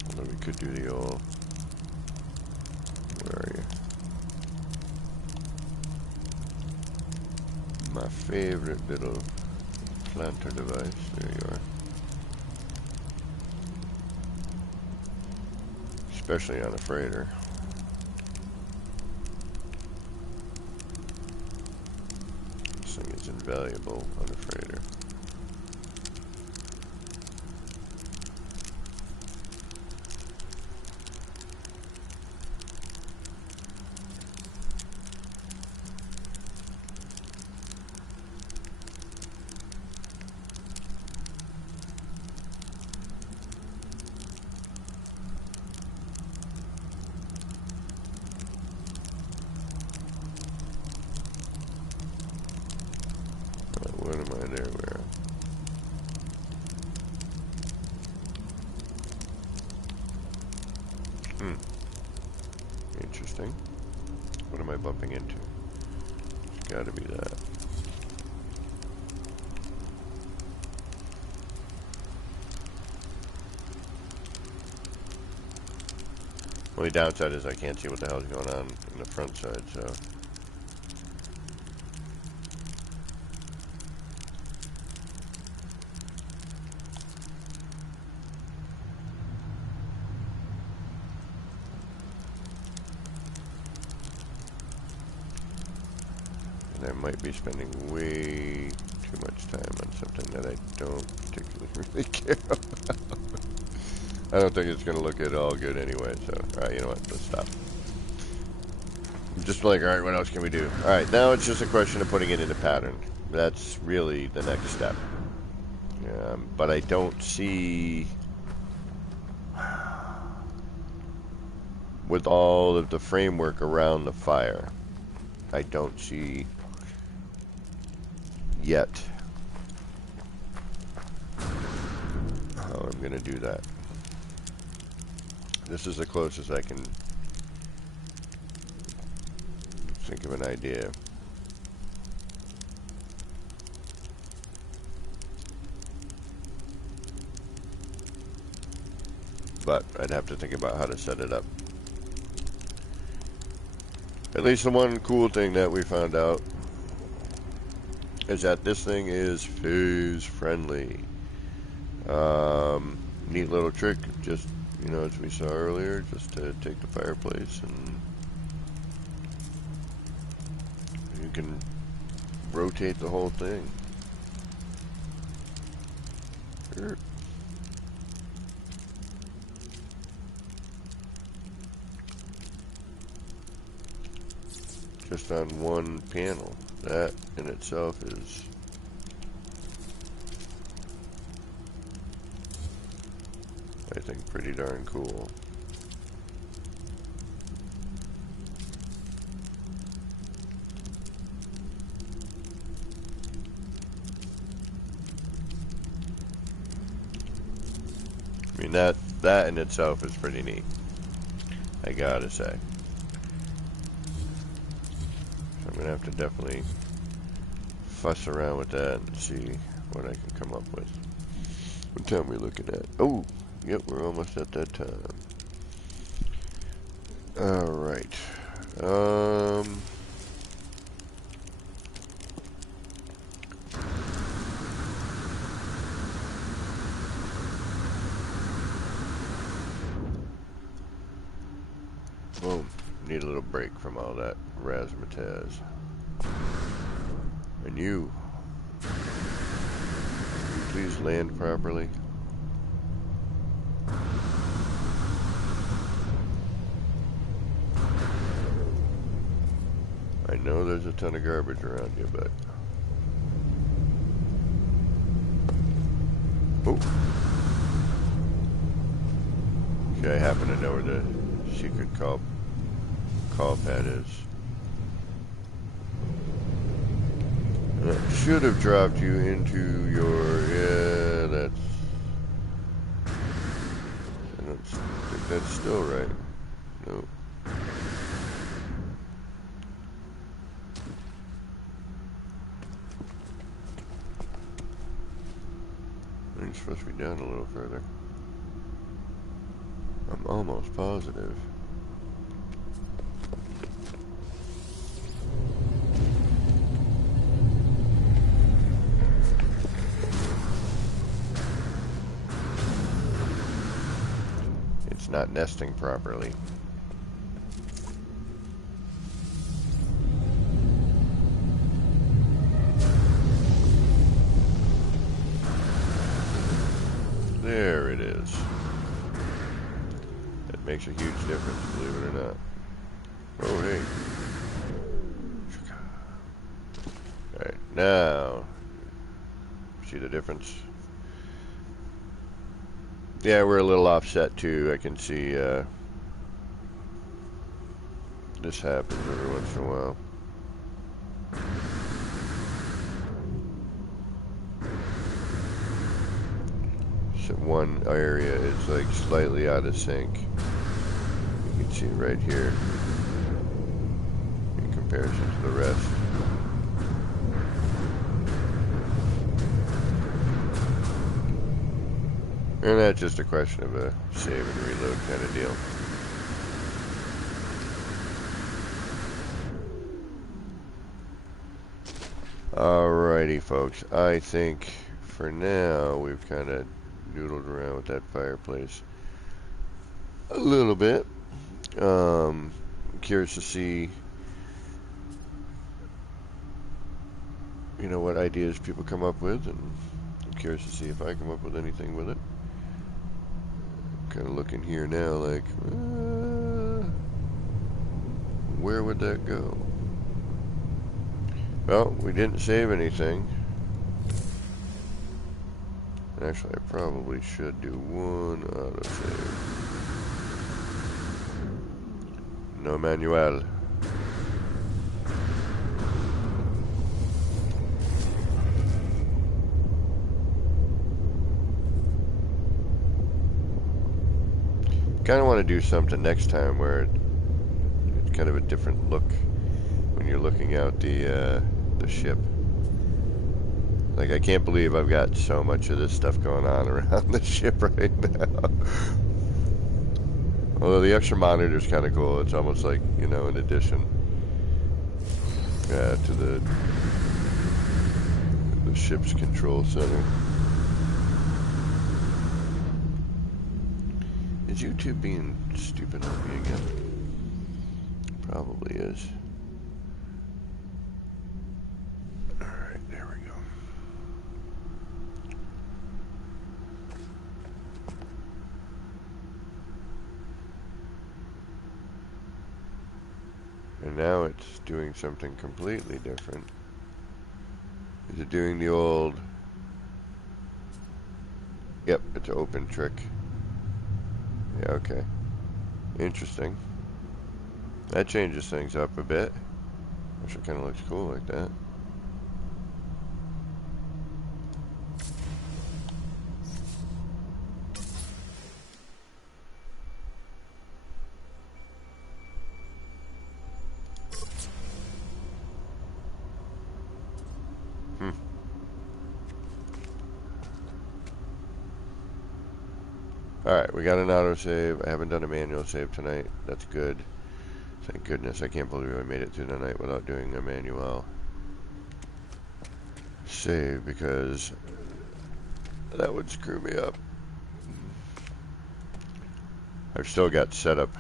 Although we could do the old... Where are you? My favorite little planter device. There you are. Especially on a freighter. This thing is invaluable on a freighter. What am I there? Where? Interesting. What am I bumping into? It's gotta be that. Only downside is I can't see what the hell's going on in the front side, so... And I might be spending way too much time on something that I don't particularly really care about. I don't think it's going to look at all good anyway, so... Alright, you know what? Let's stop. I'm just like, alright, what else can we do? Alright, now it's just a question of putting it in a pattern. That's really the next step. But I don't see... With all of the framework around the fire, I don't see... yet how I'm going to do that. This is the closest I can think of an idea. but I'd have to think about how to set it up. At least the one cool thing that we found out is that this thing is phase friendly. Neat little trick, just, you know, as we saw earlier, just to take the fireplace and you can rotate the whole thing. Sure. Just on one panel. That in itself is I think pretty darn cool. I mean, that in itself is pretty neat, I gotta say. So I'm gonna have to definitely fuss around with that and see what I can come up with. What time are we looking at? Oh, yep, we're almost at that time. Alright. Boom. Need a little break from all that razzmatazz. And you please land properly? I know there's a ton of garbage around you, but... Oh! Okay, I happen to know where the secret call pad is. That should have dropped you into your... Yeah, that's... I don't think that's still right. No. It's supposed to be down a little further. I'm almost positive. It's not nesting properly. There it is. That makes a huge difference, believe it or not. Oh, hey. Alright, now, see the difference? Yeah, we're a little offset too. I can see this happens every once in a while. So one area is like slightly out of sync. You can see it right here in comparison to the rest. And that's just a question of a save and reload kind of deal. Alrighty, folks. I think for now we've kind of noodled around with that fireplace a little bit. Curious to see, you know, what ideas people come up with, and I'm curious to see if I come up with anything with it. Kind of looking here now like, where would that go? Well, we didn't save anything. Actually, I probably should do one autosave. No manual. Kind of want to do something next time where it's kind of a different look when you're looking out the ship. Like, I can't believe I've got so much of this stuff going on around the ship right now. Although the extra monitor is kind of cool. It's almost like, you know, an addition to the ship's control center. Is YouTube being stupid on me again? Probably is. Alright, there we go. And now it's doing something completely different. Is it doing the old... Yep, it's an open trick. Yeah, okay. Interesting. That changes things up a bit. Actually kind of looks cool like that. Alright, we got an autosave. I haven't done a manual save tonight. That's good. Thank goodness. I can't believe I made it through the night without doing a manual save, because that would screw me up. I've still got setup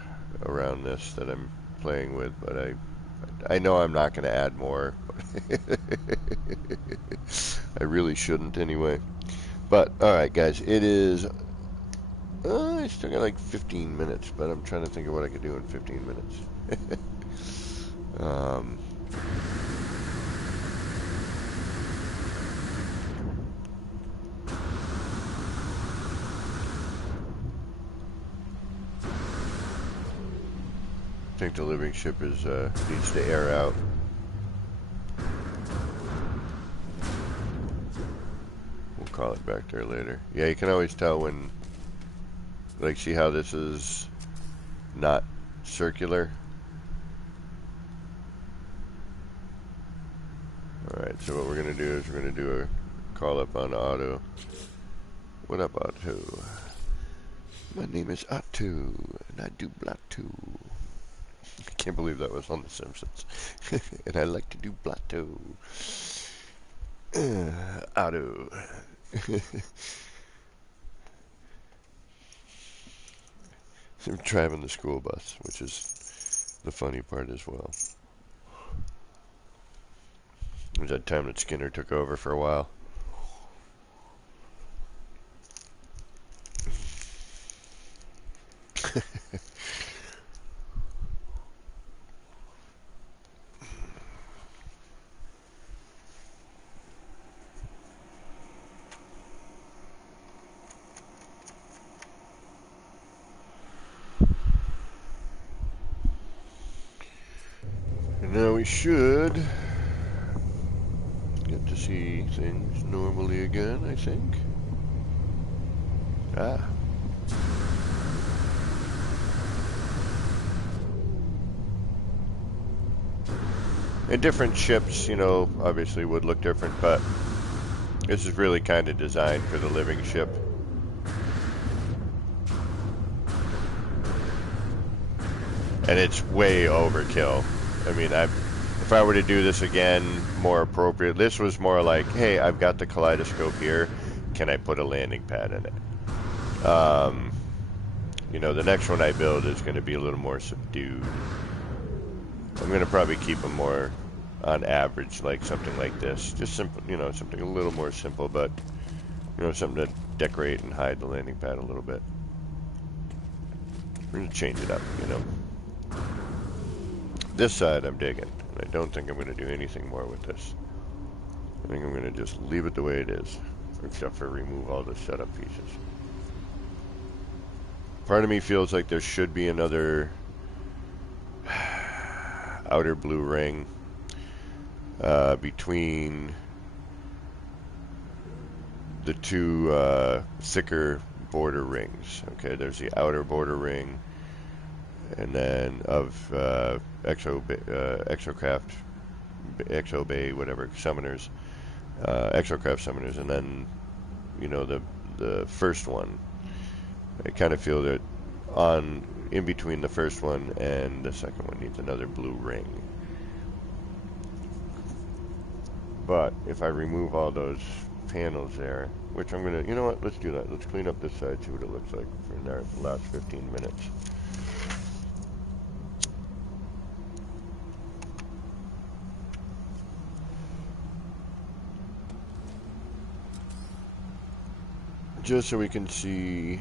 around this that I'm playing with, but I know I'm not going to add more. I really shouldn't anyway. But, alright guys, it is... I still got like 15 minutes, but I'm trying to think of what I could do in 15 minutes. I think the living ship is needs to air out. We'll call it back there later. Yeah, you can always tell when, like, see how this is not circular? Alright, so what we're going to do is we're going to do a call up on Otto. What up, Otto? My name is Otto, and I do Blotto. I can't believe that was on The Simpsons. And I like to do Blotto. Otto. I'm driving the school bus, which is the funny part as well. It was that time that Skinner took over for a while. And now we should get to see things normally again, I think. Ah. And different ships, you know, obviously would look different, but this is really kind of designed for the living ship. And it's way overkill. I mean, if I were to do this again, more appropriate. This was more like, hey, I've got the kaleidoscope here. Can I put a landing pad in it? You know, the next one I build is going to be a little more subdued. I'm going to probably keep them more on average, like something like this. Just simple, you know, something a little more simple, but, you know, something to decorate and hide the landing pad a little bit. We're going to change it up, you know. This side I'm digging. I don't think I'm going to do anything more with this. I think I'm going to just leave it the way it is, except for remove all the setup pieces. Part of me feels like there should be another outer blue ring between the two thicker border rings. Okay, there's the outer border ring, and then of Exocraft, Exo Bay, whatever, summoners, Exocraft summoners, and then, you know, the first one. I kind of feel that on, in between the first one and the second one needs another blue ring. But if I remove all those panels there, which I'm gonna, you know what, let's do that. Let's clean up this side, see what it looks like for our last 15 minutes. Just so we can see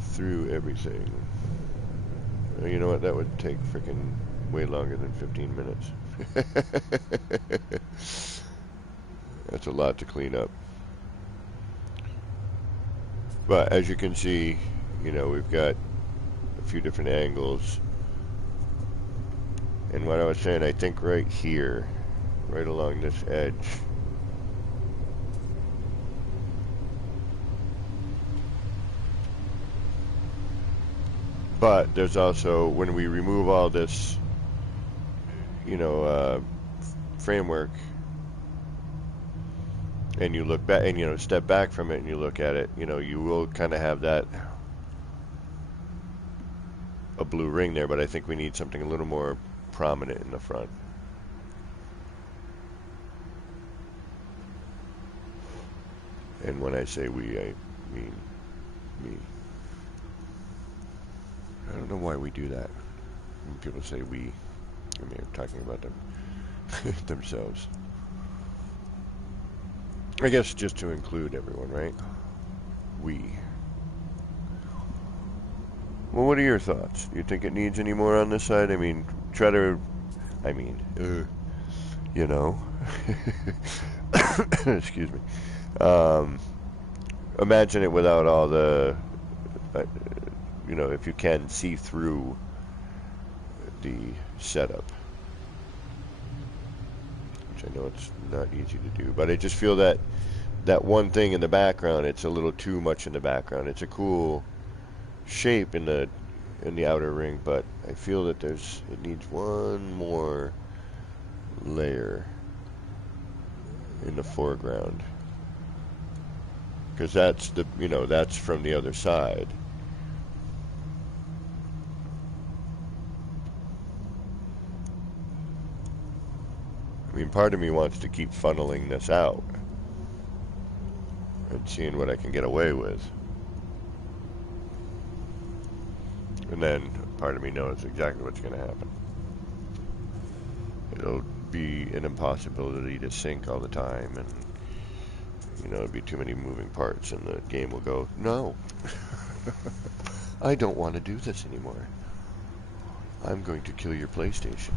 through everything. You know what, that would take freaking way longer than 15 minutes. That's a lot to clean up. But as you can see, you know, we've got a few different angles. And what I was saying, I think right here, right along this edge, but there's also, when we remove all this, you know, framework, and you look back, and you know, step back from it and you look at it, you know, you will kind of have that, a blue ring there, but I think we need something a little more prominent in the front. And when I say we, I mean me. I don't know why we do that. When people say we, I mean, they're talking about them themselves. I guess just to include everyone, right? We. Well, what are your thoughts? Do you think it needs any more on this side? I mean, try to, I mean, you know, excuse me. Imagine it without all the, you know, if you can see through the setup, which I know it's not easy to do, but I just feel that that one thing in the background, it's a little too much in the background. It's a cool shape in the outer ring, but I feel that it needs one more layer in the foreground, because that's the, you know, that's from the other side. I mean, part of me wants to keep funneling this out and seeing what I can get away with. And then part of me knows exactly what's going to happen. It'll be an impossibility to sync all the time, and, you know, it'll be too many moving parts, and the game will go, no, I don't want to do this anymore. I'm going to kill your PlayStation.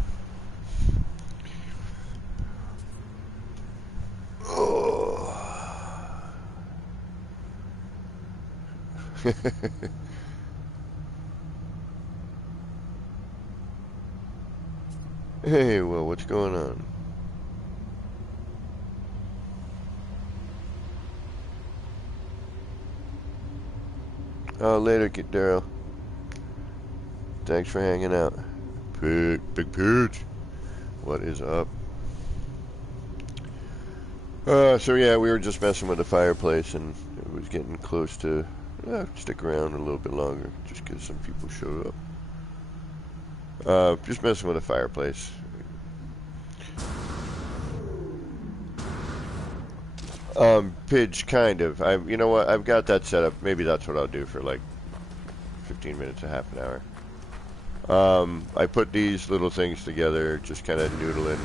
Hey, well, what's going on? Oh, later, Kid Daryl. Thanks for hanging out. Big Peach. What is up? So yeah, we were just messing with the fireplace, and it was getting close to stick around a little bit longer, just because some people showed up. Just messing with the fireplace. Pidge, kind of. You know what? I've got that set up. Maybe that's what I'll do for like 15 minutes, a half an hour. I put these little things together, just kind of noodling.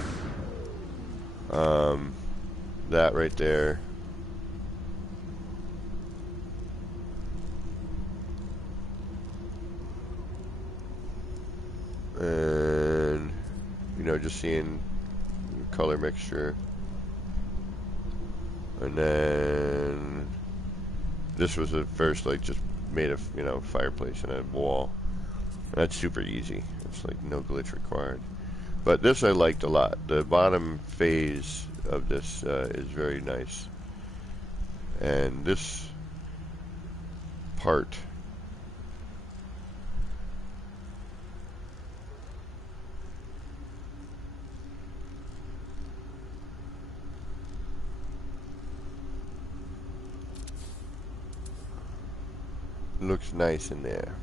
That right there. And, you know, just seeing color mixture. And then this was the first, like, just made a, you know, fireplace and a wall. That's super easy. It's like no glitch required. But this I liked a lot. The bottom phase of this is very nice. And this part looks nice in there.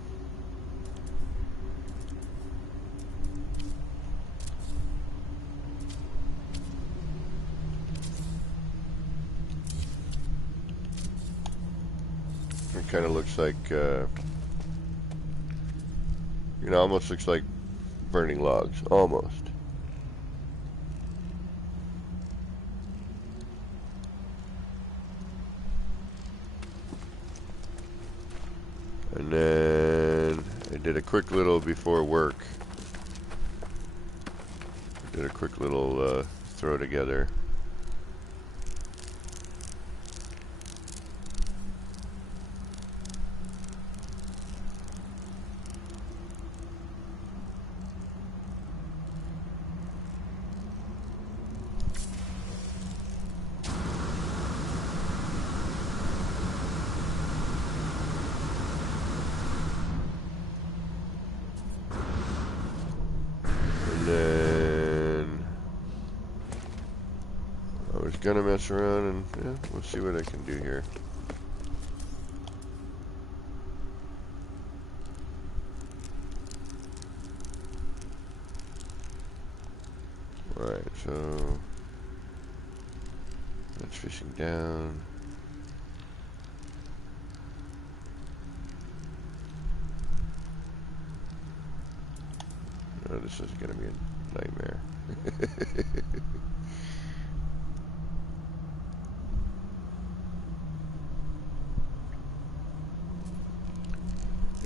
kind of looks like, you know, almost looks like burning logs, almost. And then I did a quick little before work. Did a quick little throw together. Gonna mess around and yeah, we'll see what I can do here. Alright, so that's fishing down. Oh, this is gonna be a nightmare.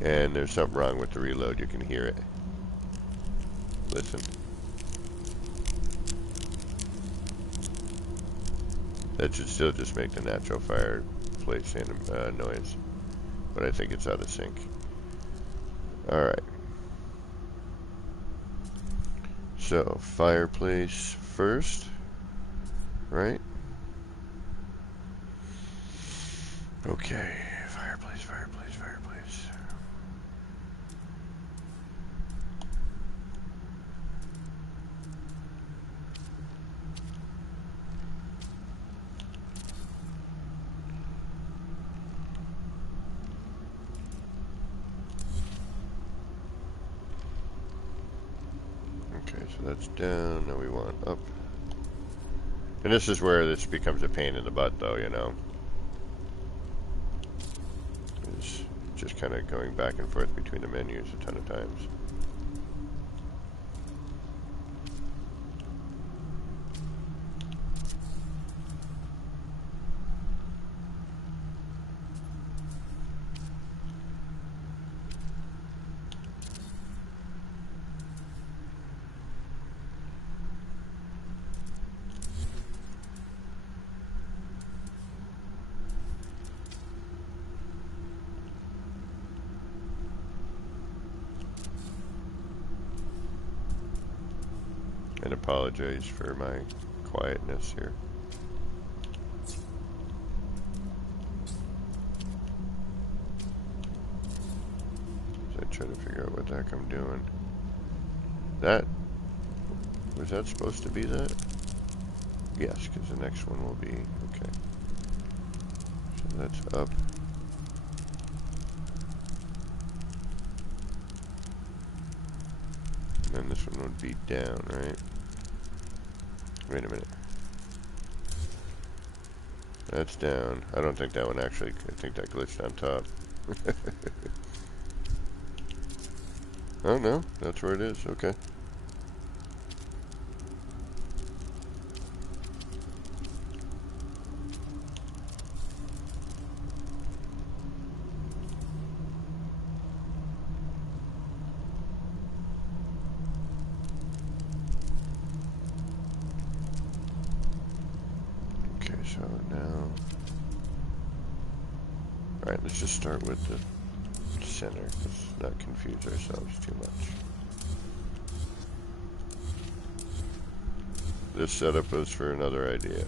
And there's something wrong with the reload. You can hear it. Listen. That should still just make the natural fireplace noise. But I think it's out of sync. Alright. So, fireplace first. Right? Okay. Fireplace, fireplace, fireplace. Okay, so that's down. Now we want up. And this is where this becomes a pain in the butt, though, you know. It's just kind of going back and forth between the menus a ton of times. And apologize for my quietness here. As I try to figure out what the heck I'm doing. That, was that supposed to be that? Yes, because the next one will be, okay. So that's up. And then this one would be down, right? Wait a minute. That's down. I don't think that one actually, I think that glitched on top. Oh no, that's where it is, okay. So now, alright, let's just start with the center. Let's not confuse ourselves too much. This setup was for another idea.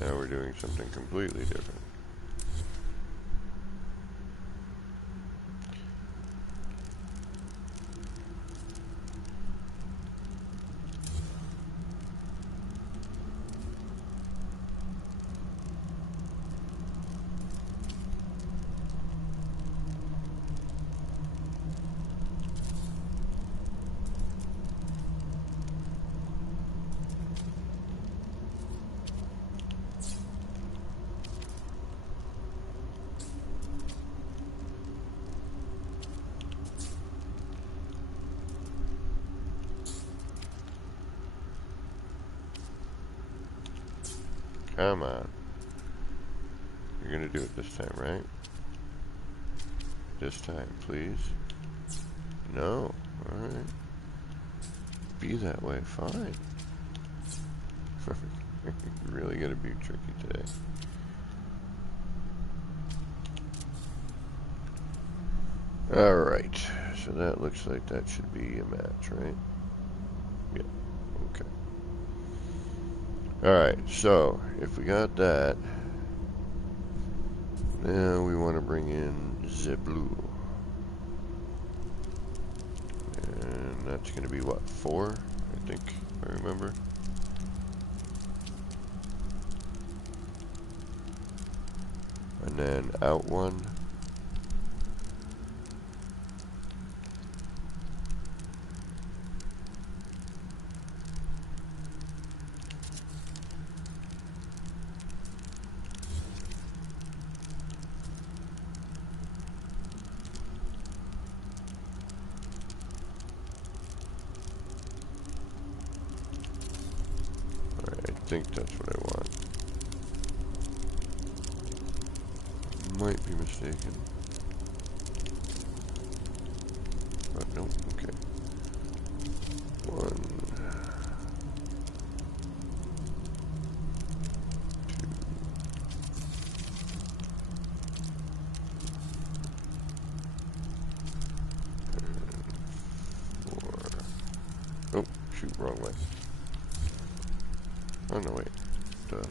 Now we're doing something completely different. Come on. You're gonna do it this time, right? This time, please. No. Alright. Be that way, fine. You're really gonna be tricky today. Alright. So that looks like that should be a match, right? Yeah. Okay. Alright, so if we got that, now we want to bring in the blue. And that's going to be what, 4? I think, if I remember. And then out 1. I think that's what I want. Might be mistaken. But nope, okay. 1, 2, 4. Oh, shoot, wrong way. Oh no, wait. Duh.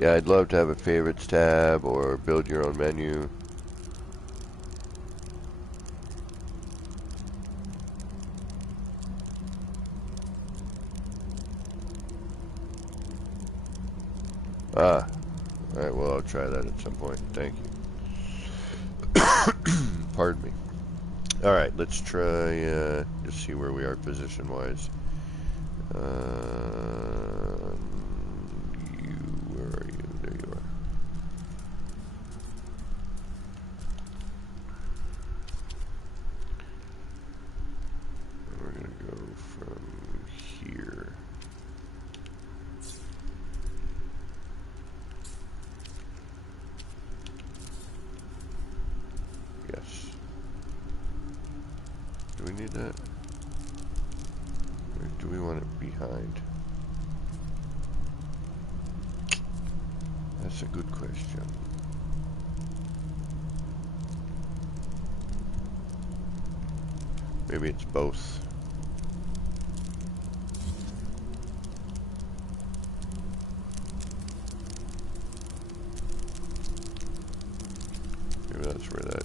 Yeah, I'd love to have a favorites tab or build your own menu. Ah, alright, well, I'll try that at some point. Thank you. Pardon me. Alright, let's try, just see where we are position-wise. Where are you? There you are. We're going to go from here. Yes. Do we need that? Or do we want it behind? That's a good question. Maybe it's both. Maybe that's where that...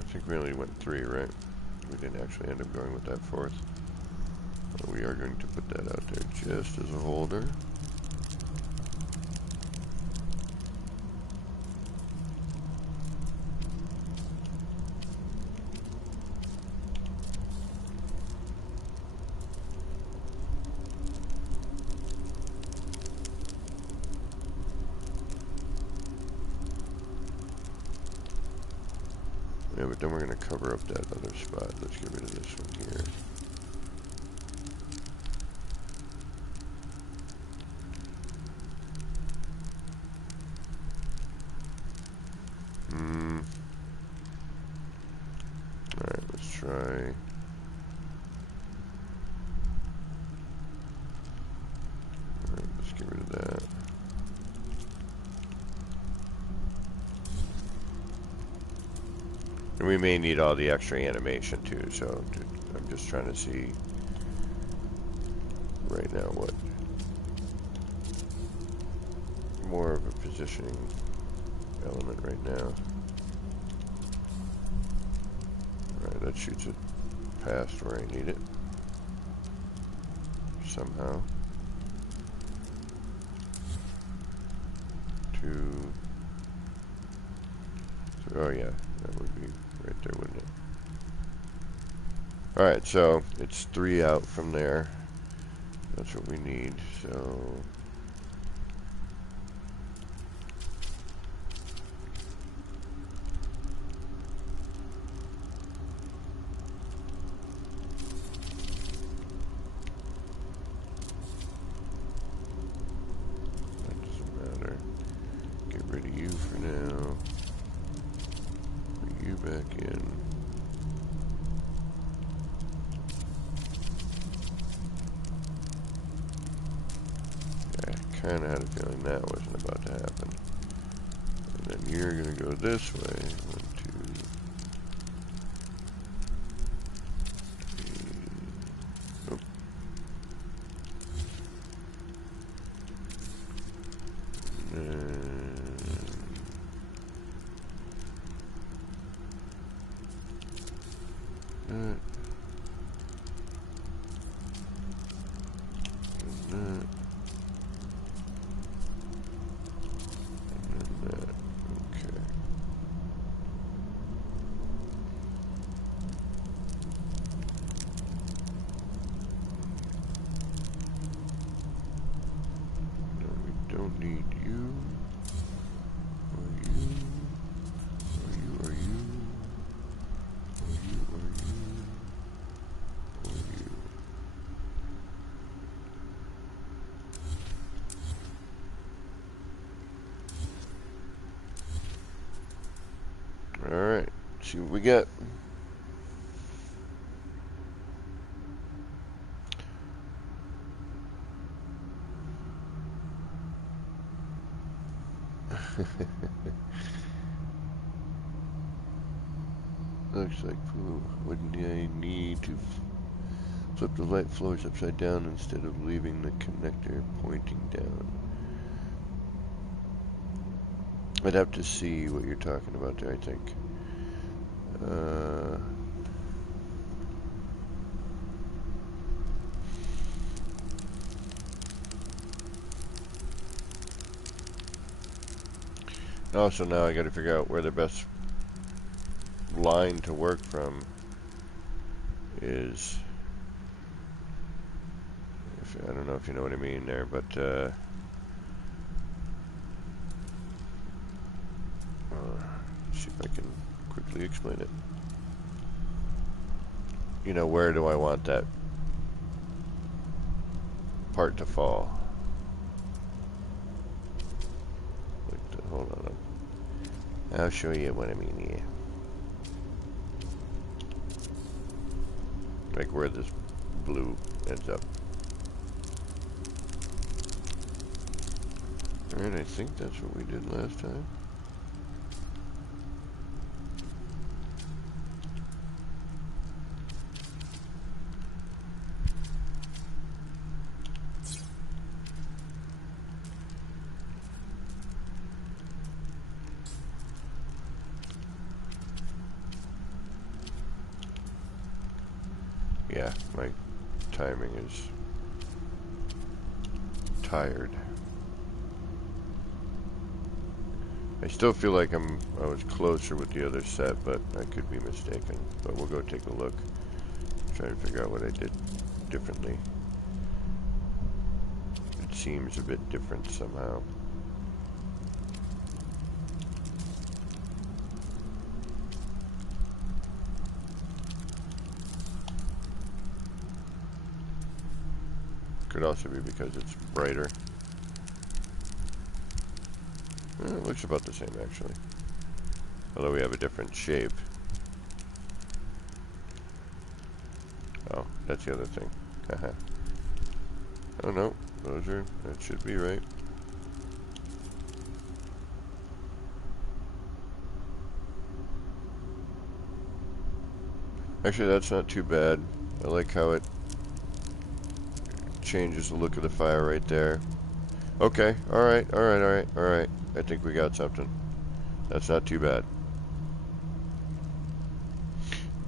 I think we only went 3, right? We didn't actually end up going with that 4th. But we are going to put that out there just as a holder. Yeah, but then we're going to cover up that other spot. Let's get rid of this one here. Alright, let's try... Alright, let's get rid of that. And we may need all the extra animation too, so I'm just trying to see right now what more of a positioning element right now. Alright, that shoots it past where I need it. Somehow. 2, Oh yeah, that would be right there, wouldn't it? Alright, so it's 3 out from there. That's what we need, so... That doesn't matter. Get rid of you for now. Put you back in. I kinda had a feeling that wasn't about to happen. And then you're gonna go this way. 1, 2, 3. Oh. And then that. Don't need you, or you, or you, or you, or you, or you, or you. Alright, see what we get. Looks like poo. Wouldn't I need to flip the light floors upside down instead of leaving the connector pointing down? I'd have to see what you're talking about there, I think. Also now I gotta figure out where the best line to work from is. I don't know if you know what I mean there, but see if I can quickly explain it. You know, where do I want that part to fall? Hold on. I'll show you what I mean here. Like where this blue ends up. Alright, I think that's what we did last time. Yeah, my timing is tired. I still feel like I was closer with the other set, but I could be mistaken. But we'll go take a look. Try to figure out what I did differently. It seems a bit different somehow. Could also be because it's brighter. It looks about the same actually. Although we have a different shape. Oh, that's the other thing. Haha. Oh no, that should be right. Actually, that's not too bad. I like how it changes the look of the fire right there. Okay, alright. I think we got something. That's not too bad.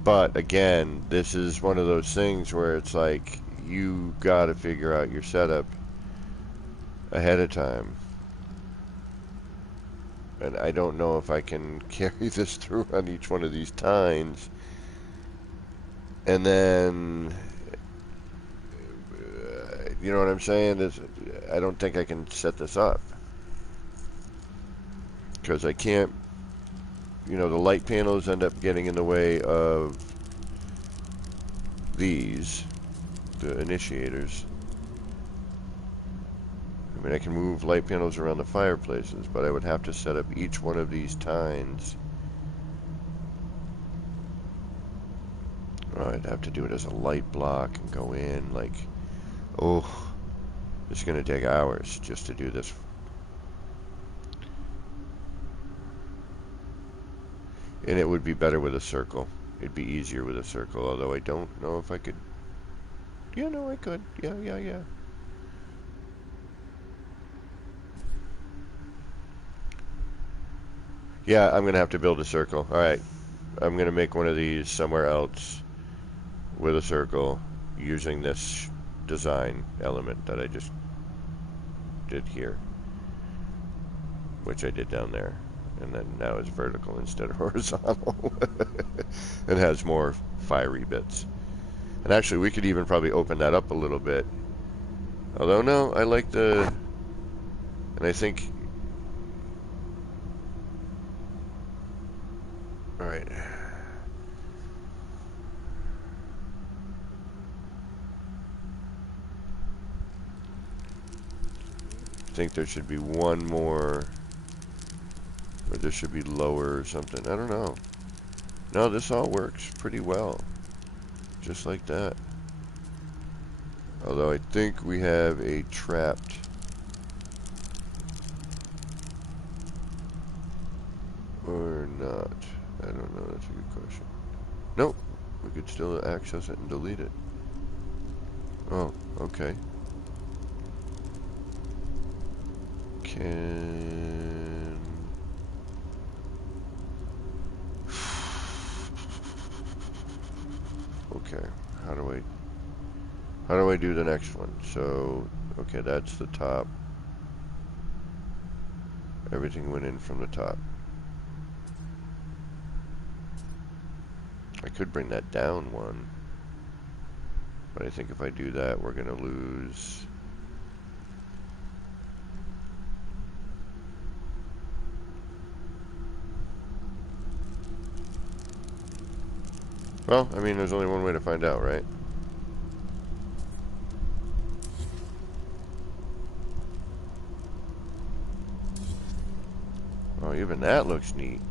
But again, this is one of those things where it's like you gotta figure out your setup ahead of time. And I don't know if I can carry this through on each one of these tines. And then, you know what I'm saying? I don't think I can set this up. Because I can't, you know, the light panels end up getting in the way of these, the initiators. I mean, I can move light panels around the fireplaces, but I would have to set up each one of these tines. Oh, I'd have to do it as a light block and go in, like, oh, it's going to take hours just to do this. And it would be better with a circle. It'd be easier with a circle, although I don't know if I could. Yeah, no, I could. Yeah. Yeah, I'm going to have to build a circle. All right, I'm going to make one of these somewhere else with a circle using this design element that I just did here, which I did down there. And then now it's vertical instead of horizontal. It has more fiery bits. And actually, we could even probably open that up a little bit. Although, no, I like the... And I think... Alright. I think there should be one more... Or this should be lower or something. I don't know. No, this all works pretty well. Just like that. Although I think we have a trapped... Or not. I don't know. That's a good question. Nope. We could still access it and delete it. Oh, okay. Can... Okay. How do I do the next one? So, okay, that's the top. Everything went in from the top. I could bring that down one. But I think if I do that, we're going to lose... Well, I mean, there's only one way to find out, right? Oh, even that looks neat.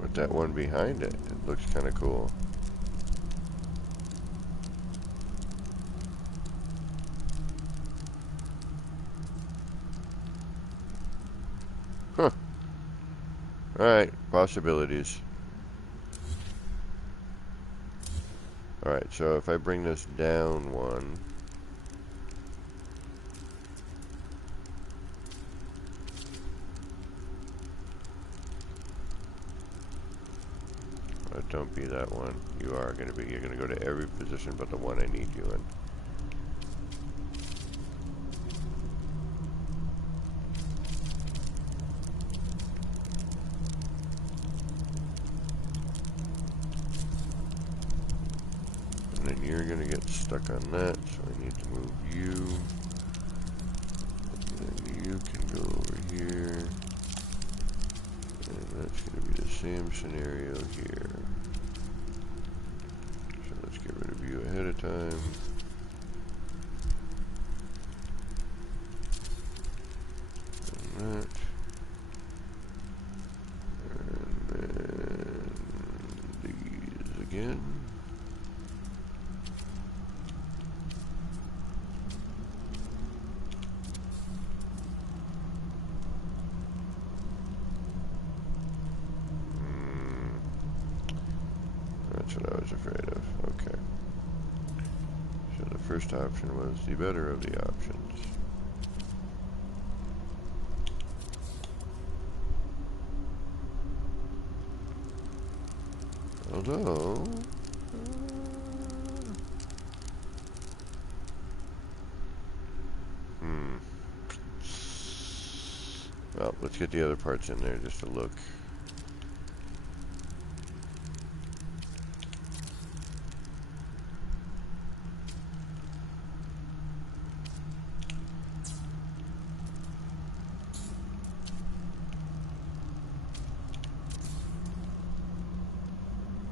With that one behind it, it looks kind of cool. Huh. Alright, possibilities. Alright, so if I bring this down one... Don't be that one. You are going to be. You're going to go to every position but the one I need you in. And then you're going to get stuck on that, so I need to move you. And then you can go over here. And that's going to be the same scenario here. So let's get rid of you ahead of time. And that. And then these again. That's what I was afraid of. Okay. So the first option was the better of the options. Although... Well, let's get the other parts in there just to look.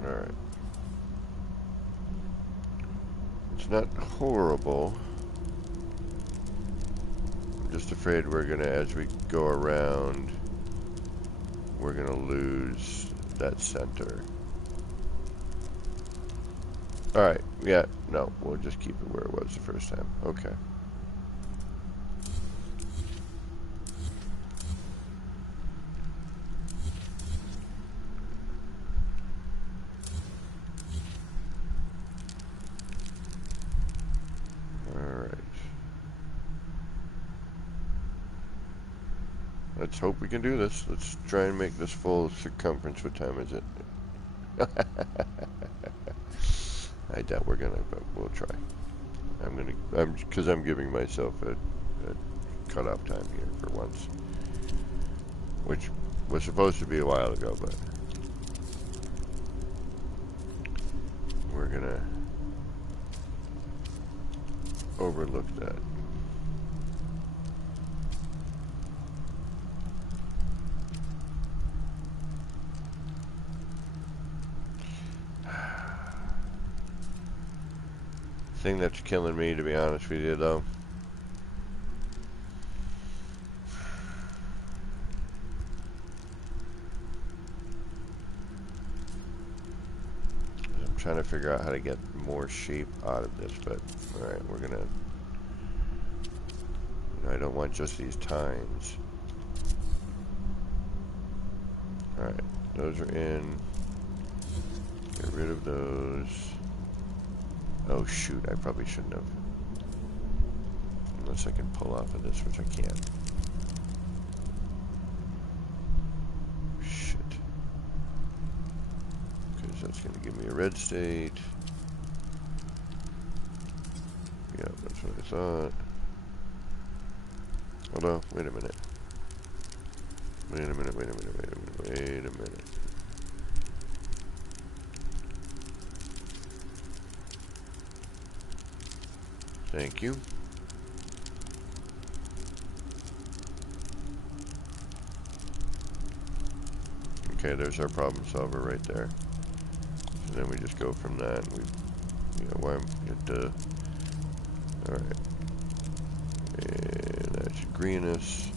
Alright. It's not horrible. I'm just afraid we're gonna, as we go around, we're gonna lose that center. Alright, yeah, no, we'll just keep it where it was the first time. Okay. Alright. Let's hope we can do this. Let's try and make this full circumference. What time is it? I doubt we're gonna, but we'll try. Because I'm giving myself a cutoff time here for once, which was supposed to be a while ago, but we're gonna overlook that. Thing that's killing me, to be honest with you, though, I'm trying to figure out how to get more shape out of this, but alright, we're gonna, I don't want just these tines. Alright, those are in. Get rid of those. Oh shoot, I probably shouldn't have. Unless I can pull off of this, which I can't. Shit. Because that's going to give me a red state. Yeah, that's what I thought. Hold on, wait a minute. Wait a minute. Thank you. Okay, there's our problem solver right there. So then we just go from that. We, why it, all right. And that should green us.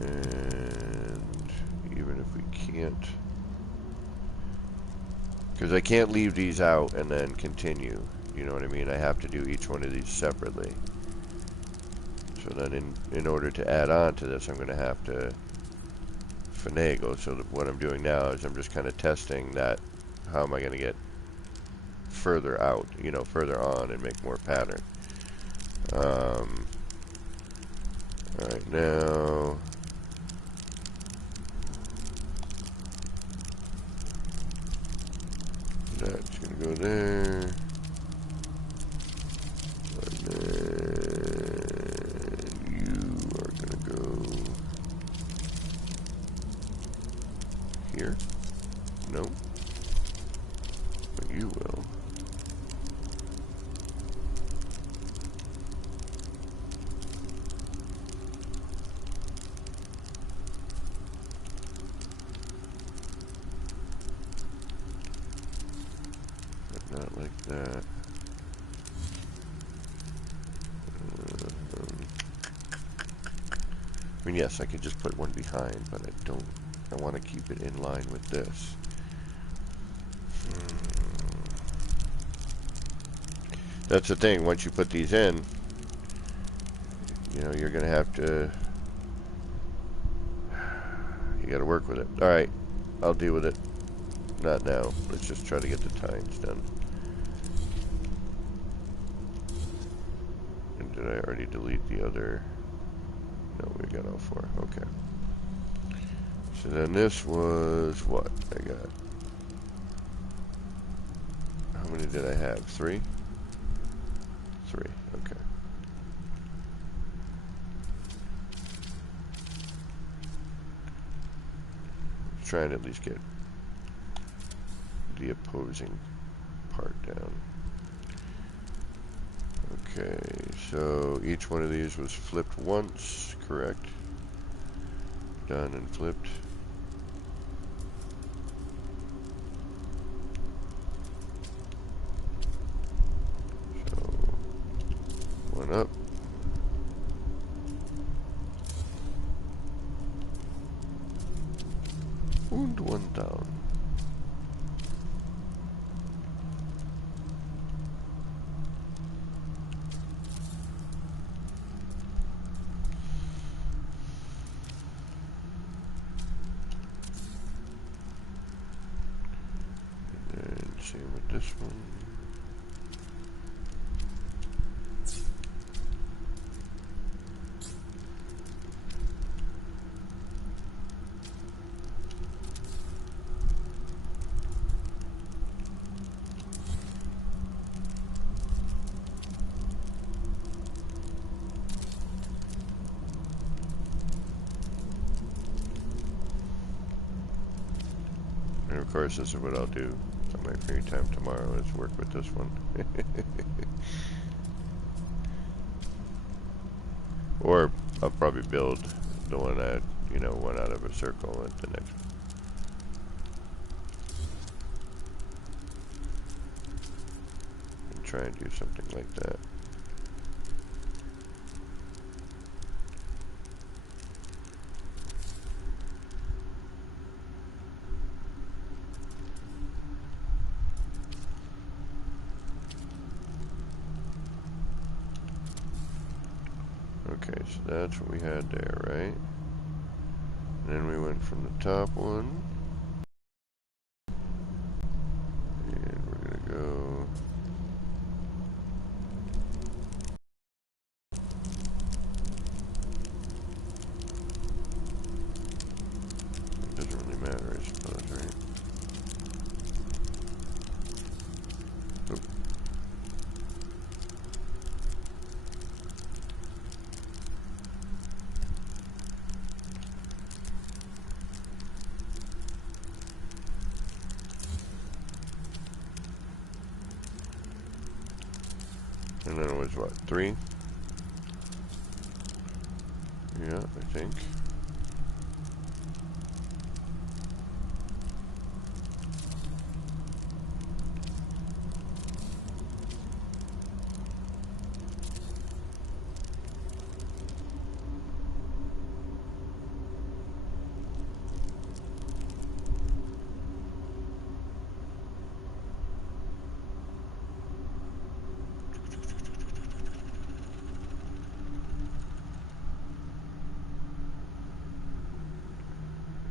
And even if we can't, because I can't leave these out and then continue. You know what I mean? I have to do each one of these separately. So then in order to add on to this, I'm going to have to finagle. So what I'm doing now is I'm just kind of testing that. How am I going to get further out, further on and make more pattern. Alright, now that's going to go there. And then you are going to go here. No. But you will. But not like that. I mean, yes, I could just put one behind, but I don't. I want to keep it in line with this. That's the thing. Once you put these in, you're going to have to. You got to work with it. All right, I'll deal with it. Not now. Let's just try to get the tines done. And did I already delete the other? No, we got all four. Okay. So then this was what I got. How many did I have? 3? 3. Okay. try and at least get the opposing part down. Okay, so each one of these was flipped once, correct? Done and flipped. So, one up. And one down. Same with this one. And of course, this is what I'll do on my free time tomorrow, is work with this one. Or I'll probably build the one that, you know, one out of a circle at the next. And try and do something like that. Okay, so that's what we had there, right? And then we went from the top one. And we're gonna go. It doesn't really matter, I suppose, right? Oop. And then it was what, 3? Yeah, I think.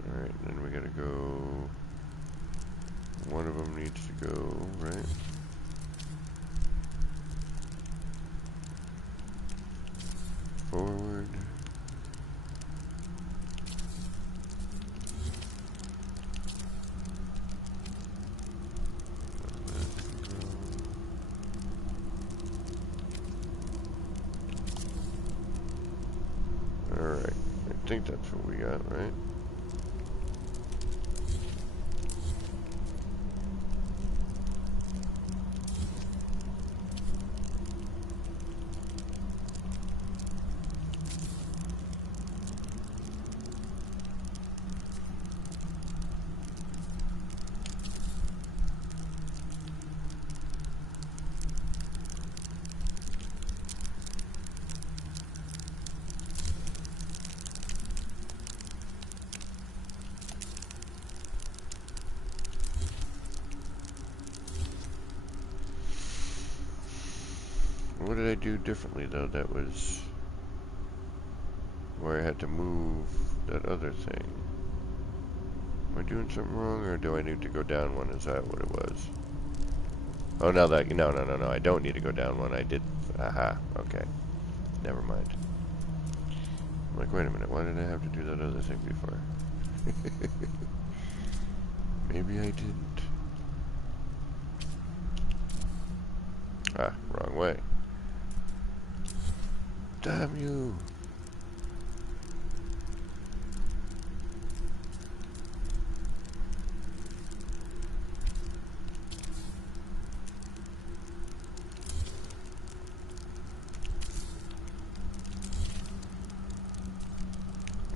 Alright, then we gotta go. One of them needs to go, right? Forward. Alright, I think that's what we got, right? What did I do differently, though? That was where I had to move that other thing. Am I doing something wrong, or do I need to go down one? Is that what it was? Oh, now that... No, I don't need to go down one. I did... Aha, okay. Never mind. I'm like, wait a minute, why did I have to do that other thing before? Maybe I didn't. Ah, wrong way. Damn you!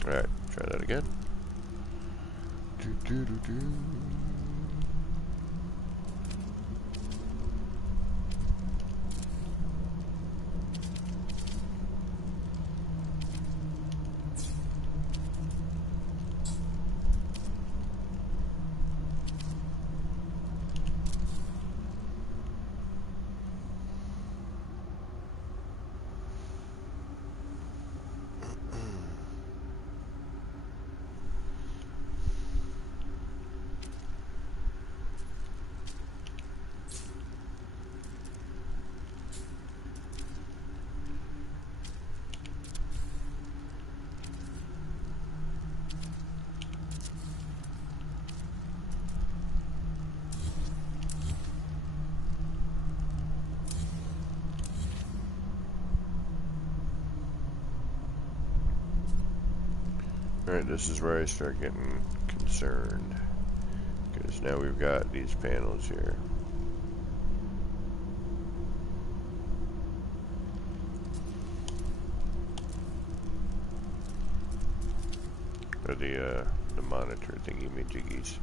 Alright, try that again. Do, do, do, do. Alright, this is where I start getting concerned. Because now we've got these panels here. Or the monitor thingy-majiggies.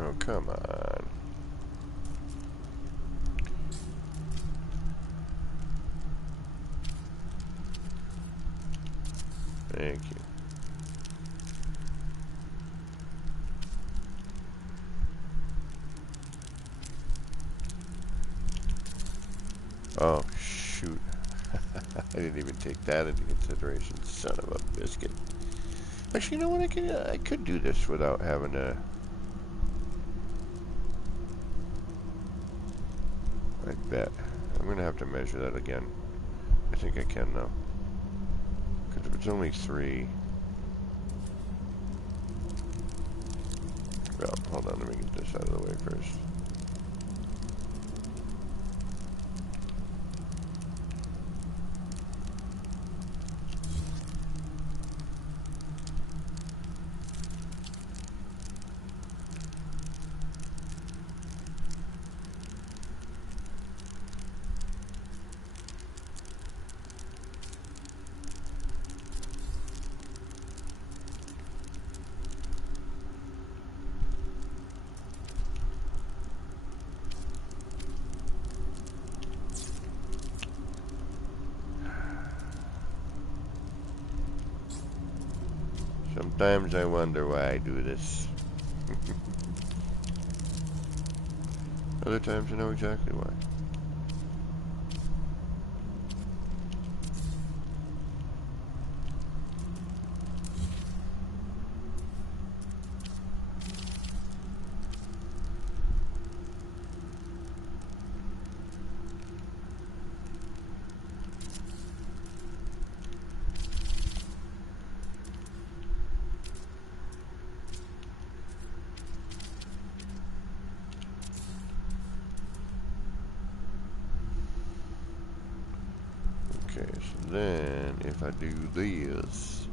Oh, come on. Thank you. Oh, shoot. I didn't even take that into consideration, son of a biscuit. Actually, you know what? I could do this without having to... I bet. I'm going to have to measure that again. I think I can, though. Because if it's only 3... Well, hold on. Let me get this out of the way first. Sometimes I wonder why I do this. Other times I know exactly why. Okay, so then if I do this,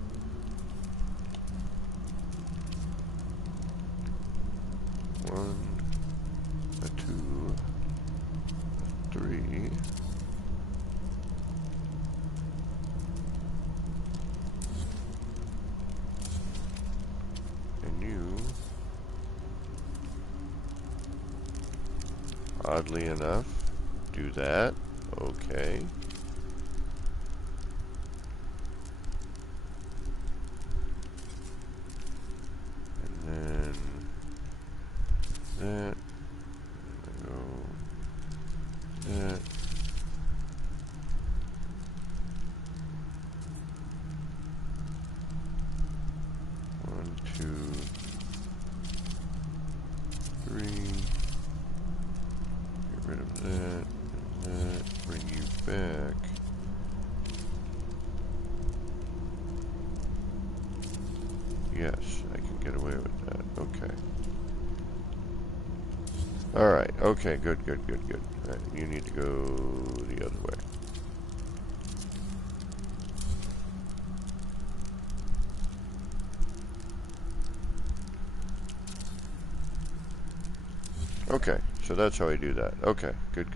one, a two, a three, and you, oddly enough, do that. Okay. That, go, that, 1, Yes, I can get away with that. Okay. Alright, okay, good. Alright, you need to go the other way. Okay, so that's how I do that. Okay, good.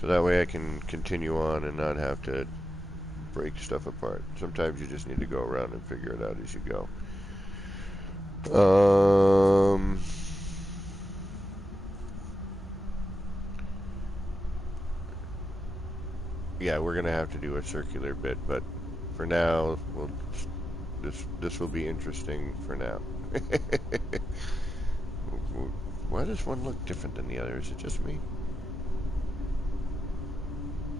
So that way I can continue on and not have to break stuff apart. Sometimes you just need to go around and figure it out as you go. Yeah, we're gonna have to do a circular bit, but for now, this will be interesting for now. Why does one look different than the other? Is it just me?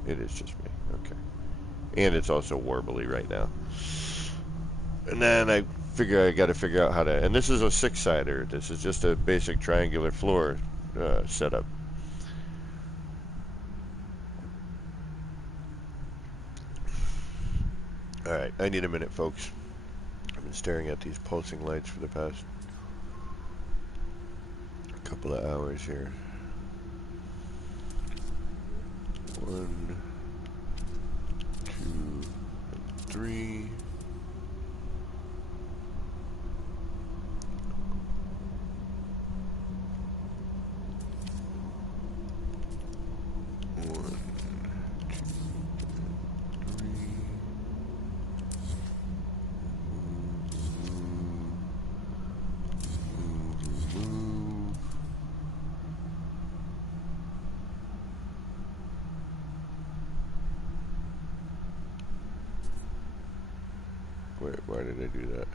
It is just me. Okay. And it's also warbly right now. And then I figure I got to figure out how to. And this is a 6-sider. This is just a basic triangular floor setup. All right, I need a minute, folks. I've been staring at these pulsing lights for the past couple of hours here. 1, 2, 3. Wait, why did I do that?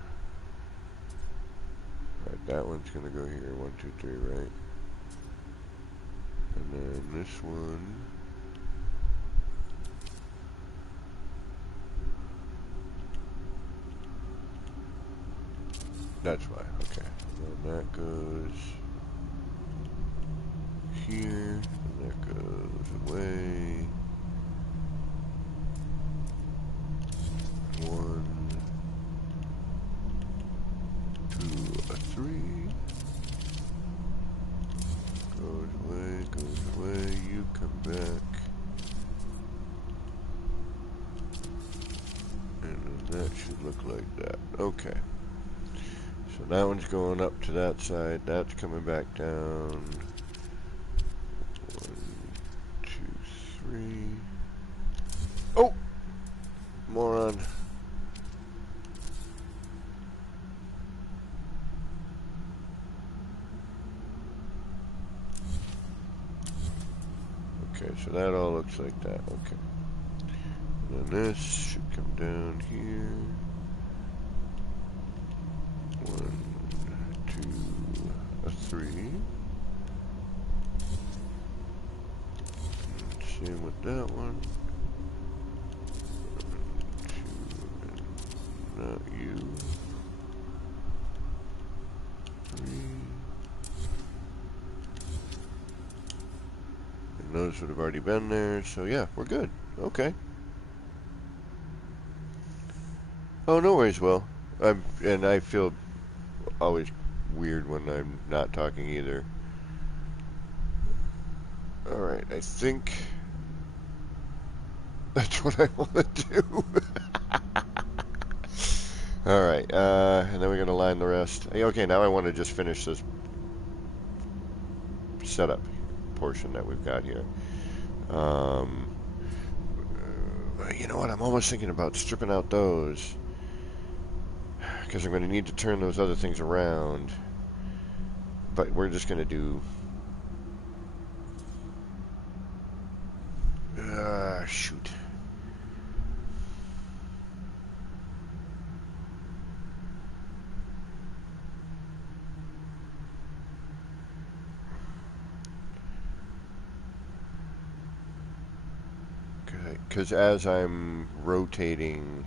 Alright, that one's gonna go here. 1, 2, 3, right? And then this one. That's why, okay. And then that goes here, and that goes away. 1, 2, 3. Goes away, you come back. And then that should look like that. Okay. So that one's going up to that side, that's coming back down. 1, 2, 3. Oh! Moron. Okay, so that all looks like that. Okay. And then this should come down here. 1, 2, 3. And same with that one. 1, 2, and not you. 3. And those would have already been there, so yeah, we're good. Okay. Oh, no worries, Will. And I feel always weird when I'm not talking either. Alright, I think that's what I want to do. Alright, and then we're going to line the rest. Okay, now I want to just finish this setup portion that we've got here. You know what, I'm almost thinking about stripping out those, because I'm going to need to turn those other things around. But we're just going to do... shoot. Okay, because as I'm rotating...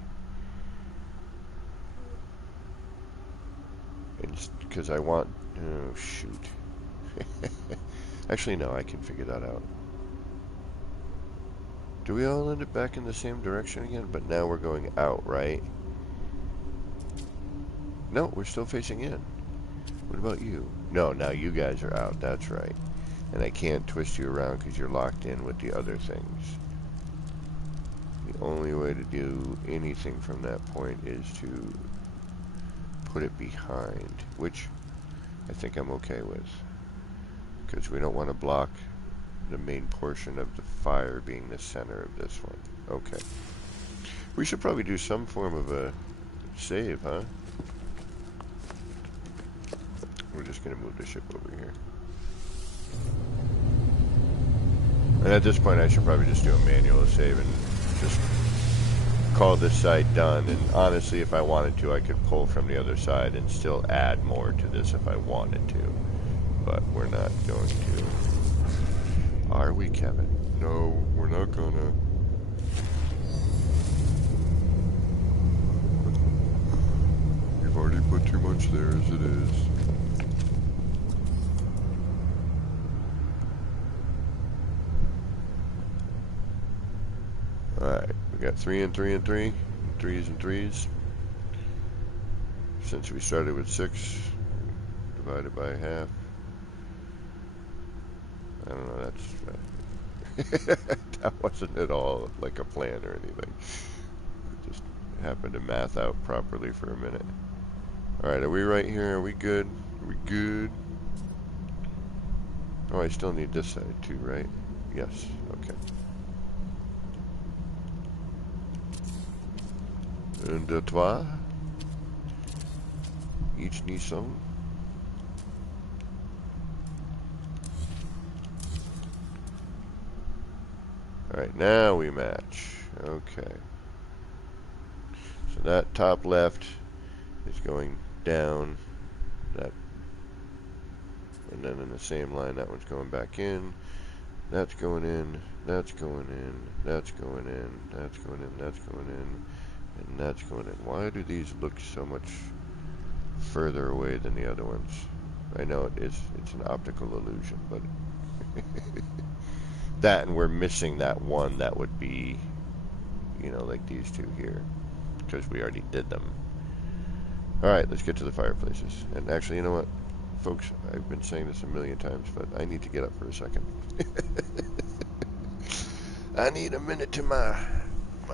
Because I want... Oh, shoot. Actually, no, I can figure that out. Do we all end up back in the same direction again? But now we're going out, right? No, we're still facing in. What about you? No, now you guys are out. That's right. And I can't twist you around because you're locked in with the other things. The only way to do anything from that point is to put it behind, which I think I'm okay with. Because we don't want to block the main portion of the fire being the center of this one. Okay. We should probably do some form of a save, huh? We're just going to move the ship over here. And at this point, I should probably just do a manual save and just call this side done. And honestly, if I wanted to, I could pull from the other side and still add more to this if I wanted to. But we're not going to. Are we, Kevin? No, we're not gonna. You've already put too much there as it is. Alright, we got 3 and 3 and 3. 3s and 3s. Since we started with 6, divided by half. I don't know, that's... that wasn't at all like a plan or anything. It just happened to math out properly for a minute. Alright, are we right here? Are we good? Are we good? Oh, I still need this side too, right? Yes, okay. Un, deux, trois. Each Nissan. Alright, now we match. Okay. So that top left is going down. That, and then in the same line, that one's going back in. That's going in. That's going in. That's going in. That's going in. That's going in. And that's going in. Why do these look so much further away than the other ones? I know it's an optical illusion, but that, and we're missing that one that would be, you know, like these two here, because we already did them. Alright, let's get to the fireplaces. And actually, you know what, folks, I've been saying this a million times, but I need to get up for a second. I need a minute to my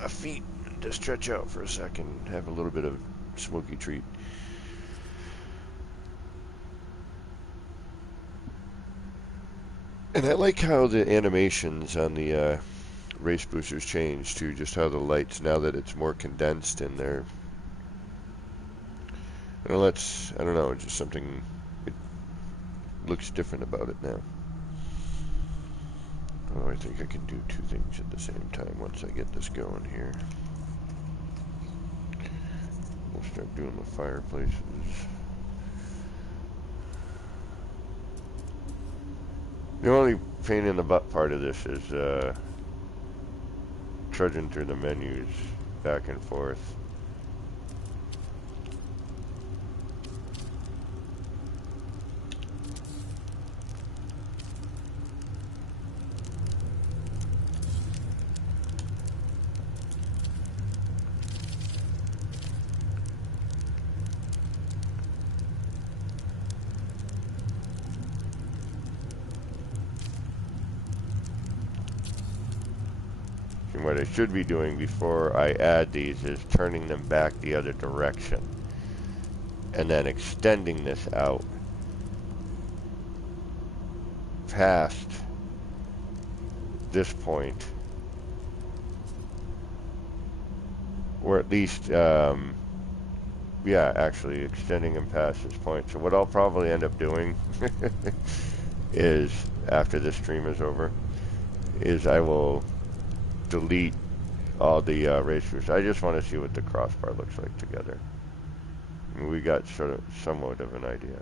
feet to stretch out for a second, have a little bit of smoky treat. And I like how the animations on the race boosters change too, just how the lights, now that it's more condensed and they're, you know, that's, I don't know, just something, it looks different about it now. Oh, I think I can do two things at the same time once I get this going here. We'll start doing the fireplaces. The only pain in the butt part of this is trudging through the menus back and forth. And what I should be doing before I add these is turning them back the other direction and then extending this out past this point, or at least yeah, actually extending them past this point. So what I'll probably end up doing is, after this stream is over, is I will delete all the racers. I just want to see what the crossbar looks like together. I mean, we got sort of somewhat of an idea.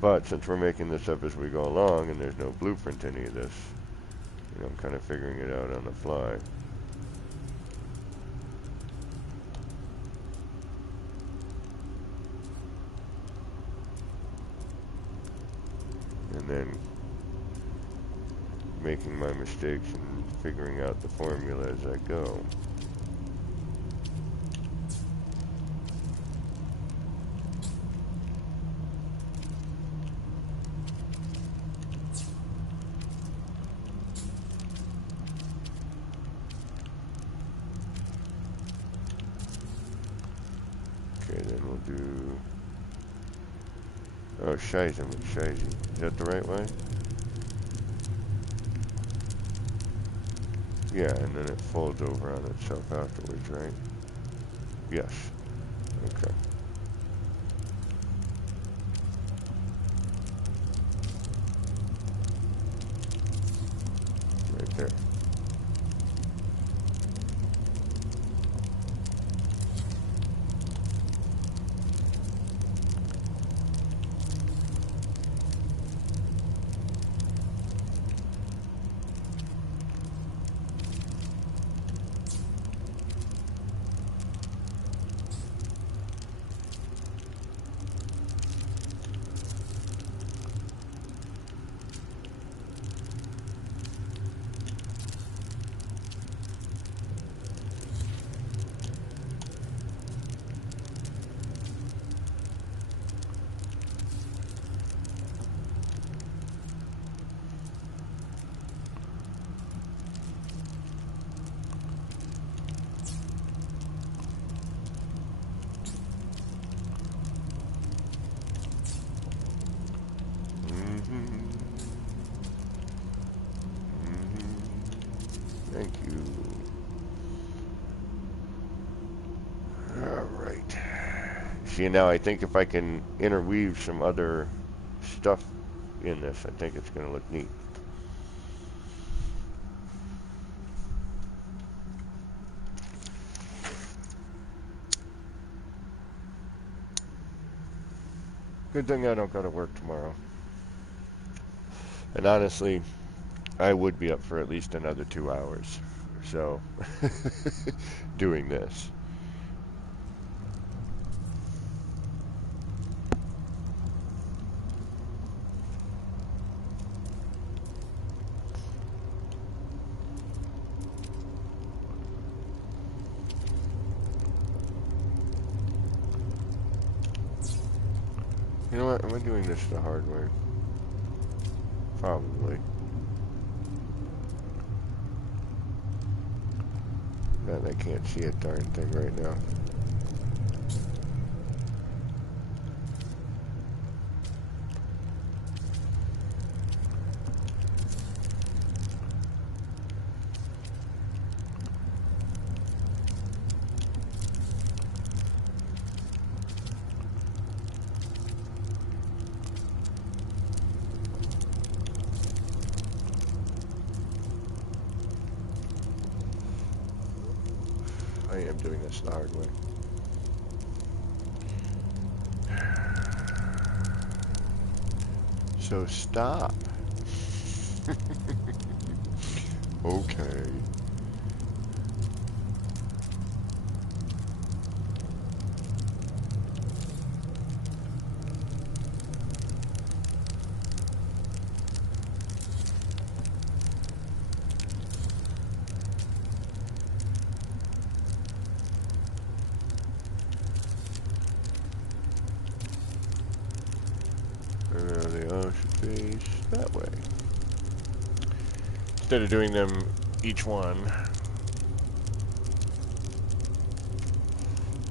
But since we're making this up as we go along and there's no blueprint to any of this, you know, I'm kind of figuring it out on the fly. And then making my mistakes and figuring out the formula as I go. do... Oh, Shizy. Is that the right way? Yeah, and then it folds over on itself afterwards, right? Yes. Okay. Right there. Thank you. Alright. See, now I think if I can interweave some other stuff in this, I think it's going to look neat. Good thing I don't go to work tomorrow. And honestly, I would be up for at least another 2 hours. So, doing this. You know what? Am I doing this the hard way? Probably. Man, I can't see a darn thing right now. I am doing this the hard way. So stop. Okay. They all should face that way. Instead of doing them each one,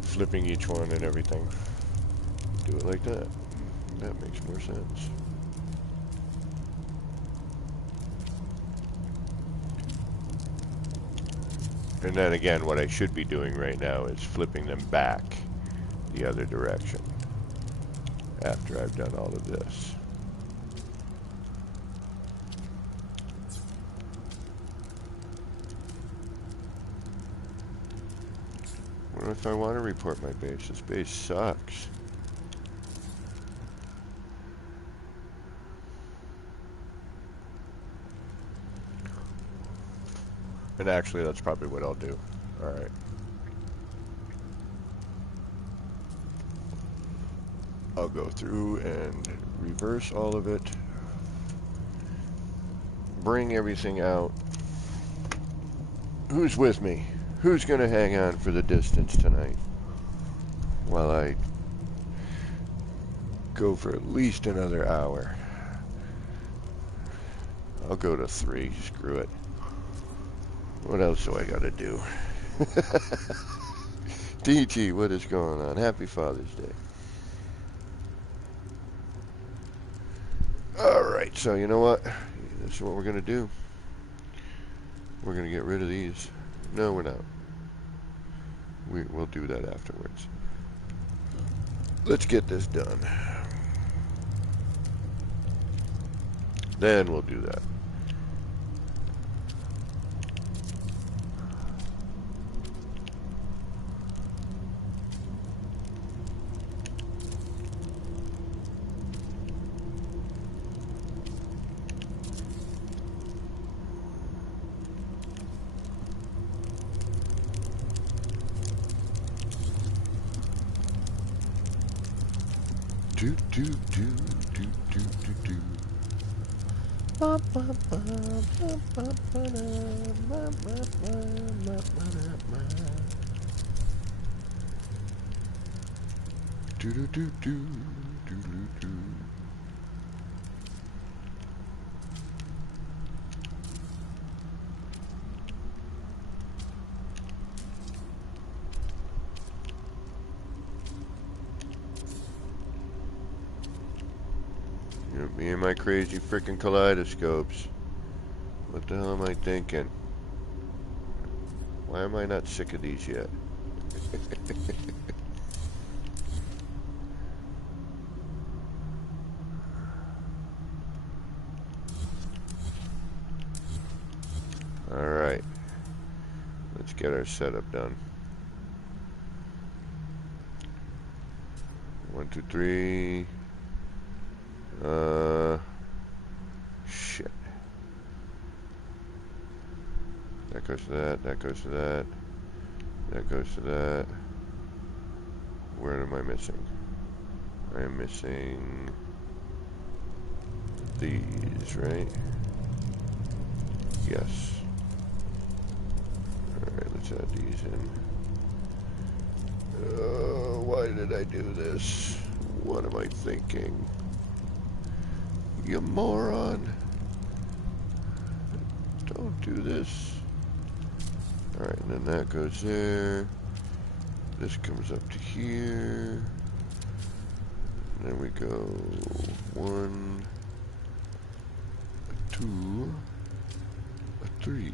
flipping each one and everything, do it like that. That makes more sense. And then again, what I should be doing right now is flipping them back the other direction after I've done all of this. What if I want to report my base? This base sucks. And actually, that's probably what I'll do. Alright. I'll go through and reverse all of it. Bring everything out. Who's with me? Who's going to hang on for the distance tonight? While I go for at least another hour. I'll go to 3. Screw it. What else do I got to do? DT, what is going on? Happy Father's Day. Alright, so you know what? This is what we're going to do. We're going to get rid of these. No, we're not. We'll do that afterwards. Let's get this done. Then we'll do that. Do do do do do do do. Do do do do do do do. You know, me and my crazy freaking kaleidoscopes. What the hell am I thinking? Why am I not sick of these yet? Alright. Let's get our setup done. 1, 2, 3. Shit. That goes to that, that goes to that, that goes to that. Where am I missing? I am missing these, right? Yes. Alright, let's add these in. Why did I do this? What am I thinking? You moron! Don't do this. Alright, and then that goes there. This comes up to here. And then we go 1, 2, 3.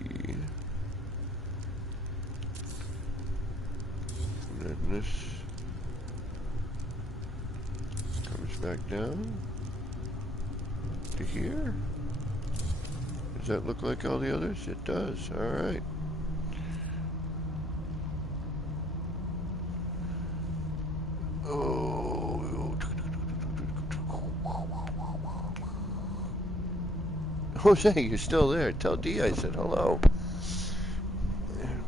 And then this comes back down to here. Does that look like all the others? It does. Alright. Oh. Jose, you're still there. Tell D I said hello.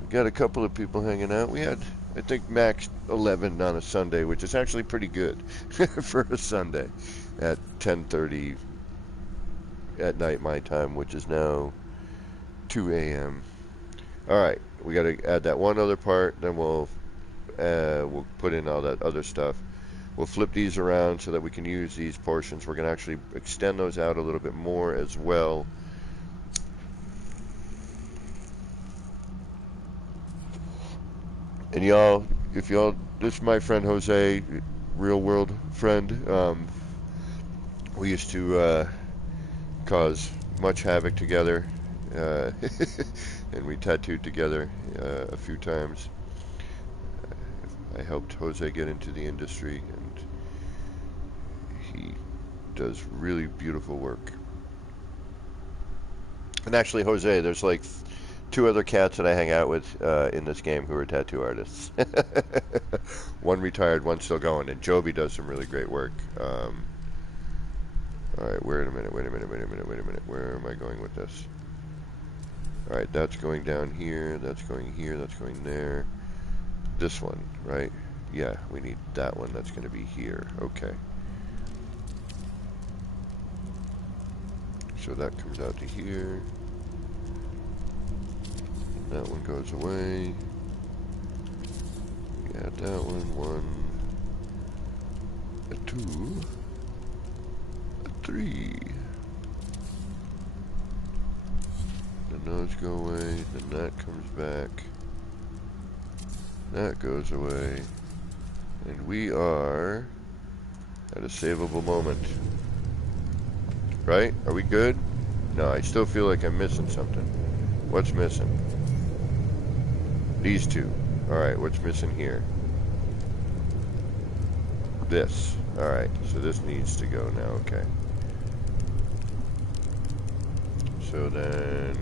We got a couple of people hanging out. We had, I think, max 11 on a Sunday, which is actually pretty good for a Sunday at 10:30 at night my time, which is now 2 a.m. Alright, we got to add that one other part, then we'll put in all that other stuff. We'll flip these around so that we can use these portions. We're going to actually extend those out a little bit more as well. And y'all, if y'all, this is my friend Jose, real world friend. We used to cause much havoc together, and we tattooed together a few times. I helped Jose get into the industry, and he does really beautiful work. And actually, Jose, there's like 2 other cats that I hang out with in this game who are tattoo artists. One retired, one still going, and Joby does some really great work. Alright, wait a minute. Where am I going with this? Alright, that's going down here, that's going here, that's going there. This one, right? Yeah, we need that one. That's going to be here. Okay. So that comes out to here. And that one goes away. We add that one. 1, 2, 3. Then those go away. Then that comes back. That goes away. And we are at a savable moment. Right? Are we good? No, I still feel like I'm missing something. What's missing? These two. Alright, what's missing here? This. Alright, so this needs to go now, okay. So then...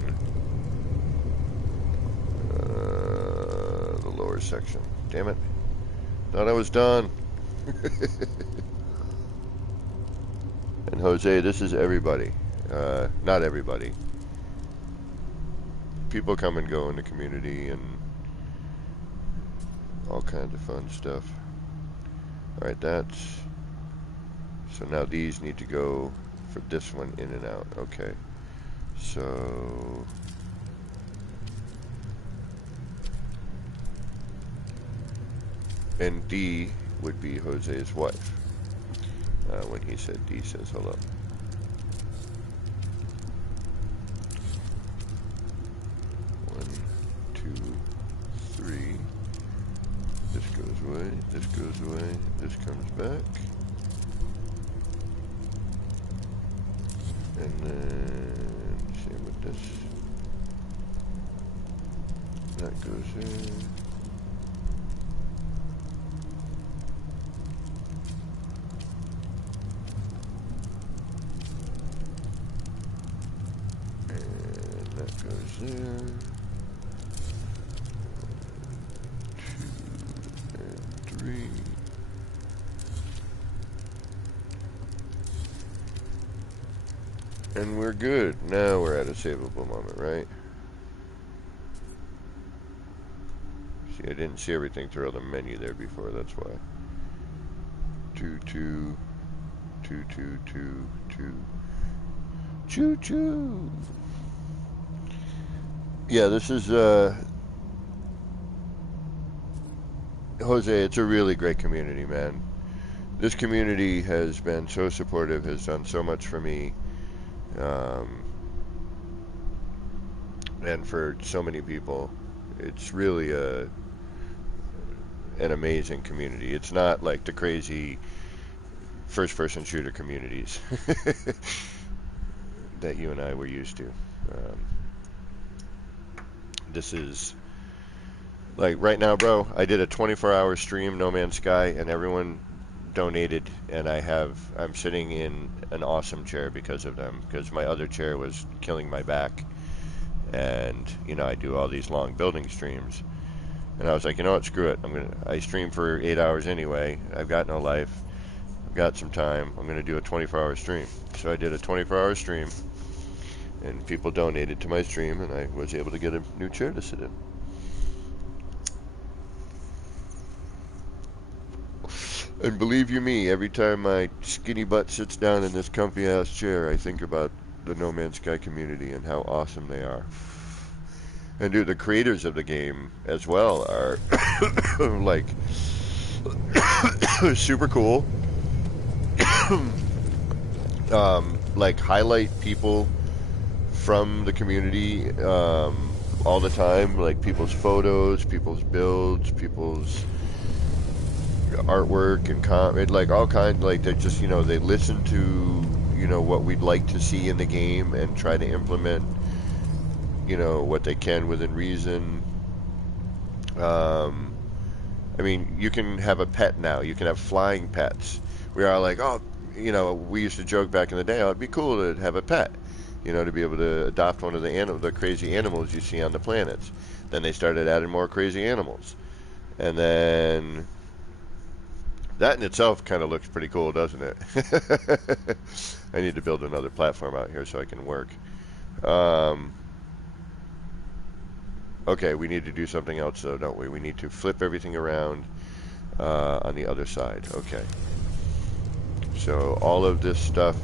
the lower section. Damn it. Thought I was done. And Jose, this is everybody. Not everybody. People come and go in the community and all kinds of fun stuff. Alright, that's... So now these need to go for this one in and out. Okay. So... And D would be Jose's wife. When he said D says hello. One, two, three. This goes away, this goes away, this comes back. And then, same with this. That goes in. There. 2 and 3. And we're good. Now we're at a savable moment, right? See, I didn't see everything through the menu there before, that's why. 2, 2, 2, 2, 2, 2. Choo choo! Yeah, this is, Jose, it's a really great community, man. This community has been so supportive, has done so much for me, and for so many people. It's really an amazing community. It's not like the crazy first-person shooter communities that you and I were used to. This is like right now, bro. I did a 24-hour stream, No Man's Sky, and everyone donated, and I'm sitting in an awesome chair because of them, because my other chair was killing my back, and you know I do all these long building streams, and I was like, you know what, screw it. I stream for 8 hours anyway. I've got no life. I've got some time. I'm gonna do a 24-hour stream. So I did a 24-hour stream. And people donated to my stream, and I was able to get a new chair to sit in. And believe you me, every time my skinny butt sits down in this comfy-ass chair, I think about the No Man's Sky community and how awesome they are. And dude, the creators of the game as well are like super cool. Like highlight people from the community all the time, like people's photos, people's builds, people's artwork and like all kinds, like they just, you know, they listen to, you know, what we'd like to see in the game and try to implement, you know, what they can within reason. I mean, you can have a pet now. You can have flying pets. We are like, oh, you know, we used to joke back in the day, oh, it'd be cool to have a pet. You know, to be able to adopt one of the crazy animals you see on the planets. Then they started adding more crazy animals. And then that in itself kind of looks pretty cool, doesn't it? I need to build another platform out here so I can work. Okay, we need to do something else though, don't we? We need to flip everything around on the other side. Okay. So all of this stuff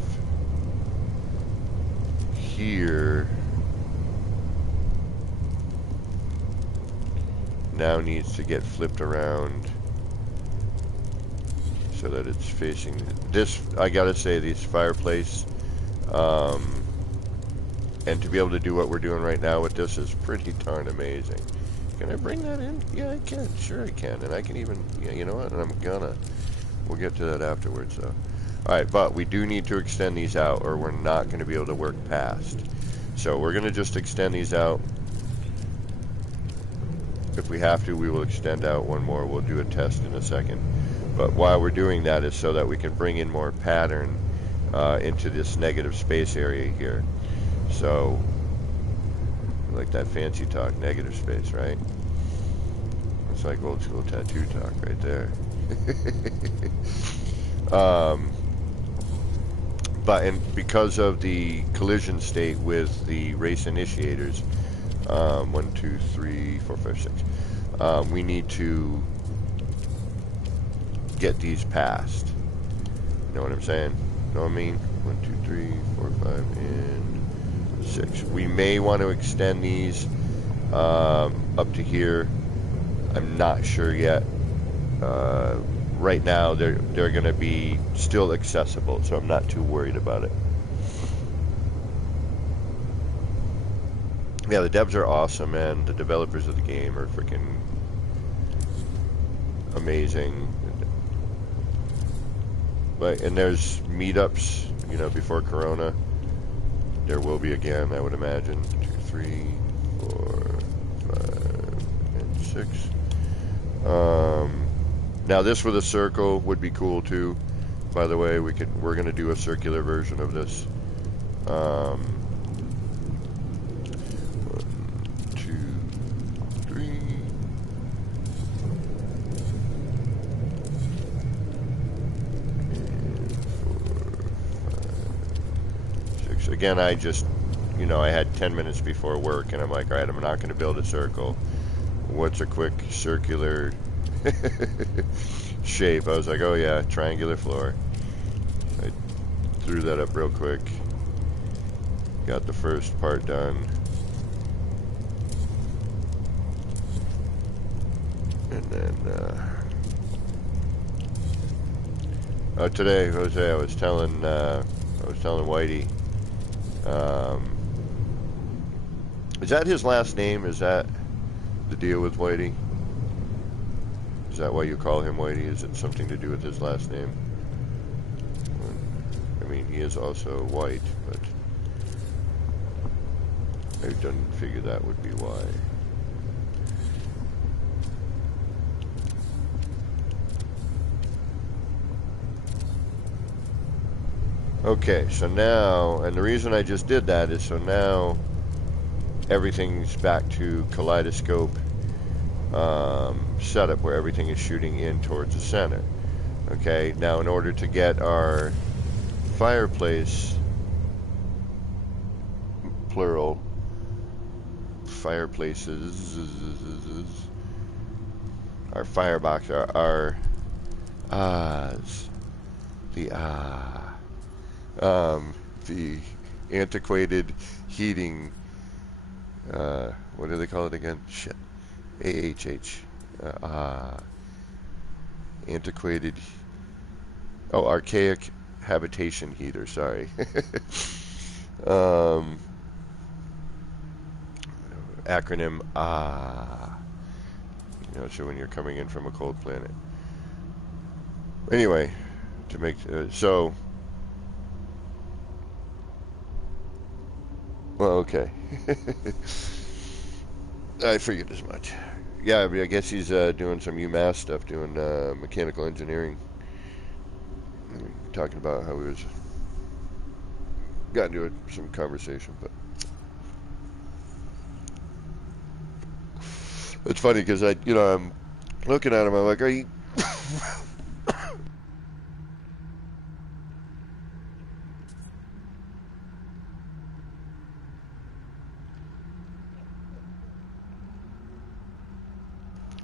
here now needs to get flipped around so that it's facing this. I gotta say, this fireplace and to be able to do what we're doing right now with this is pretty darn amazing, Can I bring that in? Yeah, I can. Sure, I can. And I can even, yeah, you know what? And I'm gonna. We'll get to that afterwards, though. All right, but we do need to extend these out, or we're not going to be able to work past. So we're going to just extend these out. If we have to, we will extend out one more. We'll do a test in a second. But while we're doing that is so that we can bring in more pattern into this negative space area here. So, like that fancy talk, negative space, right? It's like old school tattoo talk right there. But because of the collision state with the race initiators, 1, 2, 3, 4, 5, 6, we need to get these passed. You know what I'm saying? Know what I mean? 1, 2, 3, 4, 5, and 6. We may want to extend these up to here. I'm not sure yet. Right now, they're going to be still accessible, so I'm not too worried about it. Yeah, the devs are awesome, man. The developers of the game are freaking amazing. But and there's meetups, you know, before Corona. There will be again, I would imagine. 2, 3, 4, 5, and 6. Now this with a circle would be cool too. By the way, we're gonna do a circular version of this. 1, 2, 3. And 4, 5, 6. Again, I just, you know, I had 10 minutes before work, and I'm like, all right, I'm not gonna build a circle. What's a quick circular shape? I was like, oh yeah, triangular floor. I threw that up real quick. Got the first part done. And then, oh, today, Jose, I was telling Whitey, is that his last name? Is that the deal with Whitey? Is that why you call him Whitey? Is it something to do with his last name? I mean, he is also white, but I didn't figure that would be why. Okay, so now, and the reason I just did that is so now everything's back to kaleidoscope setup where everything is shooting in towards the center. Okay, now in order to get our fireplace, plural, fireplaces, our firebox, our the antiquated heating, what do they call it again? Shit. Antiquated, archaic habitation heater, sorry. Acronym, you know, so when you're coming in from a cold planet. Anyway, to make, so, well, okay. I figured as much. Yeah, I guess he's doing some UMass stuff, doing mechanical engineering. Talking about how he got into some conversation, but it's funny because I'm looking at him. I'm like, are you?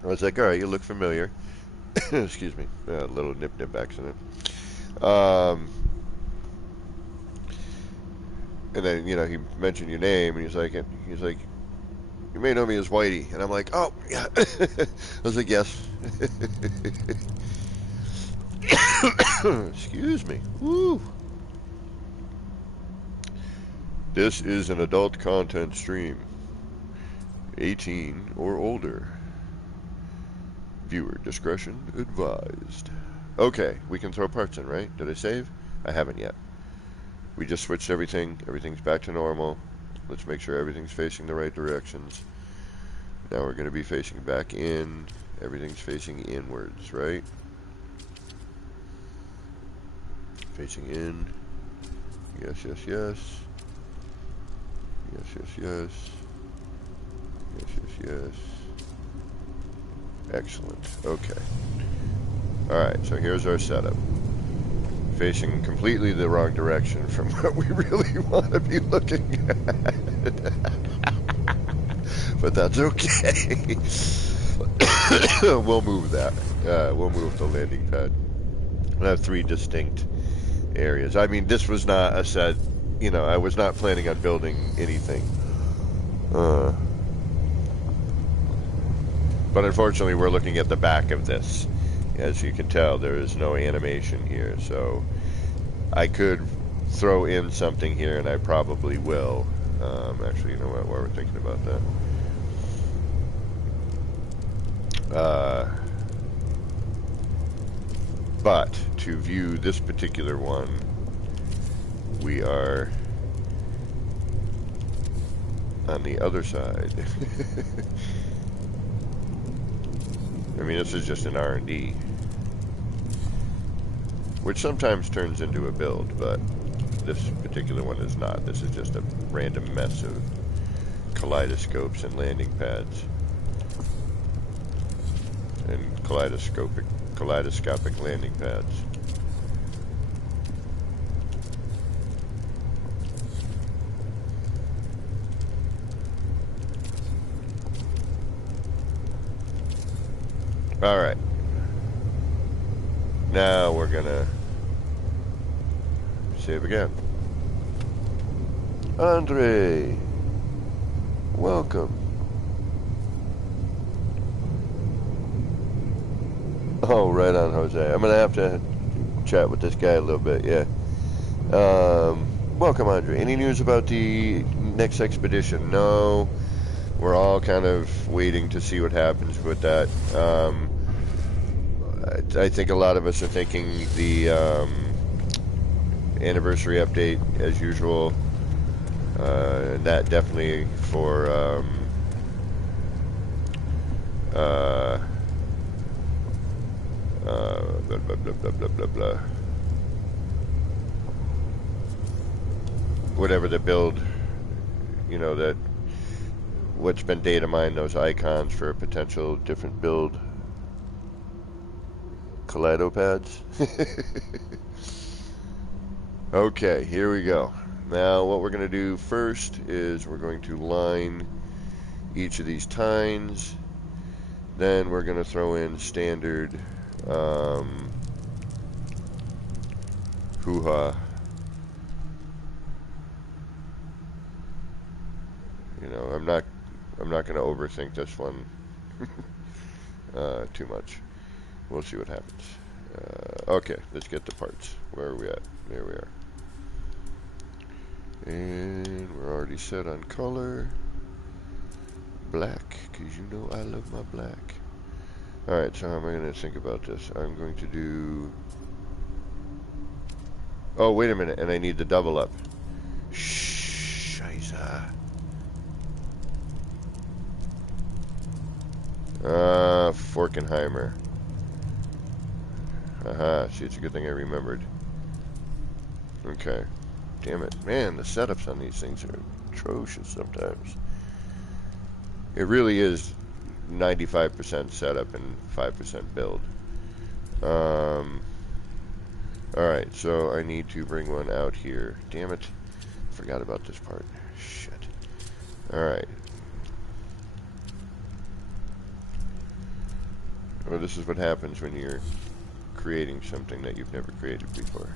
I was like, all right, you look familiar. Excuse me, a little nip accident. And then he mentioned your name, and he's like, you may know me as Whitey, and I'm like, oh yeah. I was like, yes. Excuse me. Woo. This is an adult content stream. 18 or older. Viewer discretion advised. Okay, we can throw parts in, right? Did I save? I haven't yet. We just switched everything. Everything's back to normal. Let's make sure everything's facing the right directions. Now we're going to be facing back in. Everything's facing inwards, right? Facing in. Yes, yes, yes. Yes, yes, yes. Yes, yes, yes. Excellent. Okay. Alright, so here's our setup. Facing completely the wrong direction from what we really want to be looking at. But that's okay. We'll move that. We'll move the landing pad. We'll have 3 distinct areas. I mean, this was not a set, you know, I was not planning on building anything. But unfortunately, we're looking at the back of this. As you can tell, there is no animation here, so I could throw in something here, and I probably will. Actually, you know what, while we're thinking about that. But to view this particular one, we are on the other side. I mean, this is just an R&D, which sometimes turns into a build, but this particular one is not. This is just a random mess of kaleidoscopes and landing pads and kaleidoscopic landing pads. All right. Now we're gonna save again. Andre, welcome. Oh, right on, Jose. I'm gonna have to chat with this guy a little bit. Yeah. Welcome, Andre. Any news about the next expedition? No. We're all kind of waiting to see what happens with that. I think a lot of us are thinking the anniversary update, as usual. That definitely for blah, blah, blah, blah, blah, blah, blah. Whatever the build, you know, that what's been data mined, those icons for a potential different build. Kaleidopads. Okay, here we go. Now what we're going to do first is we're going to line each of these tines. Then we're going to throw in standard hoo-ha. You know, I'm not going to overthink this one too much. We'll see what happens. Okay, let's get the parts. Where are we at? There we are. And we're already set on color. Black, because you know I love my black. Alright, so how am I going to think about this? I'm going to do... Oh, wait a minute, and I need the double up. Scheiße. Forkenheimer. Aha, see, it's a good thing I remembered. Okay. Damn it. Man, the setups on these things are atrocious sometimes. It really is 95% setup and 5% build. Alright, so I need to bring one out here. Damn it. Forgot about this part. Shit. Alright. Well, this is what happens when you're creating something that you've never created before.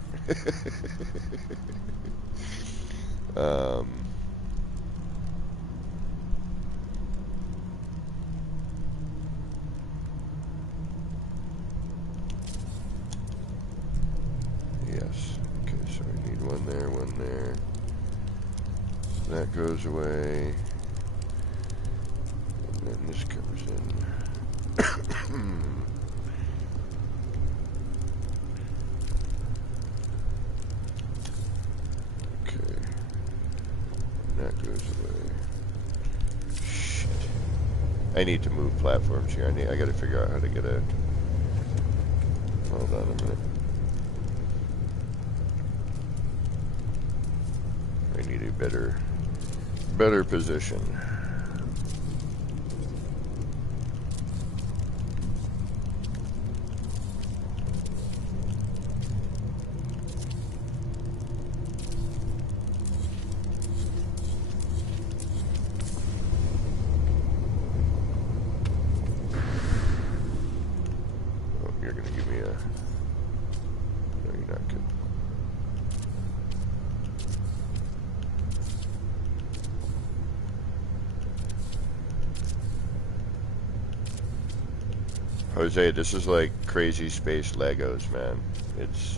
Yes. Okay, so I need one there, one there. That goes away. I need to move platforms here. I got to figure out how to get a. Hold on a minute. I need a better position. You're gonna give me a... No, you're not good. Jose, this is like crazy space Legos, man. It's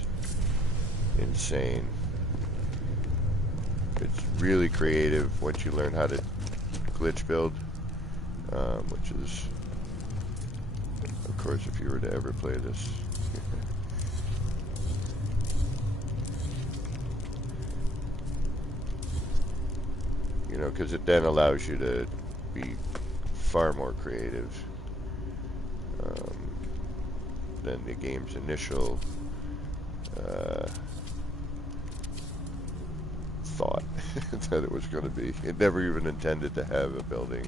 insane. It's really creative once you learn how to glitch build, which is... Of course, if you were to ever play this. You know, because it then allows you to be far more creative than the game's initial thought that it was going to be. It never even intended to have a building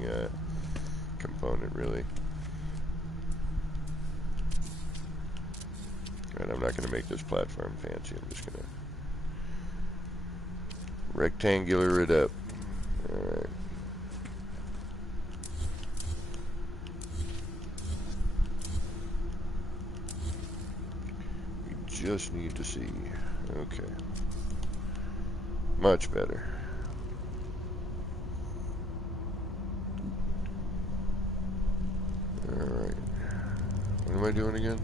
component, really. And I'm not going to make this platform fancy. I'm just going to rectangular it up. Alright. We just need to see. Okay. Much better. Alright. What am I doing again?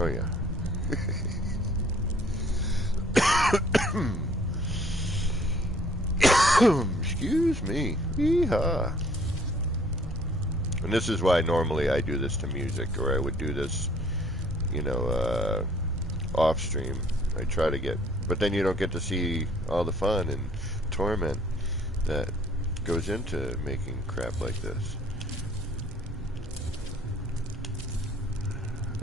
Oh yeah. Excuse me. Yeehaw. And this is why normally I do this to music, or I would do this, you know, off stream. I try to get, but then you don't get to see all the fun and torment that goes into making crap like this.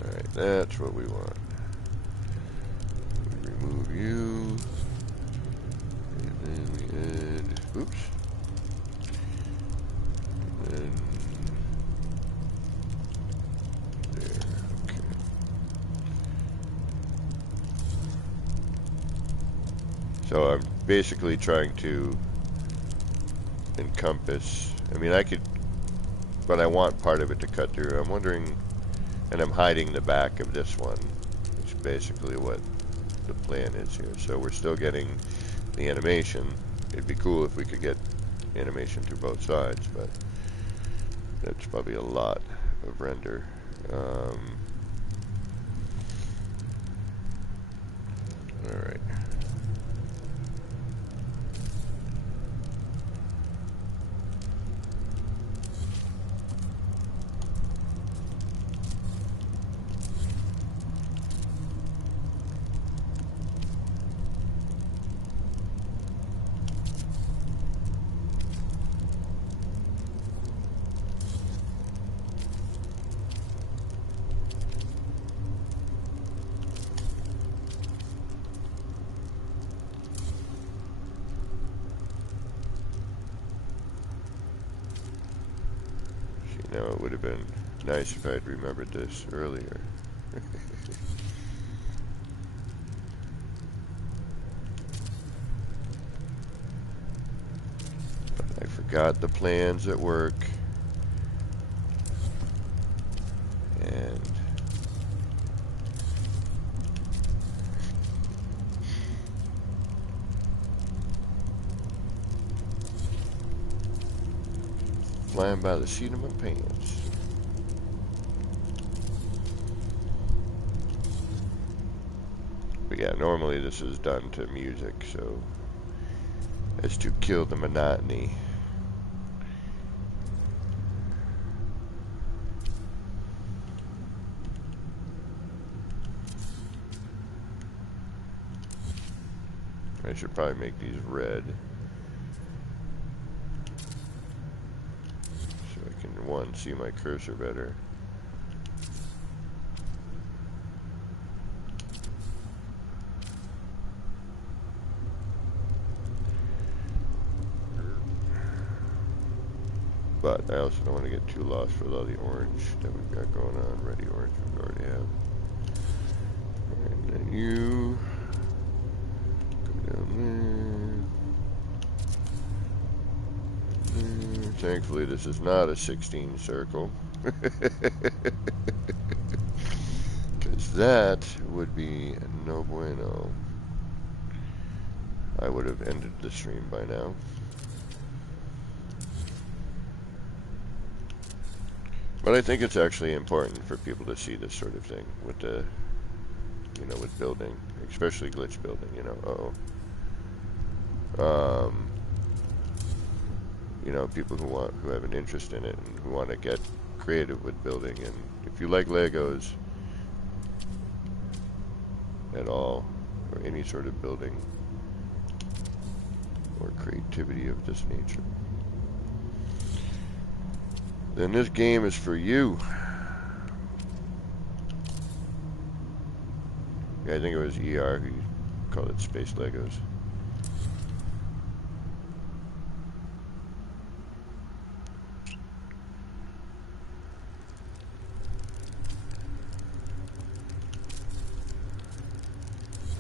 Alright, that's what we want. We remove you. And then we add, oops. And then there, okay. So I'm basically trying to encompass, I mean I could, but I want part of it to cut through. I'm wondering, and I'm hiding the back of this one. It's basically what the plan is here. So we're still getting the animation. It'd be cool if we could get animation through both sides, but that's probably a lot of render. Alright. Now it would have been nice if I'd remembered this earlier. But I forgot the plans at work. And flying by the seat of my pants. But yeah, normally this is done to music, so as to kill the monotony. I should probably make these red. and see my cursor better. But I also don't want to get too lost with all the orange that we've got going on. Ready orange we already have. And then you go down there. Thankfully this is not a 16 circle. Because that would be no bueno. I would have ended the stream by now. But I think it's actually important for people to see this sort of thing with the, you know, with building, especially glitch building, you know, you know, people who have an interest in it and who want to get creative with building. And if you like Legos at all, or any sort of building or creativity of this nature, then this game is for you. Yeah, I think it was ER who called it Space Legos.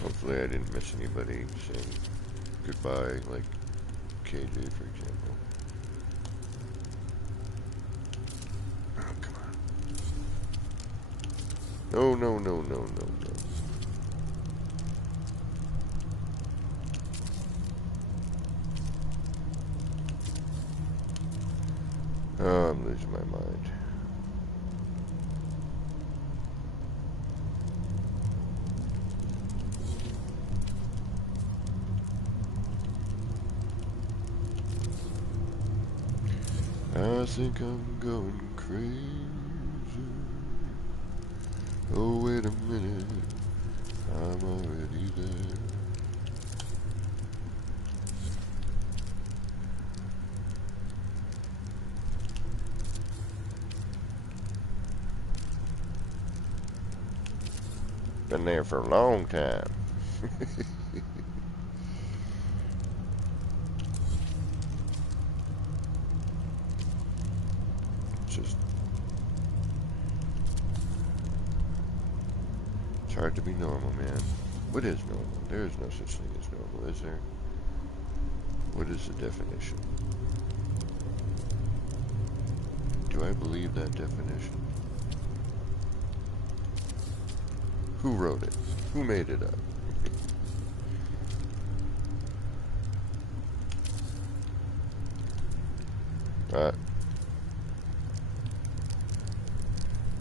Hopefully I didn't miss anybody saying goodbye, like KJ, for example. Oh, come on. No. Oh, I'm losing my mind. I think I'm going crazy. Oh, wait a minute, I'm already there. Been there for a long time. It's hard to be normal, man. What is normal? There is no such thing as normal, is there? What is the definition? Do I believe that definition? Who wrote it? Who made it up?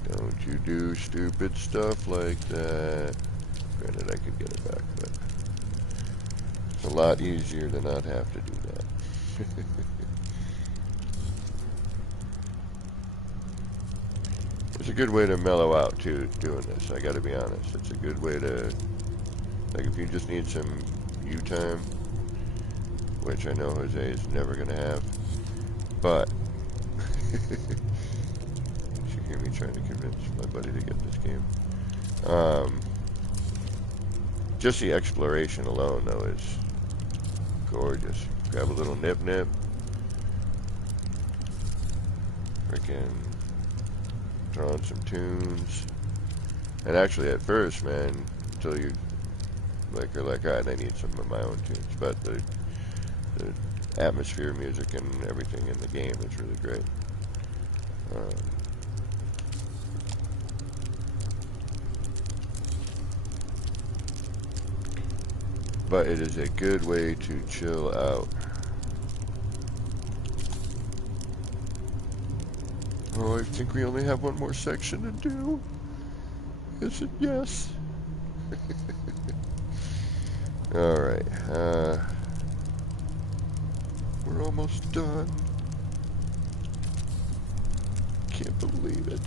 Don't you do stupid stuff like that. Granted, I could get it back, but it's a lot easier to not have to do that. It's a good way to mellow out, too, doing this. I gotta be honest. It's a good way to, like, if you just need some you time, which I know Jose is never gonna have, but you hear me trying to convince my buddy to get this game. Just the exploration alone, though, is gorgeous. Grab a little nip. Freaking throw on some tunes. And actually, at first, man, until you are like, alright, I need some of my own tunes. But the atmosphere music and everything in the game is really great. But it is a good way to chill out. Oh, I think we only have one more section to do. Is it? Yes. Alright, we're almost done. Can't believe it.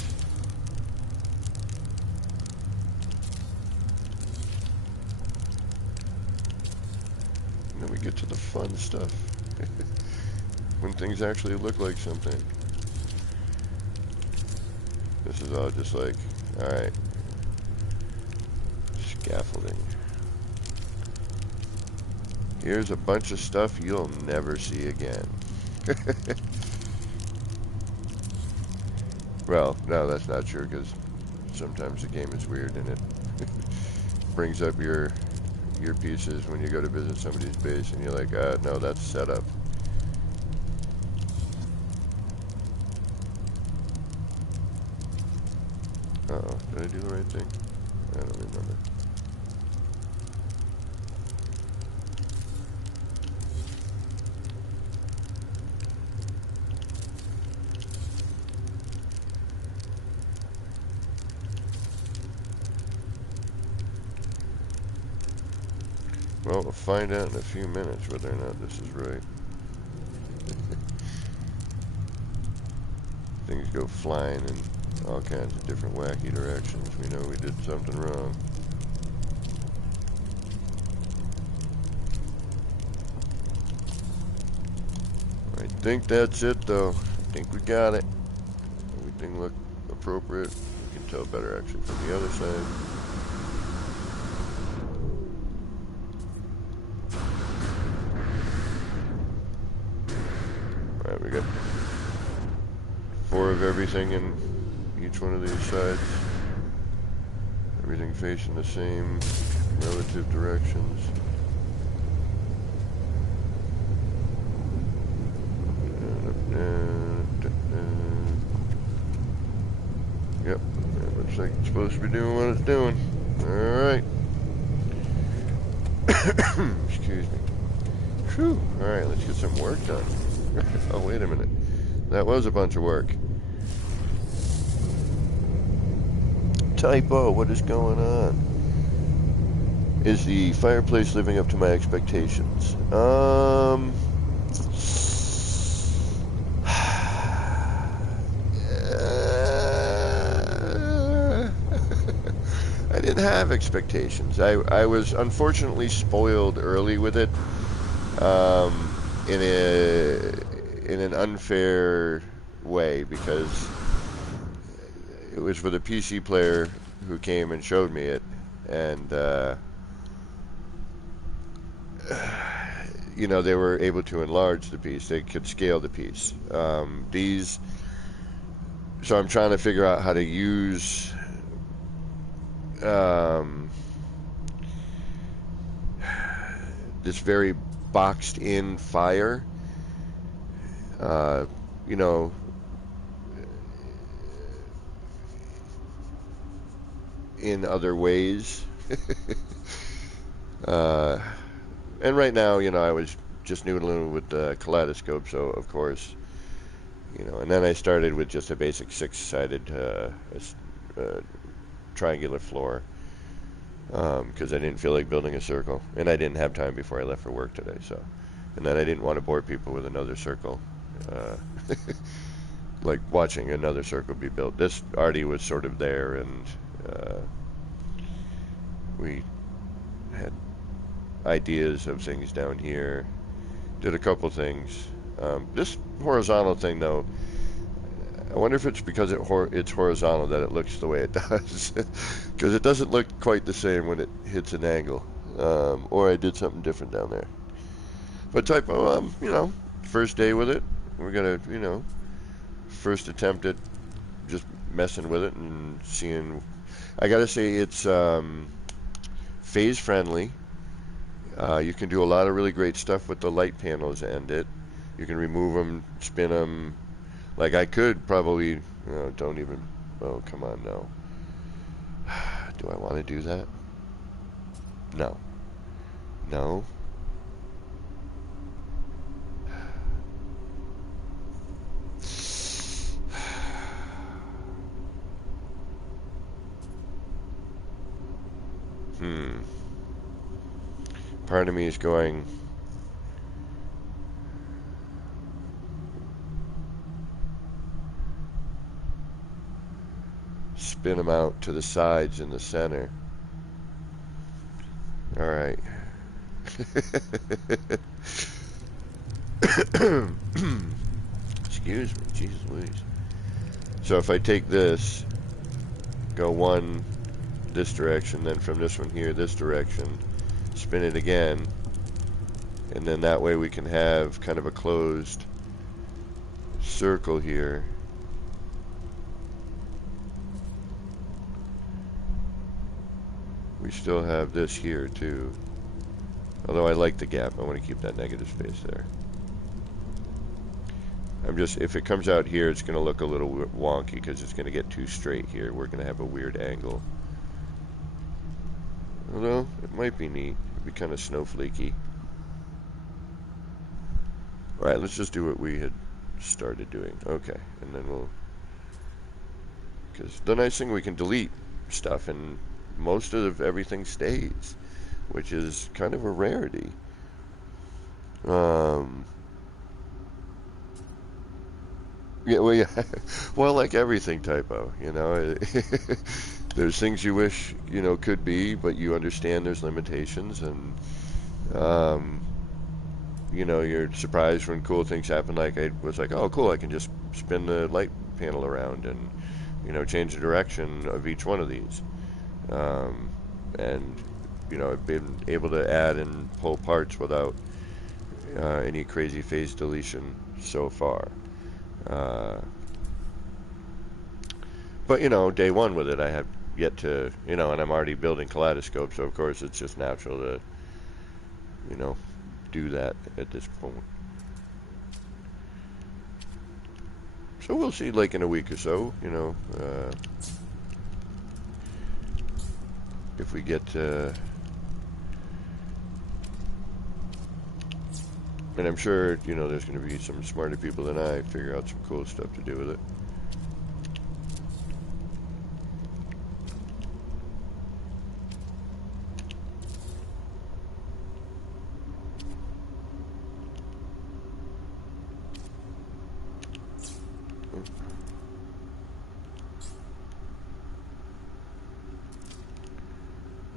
And then we get to the fun stuff. When things actually look like something. This is all just like, alright. Scaffolding. Here's a bunch of stuff you'll never see again. Well, no, that's not true, because sometimes the game is weird and it brings up your pieces when you go to visit somebody's base and you're like, no, that's set up. Uh-oh, did I do the right thing? I don't remember. Well, we'll find out in a few minutes whether or not this is right. Things go flying in all kinds of different wacky directions. We know we did something wrong. I think that's it, though. I think we got it. Everything looked appropriate. You can tell better, actually, from the other side. Alright, we got 4 of everything in each one of these sides. Everything facing the same relative directions. Yep, that looks like it's supposed to be doing what it's doing. Alright. Excuse me. Whew. Alright, let's get some work done. Oh, wait a minute. That was a bunch of work. Typo, what is going on? Is the fireplace living up to my expectations? I didn't have expectations. I was unfortunately spoiled early with it, in an unfair way, because it was for the PC player who came and showed me it, and you know, they were able to enlarge the piece. They could scale the piece. So I'm trying to figure out how to use this very boxed in fire, you know, in other ways. And right now, you know, I was just noodling with the kaleidoscope, so of course, you know, and then I started with just a basic 6-sided triangular floor, because I didn't feel like building a circle, and I didn't have time before I left for work today. So, and then I didn't want to bore people with another circle, like watching another circle be built. This already was sort of there, and we had ideas of things down here. Did a couple things. This horizontal thing, though, I wonder if it's because it's horizontal that it looks the way it does. Because it doesn't look quite the same when it hits an angle. Or I did something different down there. But typo, you know, first day with it. We're gonna, you know, first attempt at just messing with it and seeing. I gotta say, it's phase friendly. You can do a lot of really great stuff with the light panels and it. You can remove them, spin them. Like I could probably, don't even, oh, come on, no. Do I want to do that? No. No. Part of me is going, spin them out to the sides in the center. All right. Excuse me, Jesus Louise. So if I take this go one this direction, then from this one here this direction, spin it again, and then that way we can have kind of a closed circle here. We still have this here too, although I like the gap. I want to keep that negative space there. If it comes out here, it's going to look a little wonky because it's going to get too straight here. We're going to have a weird angle. Although, it might be neat. It'd be kind of snowflakey. Alright, let's just do what we had started doing. Okay, and then we'll... Because the nice thing, we can delete stuff and most of everything stays, which is kind of a rarity. Yeah, well, yeah. Well, like everything typo, you know. There's things you wish, you know, could be, but you understand there's limitations, and, you know, you're surprised when cool things happen. Like, I was like, oh, cool, I can just spin the light panel around and, you know, change the direction of each one of these. And, you know, I've been able to add and pull parts without any crazy phase deletion so far. But, you know, day one with it, I have yet to, you know, and I'm already building kaleidoscope, so of course it's just natural to, you know, do that at this point. So we'll see, like, in a week or so, you know, if we get and I'm sure, you know, there's going to be some smarter people than I figure out some cool stuff to do with it.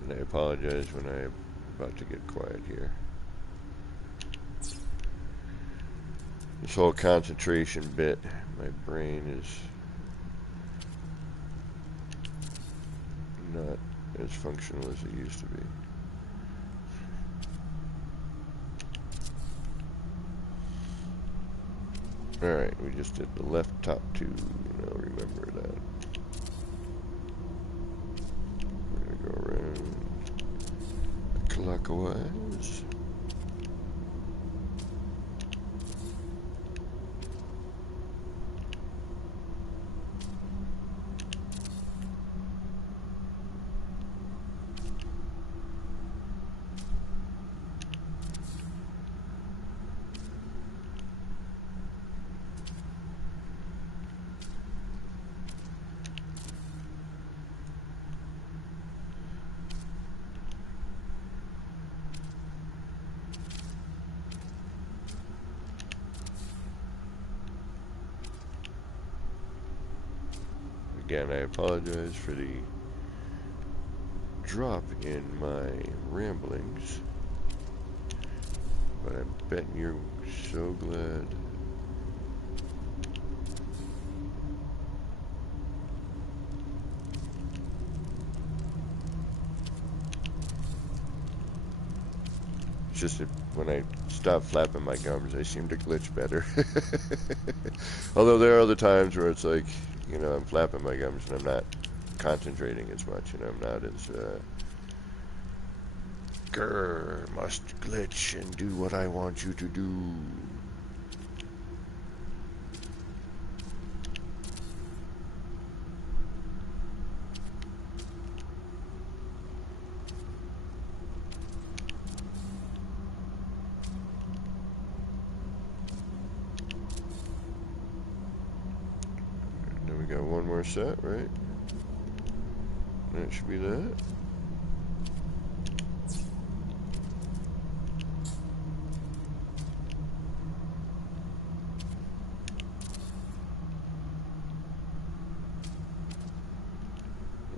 And I apologize when I'm about to get quiet here. This whole concentration bit, my brain is not as functional as it used to be. Alright, we just did the left top two, you know, remember that. We're gonna go around clockwise. Again, I apologize for the drop in my ramblings, but I'm betting you're so glad. It's just that when I stop flapping my gums, they seem to glitch better. Although there are other times where it's like, you know, I'm flapping my gums and I'm not concentrating as much, you know, I'm not as, grr, must glitch and do what I want you to do. Then we got one more set, right? That should be that.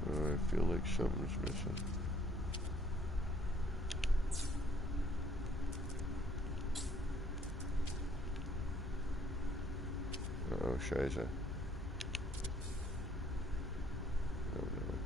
I feel like something's missing. Oh, Shiza. Oh, no.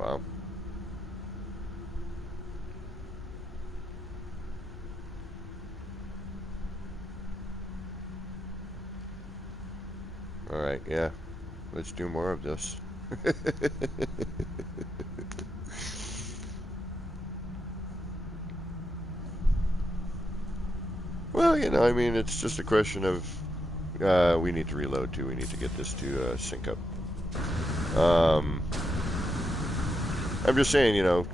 while. Alright, yeah. Let's do more of this. Well, you know, I mean, it's just a question of we need to reload too. We need to get this to sync up. I'm just saying, you know,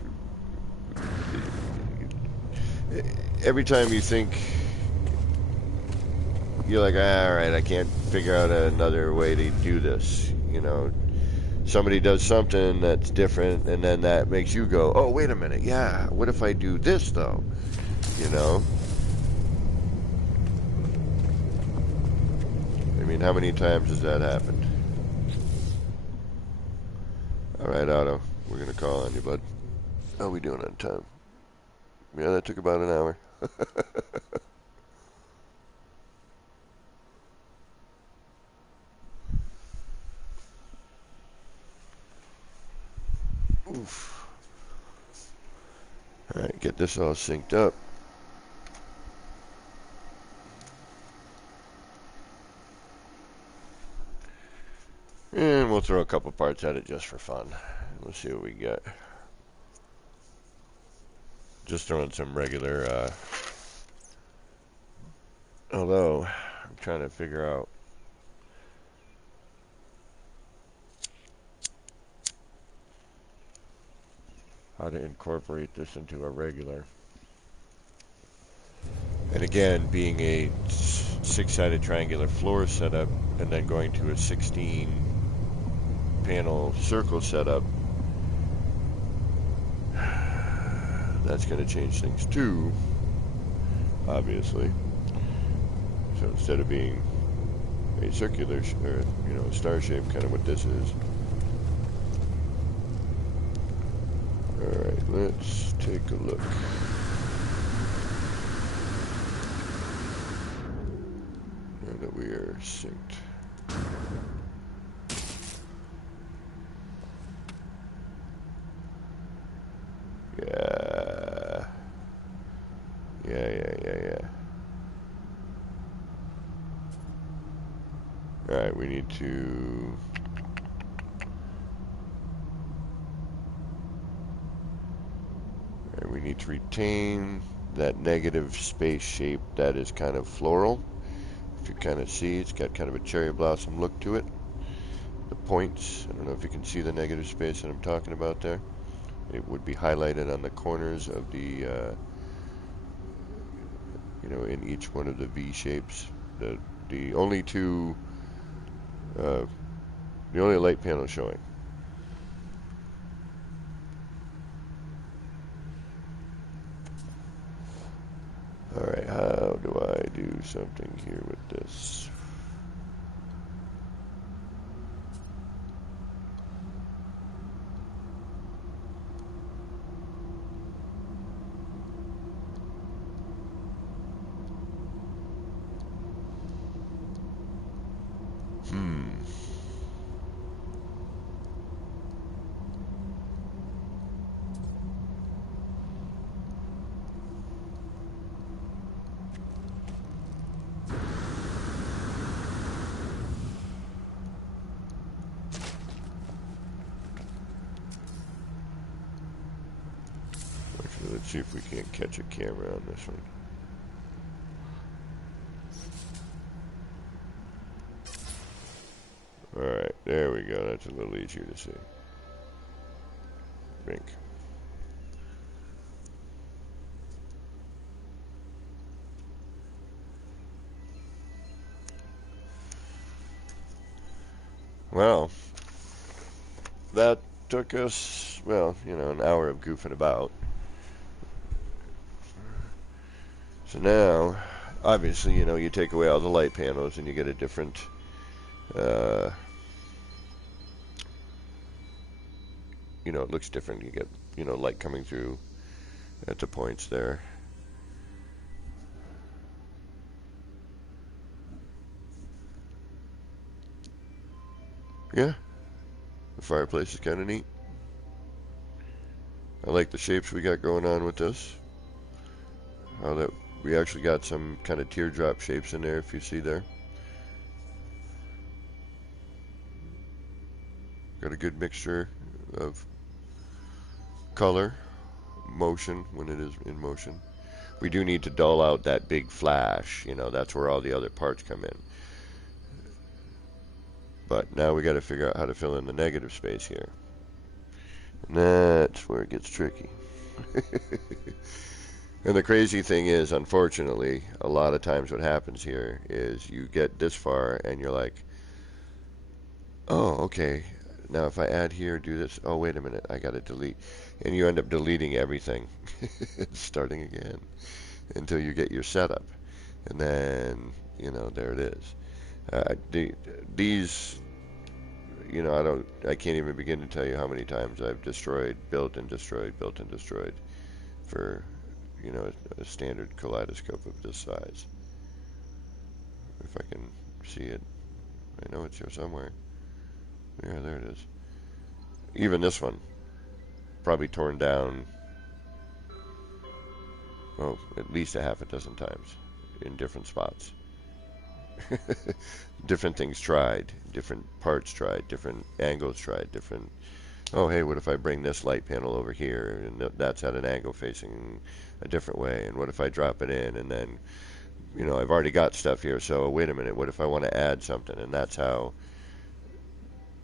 every time you think you're like, all right, I can't figure out another way to do this, you know, somebody does something that's different, and then that makes you go, oh, wait a minute, yeah, what if I do this though, you know? I mean, how many times has that happened? All right, Otto, we're gonna call on you, bud. How are we doing on time? Yeah, that took about an hour. Oof. All right, get this all synced up. And we'll throw a couple parts at it just for fun. Let's see what we get. Just throwing some regular, although, I'm trying to figure out how to incorporate this into a regular. And again, being a 6-sided triangular floor setup and then going to a 16 panel circle setup, that's going to change things too, obviously. So instead of being a circular, or, you know, star shape, kind of what this is. Alright, let's take a look. Now that we are synced. Yeah. Yeah. Alright, we need to... Alright, we need to retain that negative space shape that is kind of floral. If you kind of see, it's got kind of a cherry blossom look to it. The points, I don't know if you can see the negative space that I'm talking about there. It would be highlighted on the corners of the, you know, in each one of the V shapes. The only two, the only light panel showing. Alright, how do I do something here with this? Actually, let's see if we can't catch a camera on this one. Alright, there we go. That's a little easier to see. Bink. Well, that took us, well, you know, an hour of goofing about. So now, obviously, you know, you take away all the light panels and you get a different, you know, it looks different. You get, you know, light coming through at the points there. Yeah, the fireplace is kind of neat. I like the shapes we got going on with this. How that we actually got some kind of teardrop shapes in there, if you see there. Got a good mixture of color, motion when it is in motion. We do need to dull out that big flash, you know, that's where all the other parts come in. But now we got to figure out how to fill in the negative space here. And that's where it gets tricky. And the crazy thing is, unfortunately, a lot of times what happens here is you get this far and you're like, oh, okay, now if I add here, do this, oh, wait a minute, I got to delete. And you end up deleting everything, starting again, until you get your setup. And then, you know, there it is. These, you know, I can't even begin to tell you how many times I've destroyed, built and destroyed, built and destroyed for, you know, a standard kaleidoscope of this size. If I can see it, I know it's here somewhere. Yeah, there it is. Even this one, probably torn down, well, at least a half a dozen times in different spots. Different things tried, different parts tried, different angles tried, different, oh hey, what if I bring this light panel over here and that's at an angle facing a different way, and what if I drop it in, and then, you know, I've already got stuff here, so wait a minute, what if I want to add something? And that's how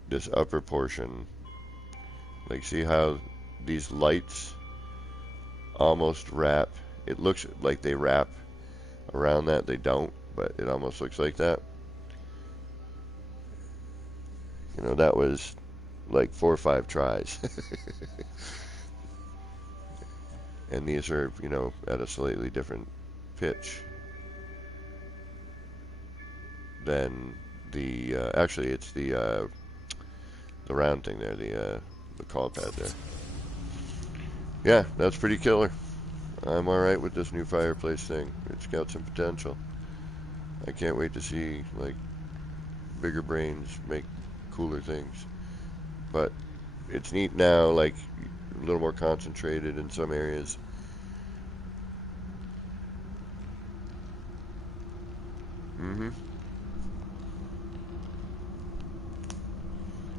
this upper portion, like, see how these lights almost wrap, it looks like they wrap around that, they don't, but it almost looks like that. You know, that was like 4 or 5 tries. And these are, you know, at a slightly different pitch than the, actually it's the round thing there, the call pad there. Yeah, that's pretty killer. I'm alright with this new fireplace thing. It's got some potential. I can't wait to see, like, bigger brains make cooler things. But it's neat now, like, a little more concentrated in some areas.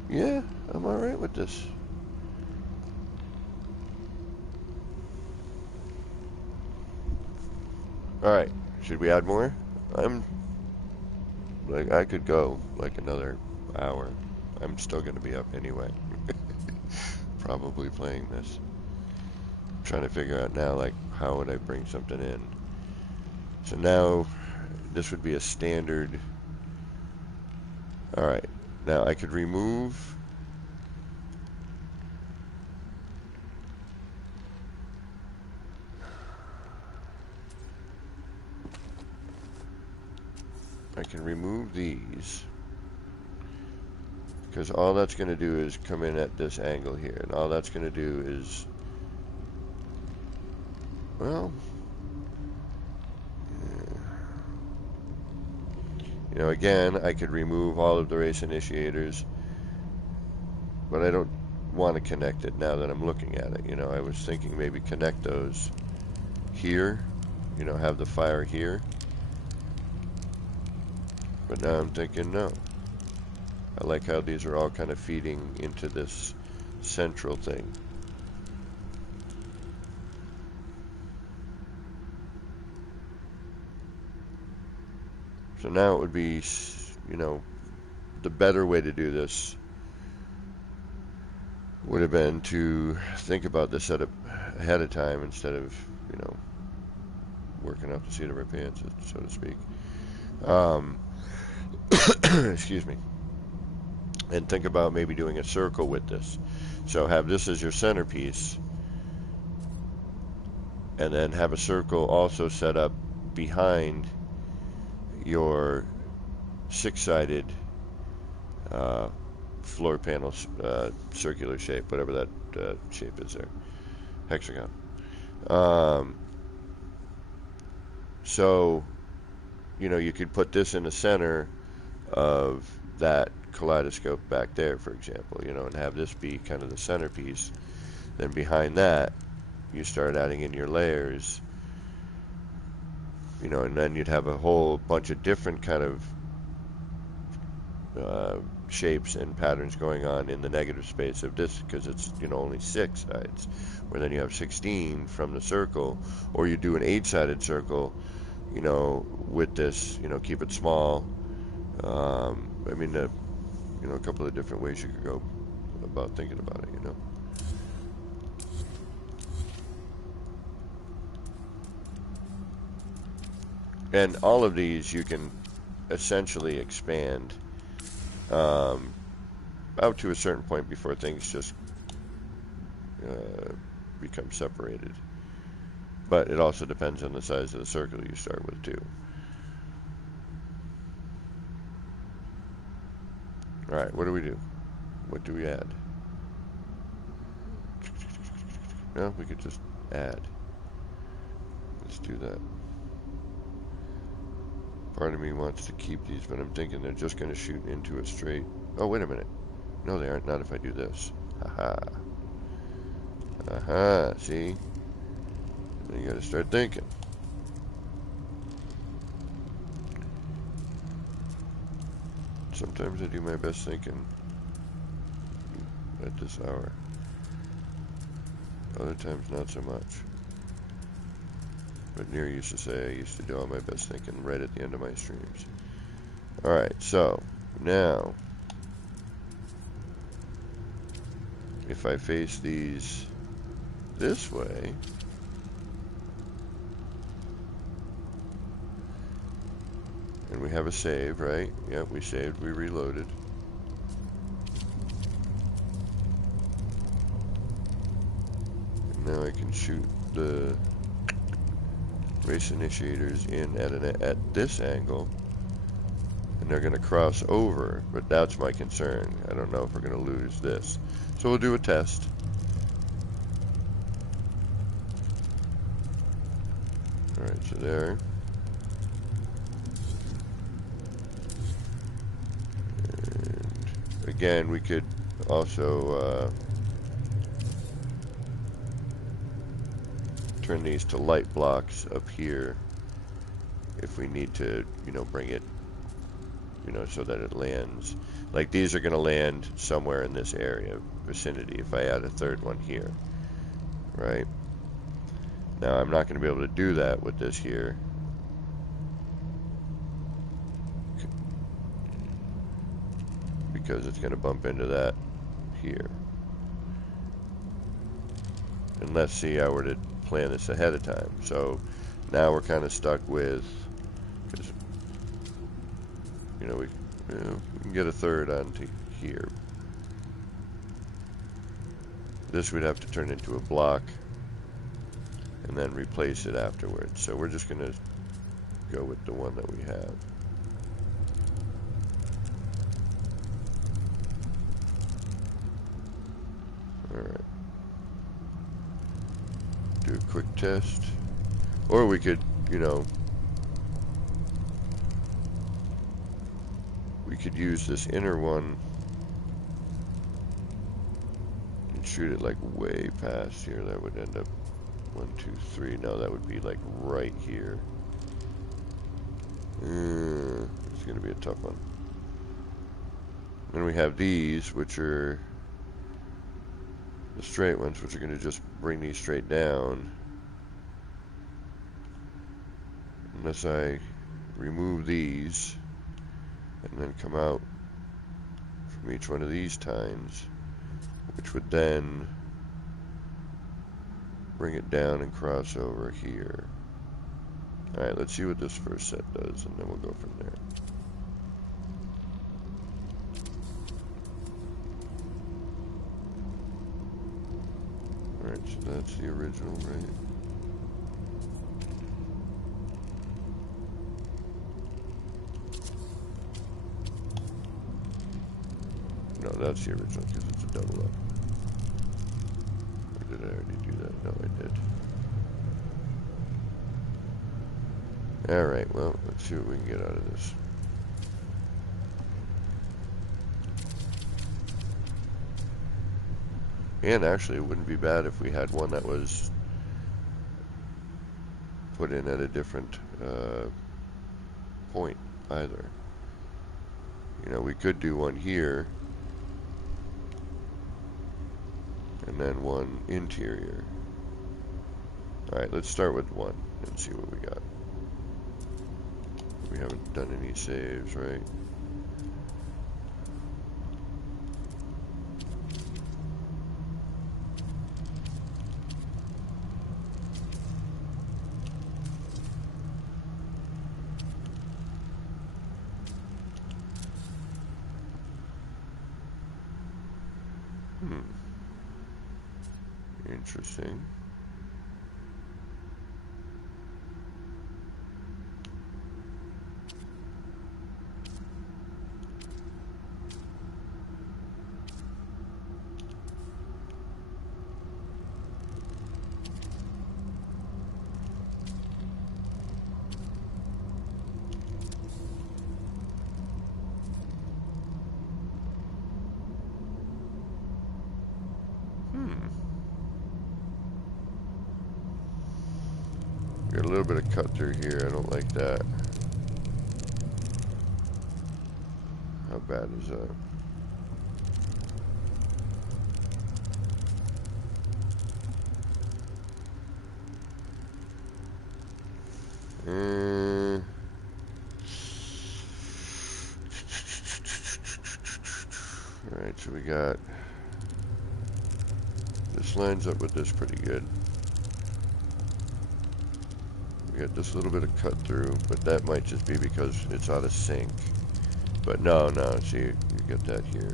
Yeah, I'm alright with this. Alright, should we add more? I'm, like, I could go, like, another hour. I'm still gonna be up anyway. Probably playing this. I'm trying to figure out now, like, how would I bring something in? So now, this would be a standard. Alright, now I could remove. I can remove these, because all that's going to do is come in at this angle here, and all that's going to do is, well, you know, again, I could remove all of the race initiators, but I don't want to connect it now that I'm looking at it. You know, I was thinking maybe connect those here, you know, have the fire here. But now I'm thinking, no. I like how these are all kind of feeding into this central thing. So now it would be, you know, the better way to do this would have been to think about the setup ahead of time instead of, you know, working off the seat of our pants, so to speak. Excuse me. And think about maybe doing a circle with this. So have this as your centerpiece, and then have a circle also set up behind your 6-sided floor panel circular shape, whatever that shape is there, hexagon. So, you know, you could put this in the center of that kaleidoscope back there, for example, you know, and have this be kind of the centerpiece. Then behind that, you start adding in your layers, you know, and then you'd have a whole bunch of different kind of shapes and patterns going on in the negative space of this, because it's, you know, only 6 sides, where then you have 16 from the circle, or you do an 8-sided circle, you know, with this, you know, keep it small. I mean, you know, a couple of different ways you could go about thinking about it, you know. And all of these you can essentially expand out to a certain point before things just become separated. But it also depends on the size of the circle you start with too. Alright, what do we do? What do we add? No, we could just add. Let's do that. Part of me wants to keep these, but I'm thinking they're just going to shoot into a straight. Oh, wait a minute. No, they aren't. Not if I do this. Haha. Aha, see? Then you got to start thinking. Sometimes I do my best thinking at this hour. Other times not so much. But Near used to say I used to do all my best thinking right at the end of my streams. Alright, so now if I face these this way, and we have a save, right? Yep, we saved, we reloaded. And now I can shoot the race initiators in at this angle, and they're going to cross over, but that's my concern. I don't know if we're going to lose this. So we'll do a test. Alright, so there. And again, we could also turn these to light blocks up here if we need to, you know, bring it, you know, so that it lands. Like these are going to land somewhere in this area, vicinity, if I add a third one here, right? Now I'm not going to be able to do that with this here. Because it's going to bump into that here. And let's see how we're to plan this ahead of time. So now we're kind of stuck with, you know, we can get a third onto here. This we'd have to turn into a block and then replace it afterwards. So we're just going to go with the one that we have. Alright. Do a quick test. Or we could, you know, we could use this inner one and shoot it like way past here. That would end up 1, 2, 3. No, that would be like right here. It's going to be a tough one. Then we have these, which are the straight ones, which are going to just bring these straight down. Unless I remove these and then come out from each one of these tines, which would then bring it down and cross over here. Alright, let's see what this first set does, and then we'll go from there. Alright, so that's the original, right? No, that's the original because it's a double up. Or did I already do that? No, I did. Alright, well, let's see what we can get out of this. And actually, it wouldn't be bad if we had one that was put in at a different point either. You know, we could do one here and then one interior. Alright, let's start with one and see what we got. We haven't done any saves, right? Interesting. Got a little bit of cut through here. I don't like that. How bad is that? Alright, so we got... This lines up with this pretty good. We got this little bit of cut through, but that might just be because it's out of sync. But no, see, you get that here.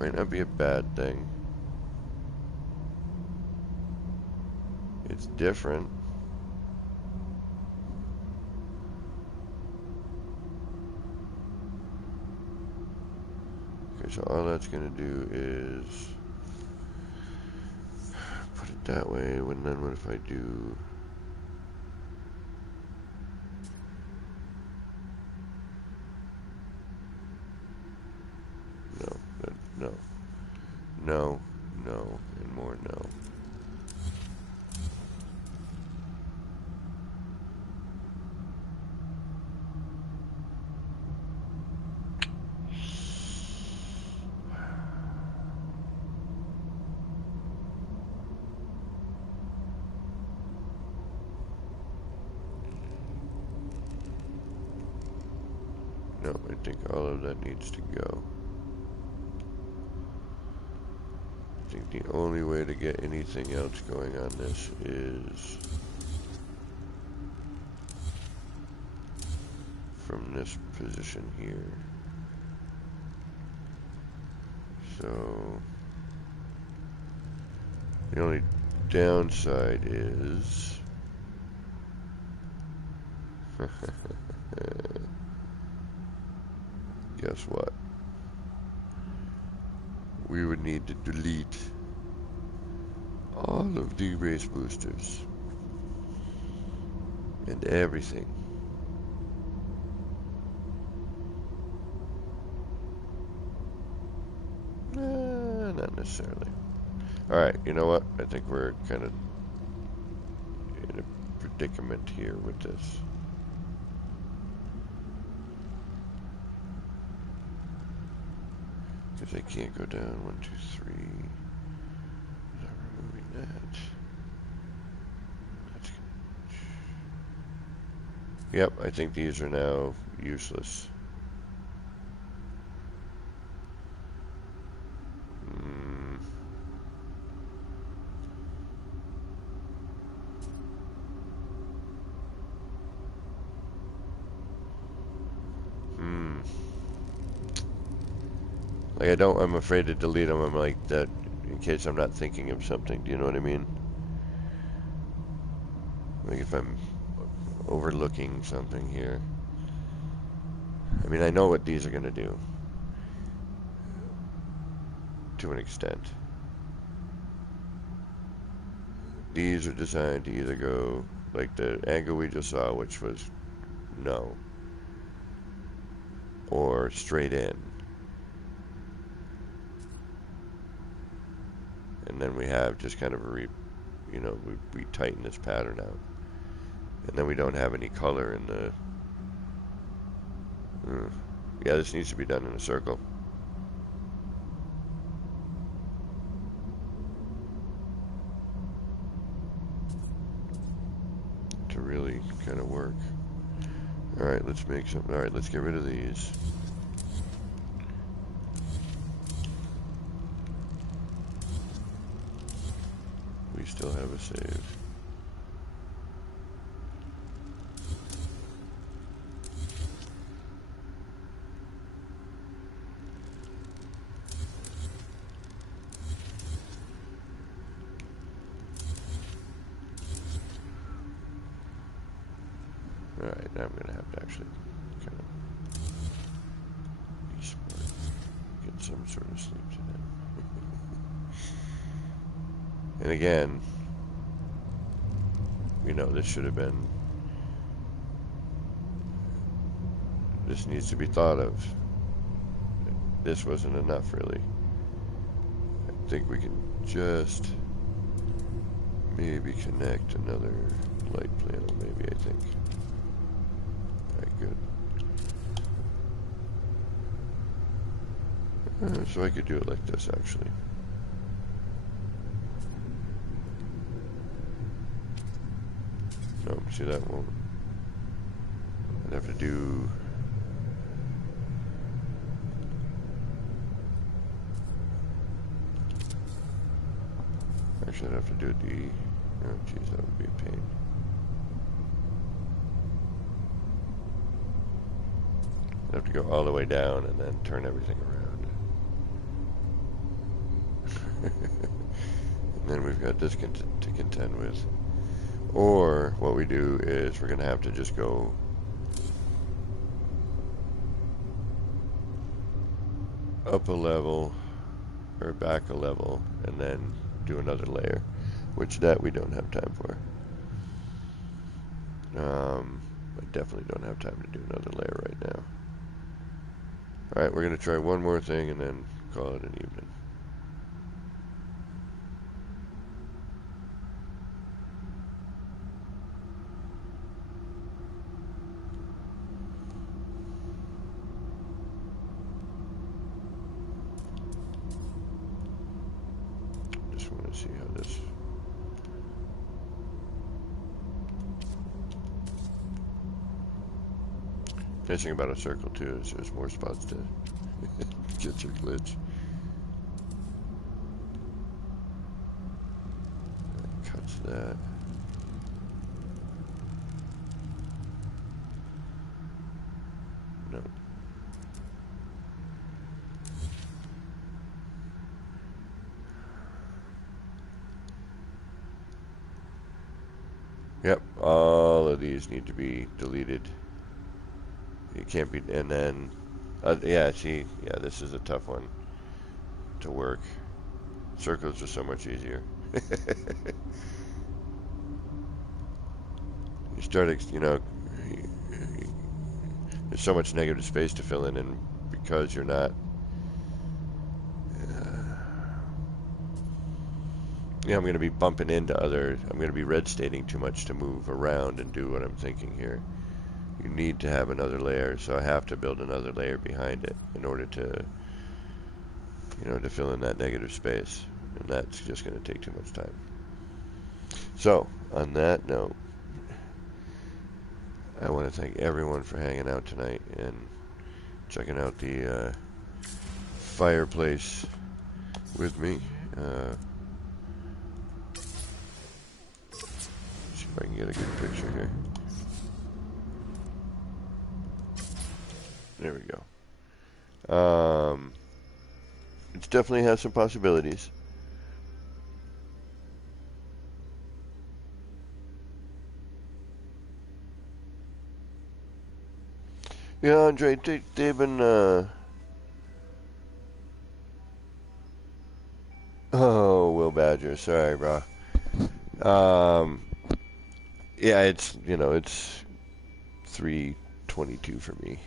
Might not be a bad thing. It's different. Okay, so all that's gonna do is put it that way, and then what if I do... No, and more no. No, I think all of that needs to go. I think the only way to get anything else going on this is from this position here. So the only downside is guess what? We would need to delete all of the race boosters and everything. Not necessarily. Alright, you know what? I think we're kind of in a predicament here with this. Because I can't go down 1, 2, 3 without removing that. That's Yep, I think these are now useless. Like I'm afraid to delete them. I'm like that in case I'm not thinking of something. Do you know what I mean? Like if I'm overlooking something here. I mean, I know what these are going to do. To an extent. These are designed to either go like the angle we just saw, which was no. Or straight in. and then we have just kind of a we tighten this pattern out, and then we don't have any color in the. Yeah, this needs to be done in a circle. To really kind of work. Alright, let's make something. Alright, let's get rid of these. We still have a save. Alright, now I'm going to have to actually kind of be smart. Get some sort of sleep tonight. And again, this should have been. This needs to be thought of. This wasn't enough, really. I think we can just maybe connect another light panel, maybe, I think. Alright, good. So I could do it like this, actually. No, see, that won't. I'd have to do. Actually, I'd have to do the. Oh, geez, that would be a pain. I'd have to go all the way down and then turn everything around. And then we've got this to contend with. Or what we do is we're going to have to just go up a level or back a level and then do another layer, which that we don't have time for. I definitely don't have time to do another layer right now. Alright, we're going to try one more thing and then call it an evening. Just want to see how this. Nice thing about a circle too is there's more spots to get your glitch. That cuts that. No. Yep, all of these need to be deleted. It can't be, and then, yeah, see, yeah, this is a tough one to work. Circles are so much easier. You start, there's so much negative space to fill in, and because you're not, I'm going to be bumping into I'm going to be red stating too much to move around and do what I'm thinking here. You need to have another layer, so I have to build another layer behind it in order to, to fill in that negative space, and that's just going to take too much time. So, on that note, I want to thank everyone for hanging out tonight and checking out the fireplace with me. See if I can get a good picture here. There we go. It definitely has some possibilities. Yeah, Andre, they've been, oh, Will Badger, sorry, bro. Yeah, it's 3:22 for me.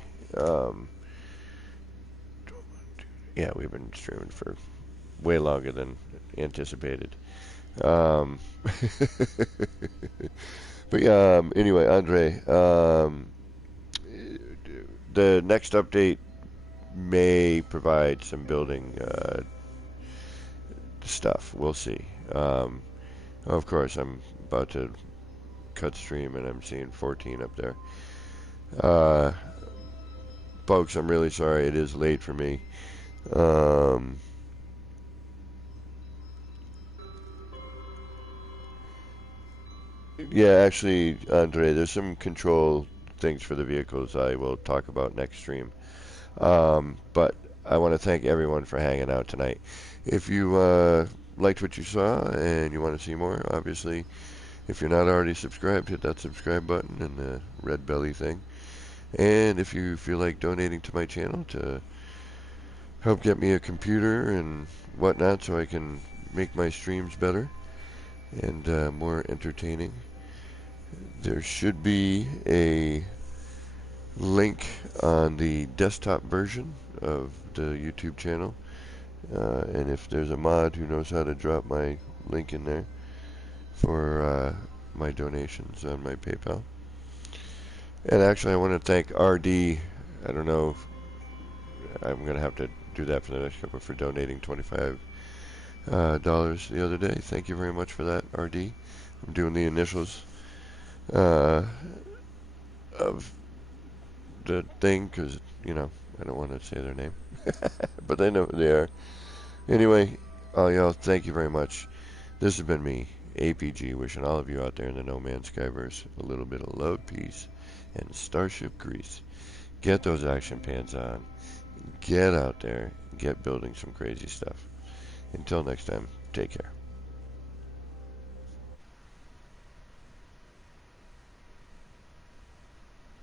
Yeah, we've been streaming for way longer than anticipated. Um, but yeah, anyway, Andre, the next update may provide some building stuff. We'll see. Of course, I'm about to cut stream and I'm seeing 14 up there. Uh, Folks, I'm really sorry. It is late for me. Um, yeah, actually, Andre, there's some control things for the vehicles I will talk about next stream. But I want to thank everyone for hanging out tonight. If you liked what you saw and you want to see more, obviously, if you're not already subscribed, hit that subscribe button and the red belly thing. And if you feel like donating to my channel to help get me a computer and whatnot so I can make my streams better and more entertaining, there should be a link on the desktop version of the YouTube channel. And if there's a mod who knows how to drop my link in there for my donations on my PayPal. And actually, I want to thank RD. I don't know if I'm going to have to do that for the next couple for donating $25 the other day. Thank you very much for that, RD. I'm doing the initials of the thing because, you know, I don't want to say their name. But they know who they are. Anyway, all y'all, thank you very much. This has been me, APG, wishing all of you out there in the No Man's Skyverse a little bit of love, peace, and starship grease. Get those action pants on. Get out there. Get building some crazy stuff. Until next time, take care.